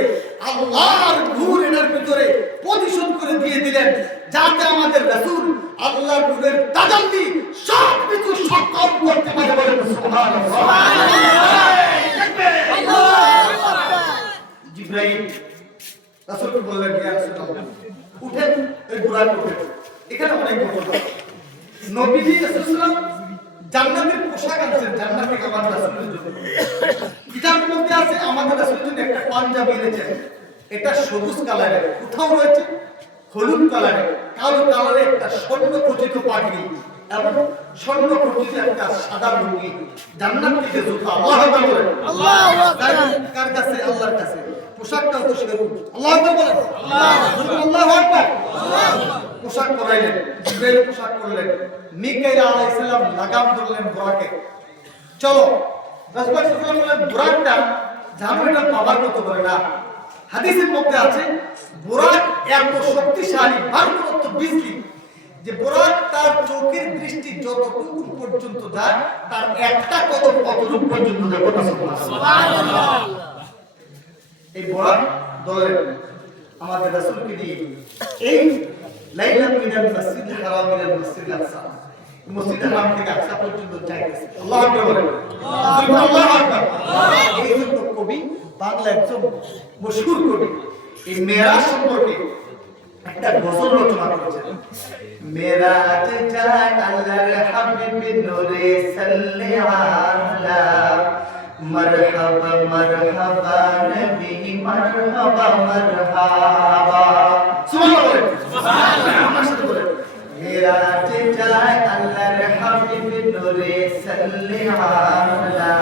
আল্লাহর নূর এর ভিতরে প্রতিশোধ করে দিয়ে দিলেন, যাতে আমাদের রাসূল আল্লাহর নূরের তাজাল্লি সব কিছু সক্ষম করতে পারে। বলেন সুবহানাল্লাহ। আল্লাহু আকবার। জিবরাইল রাসূলকে বললেন, ইয়া রাসূলুল্লাহ উঠেন, এই বুরাক উঠেন। এখানে অনেক ঘটনা। নবীজি রাসূলুল্লাহ জান্নাতের পোশাক আনছেন, জান্নাতে আমার রাসূলের জন্য। কিতাবের মধ্যে আছে আমাদের রাসূলের জন্য একটা পাঞ্জাবি এনেছেন, এটা সবুজ কালারের, কোথাও রয়েছে হলুদ কালারের, কালো কালারের একটা স্বর্ণ খচিত পাগড়ি এবং স্বর্ণ খচিত একটা সাদা লুঙ্গি, জান্নাত থেকে জুতা। আল্লাহু আকবার বলেন। আল্লাহু আকবার। কার কাছে? আল্লাহর কাছে। পোশাকটাও তো সেরকম। আল্লাহু আকবার বলেন। আল্লাহু আকবার। পোশাক পরাইলেন, জিবরাইল পোশাক করলেন, মিকাইল আলাইহিস সালাম লাগাম ধরলেন বুরাকে। চলো, রাসূল সাল্লাল্লাহু আলাইহি ওয়াসাল্লাম বলেন বুরাকটা জানো এটা পাওয়ার মতো করে না। হাদিসের মধ্যে আছে বুরাক এত শক্তিশালী, ভারপ্রাপ্ত বিজলি, যে বুরাক তার চোখের দৃষ্টি যতটুকু পর্যন্ত যায়, তার একটা কদম অতটুকু পর্যন্ত যায়। সুবহানাল্লাহ। এই বুরাক দলের আমাদের রাসূলকে দিয়ে এই লাইলাতুল মিনাল মসজিদুল হারাম ইলাল মসজিদুল আকসা, মসজিদুল হারাম থেকে আকসা পর্যন্ত যাইতেছে। আল্লাহু আকবার বলেন। আল্লাহু আকবার। এই জন্য কবি বাংলা একজন মশহুর কবি এই মেরাজ সম্পর্কে একটা গজল রচনা করেছেন। মেরাজ যায় আল্লাহর হাবিব নূরে সাল্লি আলা, মারহাবা মারহাবা নবী মারহাবা মারহাবা। সুবহানাল্লাহ। সুবহানাল্লাহ। আমার সাথে বলেন মেরাজ যায় আল্লাহর হাবিব নূরে সাল্লি আলা,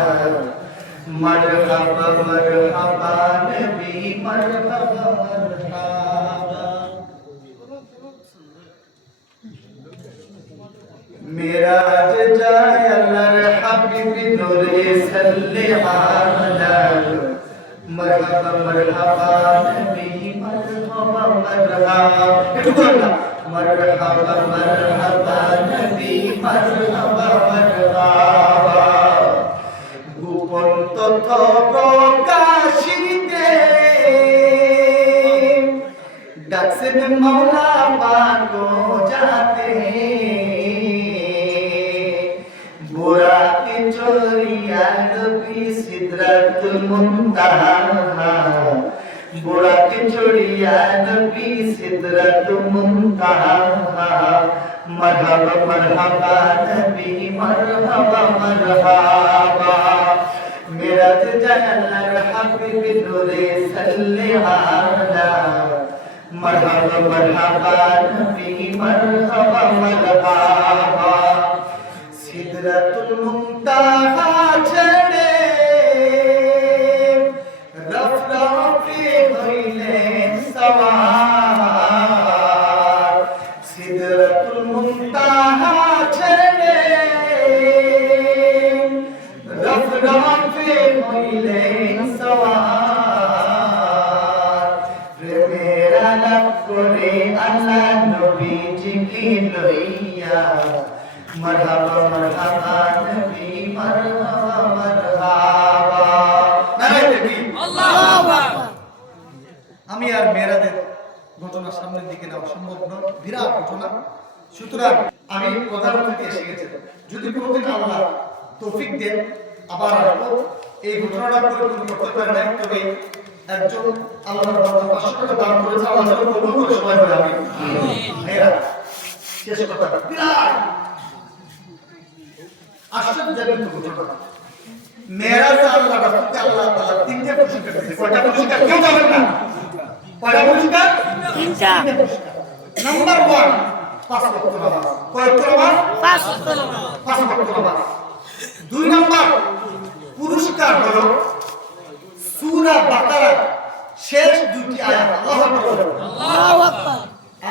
মারহাবা মারহাবা নবী মারহাবা মারহাবা। মেরাজ যায় আল্লাহর হাবিব নূরে salli ala marhaba marhaba nabi marhaba marhaba একটু বলুন না marhaba marhaba nabi marhaba marhaba গোপন তথ্য প্রকাশিতে ডাকছেন মাওলা পাক যাতে বুরাকে চড়িয়া নবী সিদরাতুল মুনতাহা বুরাকে চড়িয়া নবী সিদরাতুল মুনতাহা মারহাবা মারহাবা নবী মারহাবা মারহাবা মিরাজ জানার হাবিব নূরে সাল্লি আলা মারহাবা মারহাবা নবী মারহাবা মারহাবা সিদরাতুল মুনতাহা ছেড়ে রফরফে হইলেন সওয়ার সিদরাতুল মুনতাহা ছেড়ে রফরফে হইলেন সওয়ার প্রেমের আলাপ করে আল্লাহ নবীজিকে লইয়া মারহাবা মারহাবা নবী মারহাবা মারহাবা নারে তাকবীর আল্লাহু আকবার আমি আর মেরাজের ঘটনা সামনের দিকে না সম্ভব নয় বিরাট ঘটনা সুতরাং আমি প্রধানমন্ত্রী এসে গেছে যদি কোনোদিন আল্লাহ তৌফিক দেন আবার আসবো এই ঘটনাটা পরিপূর্ণ করতে পারে না তবে একজন আল্লাহর বান্দা 500 টাকা দান করেছে আল্লাহ যেন কবুল করে সবাই বলে আমিন মেরা শেষ কথা বিরাট আশ্চর্যজনক ঘটনা মেরাজ আল্লাহ রাসূলকে আল্লাহ তাআলা তিনটা পুরস্কার দিয়েছে কয়টা পুরস্কার কেউ জানেন না কয়টা পুরস্কার তিনটা নাম্বার 1 পাঁচ ওয়াক্ত নামাজ কয় ওয়াক্ত নামাজ পাঁচ ওয়াক্ত নামাজ 2 নাম্বার পুরস্কার হলো সূরা বাকারা শেষ দুটি আয়াত আল্লাহু আকবার আল্লাহু আকবার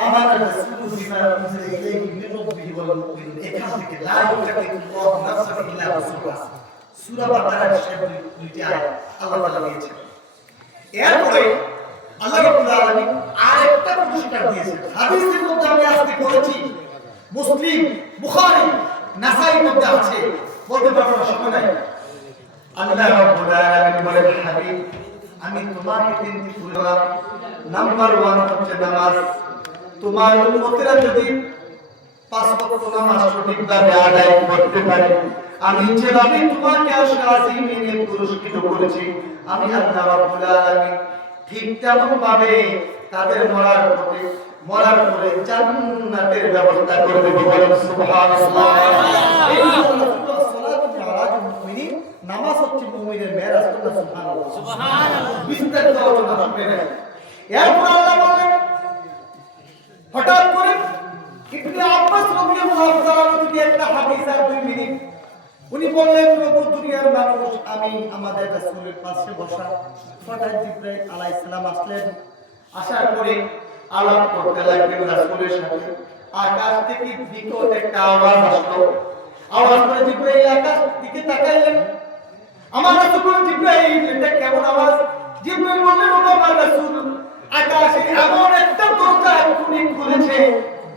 আমার রাসূল বিমা উনজিলা ইলাইহি মিন রাব্বিহি ওয়াল মুমিনুন এখান থেকে লা ইউকাল্লিফুল্লাহু নাফসান ইল্লা উসআহা সূরা বাকারার শেষ দুটি আয়াত আল্লাহ তাআলা দিয়েছেন এরপরে আল্লাহ রাব্বুল আলামিন আরেকটা পুরস্কার দিয়েছেন হাদিসের মধ্যে আমি আজকে পড়েছি মুসলিম বুখারী নাসাঈর মধ্যে আছে বলতে পারবো না সময় নাই আল্লাহ রাব্বুল আলামিন বলেন হাবিব আমি তোমাকে তিনটি পুরস্কার নাম্বার 1 হচ্ছে নামাজ তোমার উম্মতেরা যদি পাঁচ ওয়াক্ত নামাজ সঠিকভাবে আদায় করতে পারে আমি যেভাবে তোমাকে আশরাফিনে পুরস্কৃত করেছি আমি আল্লাহ রাব্বুল আলামিন ঠিক তেমন ভাবে তাদের মরার পরে জান্নাতের ব্যবস্থা করে দেব বলেন সুবহানাল্লাহ এই সালাতুল মেরাজুল মুমিনিন নামাজ হচ্ছে মুমিনের মেরাজ সুবহানাল্লাহ সুবহানাল্লাহ বিস্তারিত আলোচনা করবেন এরপর আল্লাহ বলেন হঠাৎ করে ইবনে আব্বাস রাদিয়াল্লাহু তাআলা থেকে একটা হাদিস আর 2 মিনিট উনি বললেন প্রভু দুনিয়ার মানুষ আমি আমাদের রাসূলের পাশে বসা হঠাৎ জিবরাইল আলাইহিস সালাম আসলেন আসার পরে আলাপ করতে লাগলেন রাসূলের সাথে আকাশ থেকে বিকট একটা আওয়াজ আসলো আওয়াজ করে জিবরাইল আকাশ দিকে তাকাইলেন আমার রাসূল জিবরাইল এটা কেমন আওয়াজ জিবরাইল বললেন ও আমার রাসূল আকাশে এমন একটা দরজা খুলেছে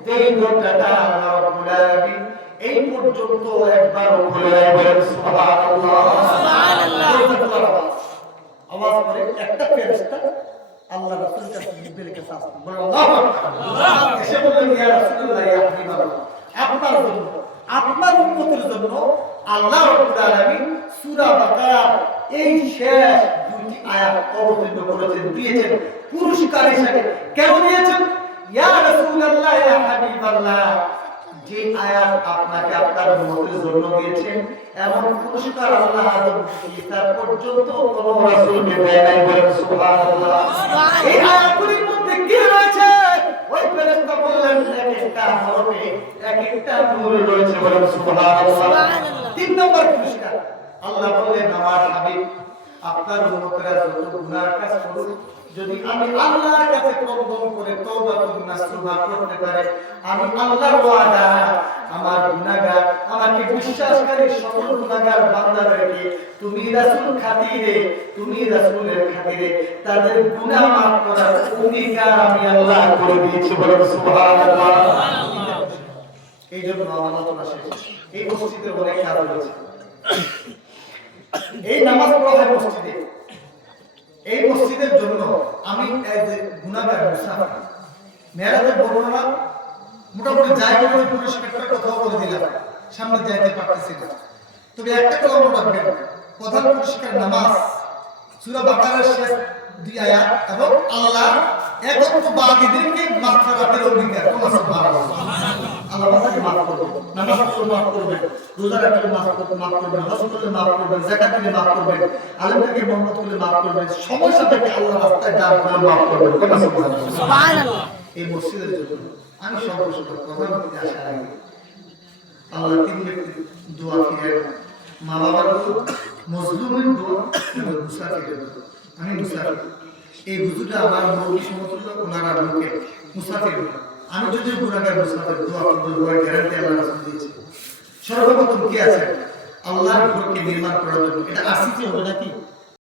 যেই দরজাটা আল্লাহ রাব্বুল আলামিন এই পর্যন্ত একবারও খুলে নাই বলেন সুবহানাল্লাহ সুবহানাল্লাহ আওয়াজ করে একটা ফেরেশতা আল্লাহ রাসূলের কাছে জিবরাইলকে সাথে বলে আল্লাহু আকবার এসে বললেন ইয়া রাসূলুল্লাহ ইয়া হাবিবাল্লাহ আপনার জন্য আপনার উম্মতের জন্য আল্লাহ রাব্বুল আলামিন সূরা বাকারা এই শেষ দুটি আয়াত অবতীর্ণ করেছেন দিয়েছেন পুরস্কার হিসেবে কেন দিয়েছেন ইয়া রাসূলুল্লাহ ইয়া হাবিবাল্লাহ যে আয়াত আপনাকে আপনার উম্মতের জন্য দিয়েছেন এমন পুরস্কার আল্লাহ আদম ঈসা পর্যন্ত কোন রাসূলকে দেয় নাই বলেন সুবহানাল্লাহ এই আয়াতগুলির মধ্যে কি রয়েছে ওই ফেরেশতা বললেন একটা হরফে একটা নূর রয়েছে বলেন সুবহানাল্লাহ 3 নম্বর পুরস্কার আল্লাহ বললেন আমার হাবিব আপনার উম্মতেরা যত গুনার কাজ করুক, যদি আমি আল্লাহর কাছে কদম করে তওবা নাসুহা করতে পারে, আমি আল্লাহর ওয়াদা আমার গুনাহগার, আমাকে বিশ্বাসকারী সকল গুনাহগার বান্দাদেরকে তুমি রাসূল খাতিরে, তুমি রাসূলের খাতিরে তাদের গুনাহ মাফ করার অঙ্গীকার আমি আল্লাহ করে দিয়েছি। বলেন সুবহানাল্লাহ। এই জন্য আমার আলোচনা শেষ। এই মসজিদে অনেক কাজ হয়েছে, এই নামাজ পড়া হয় মসজিদে। এই মসজিদের জন্য আমি গুনাহগার মুসাফির মেরাজের বর্ণনা মোটামুটি যাই করে পরিষ্কার কথাও বলে দিলাম, সামনে যাইতে পারতেছি না। তবে একটা কথা মনে রাখবেন, প্রধান পরিষ্কার নামাজ সূরা বাকারার শেষ 2 আয়াত এবং আল্লাহ একত্ববাদীদেরকে মাগফিরাতের অঙ্গীকার। সুবহানাল্লাহ। আল্লাহ আমাকে মাফ করবেন, নামাজ পড়লে মাফ করবেন, রোজা রাখলে মাফ করবেন, হজ করলে মাফ করবেন, যাকাত দিলে মাফ করবেন, আলেমদেরকে মহব্বত করলে মাফ করবেন, সময় সাপেক্ষে আল্লাহর রাস্তায় দান করলে মাফ করবেন। সুবহানাল্লাহ। এই মসজিদের জন্য আমি সর্বশেষ প্রধানমন্ত্রী আসার আগে আল্লাহ 3 ব্যক্তির দোয়া ফিরে, মা বাবার দোয়া, মজলুমের দোয়া এবং মুসাফিরের দোয়া। আমি মুসাফির, এই হুজুরটা আমার মুরব্বী সমতুল্য, ওনারা লোকে মুসাফির। আমি যদি গুনাহগার মুসাফির, দোয়া করব, দোয়ার গ্যারান্টি আল্লাহ রাসূল দিয়েছে। সর্বপ্রথম কি আছে? আল্লাহর ঘরকে নির্মাণ করার জন্য। এটা আসিতে হবে নাকি?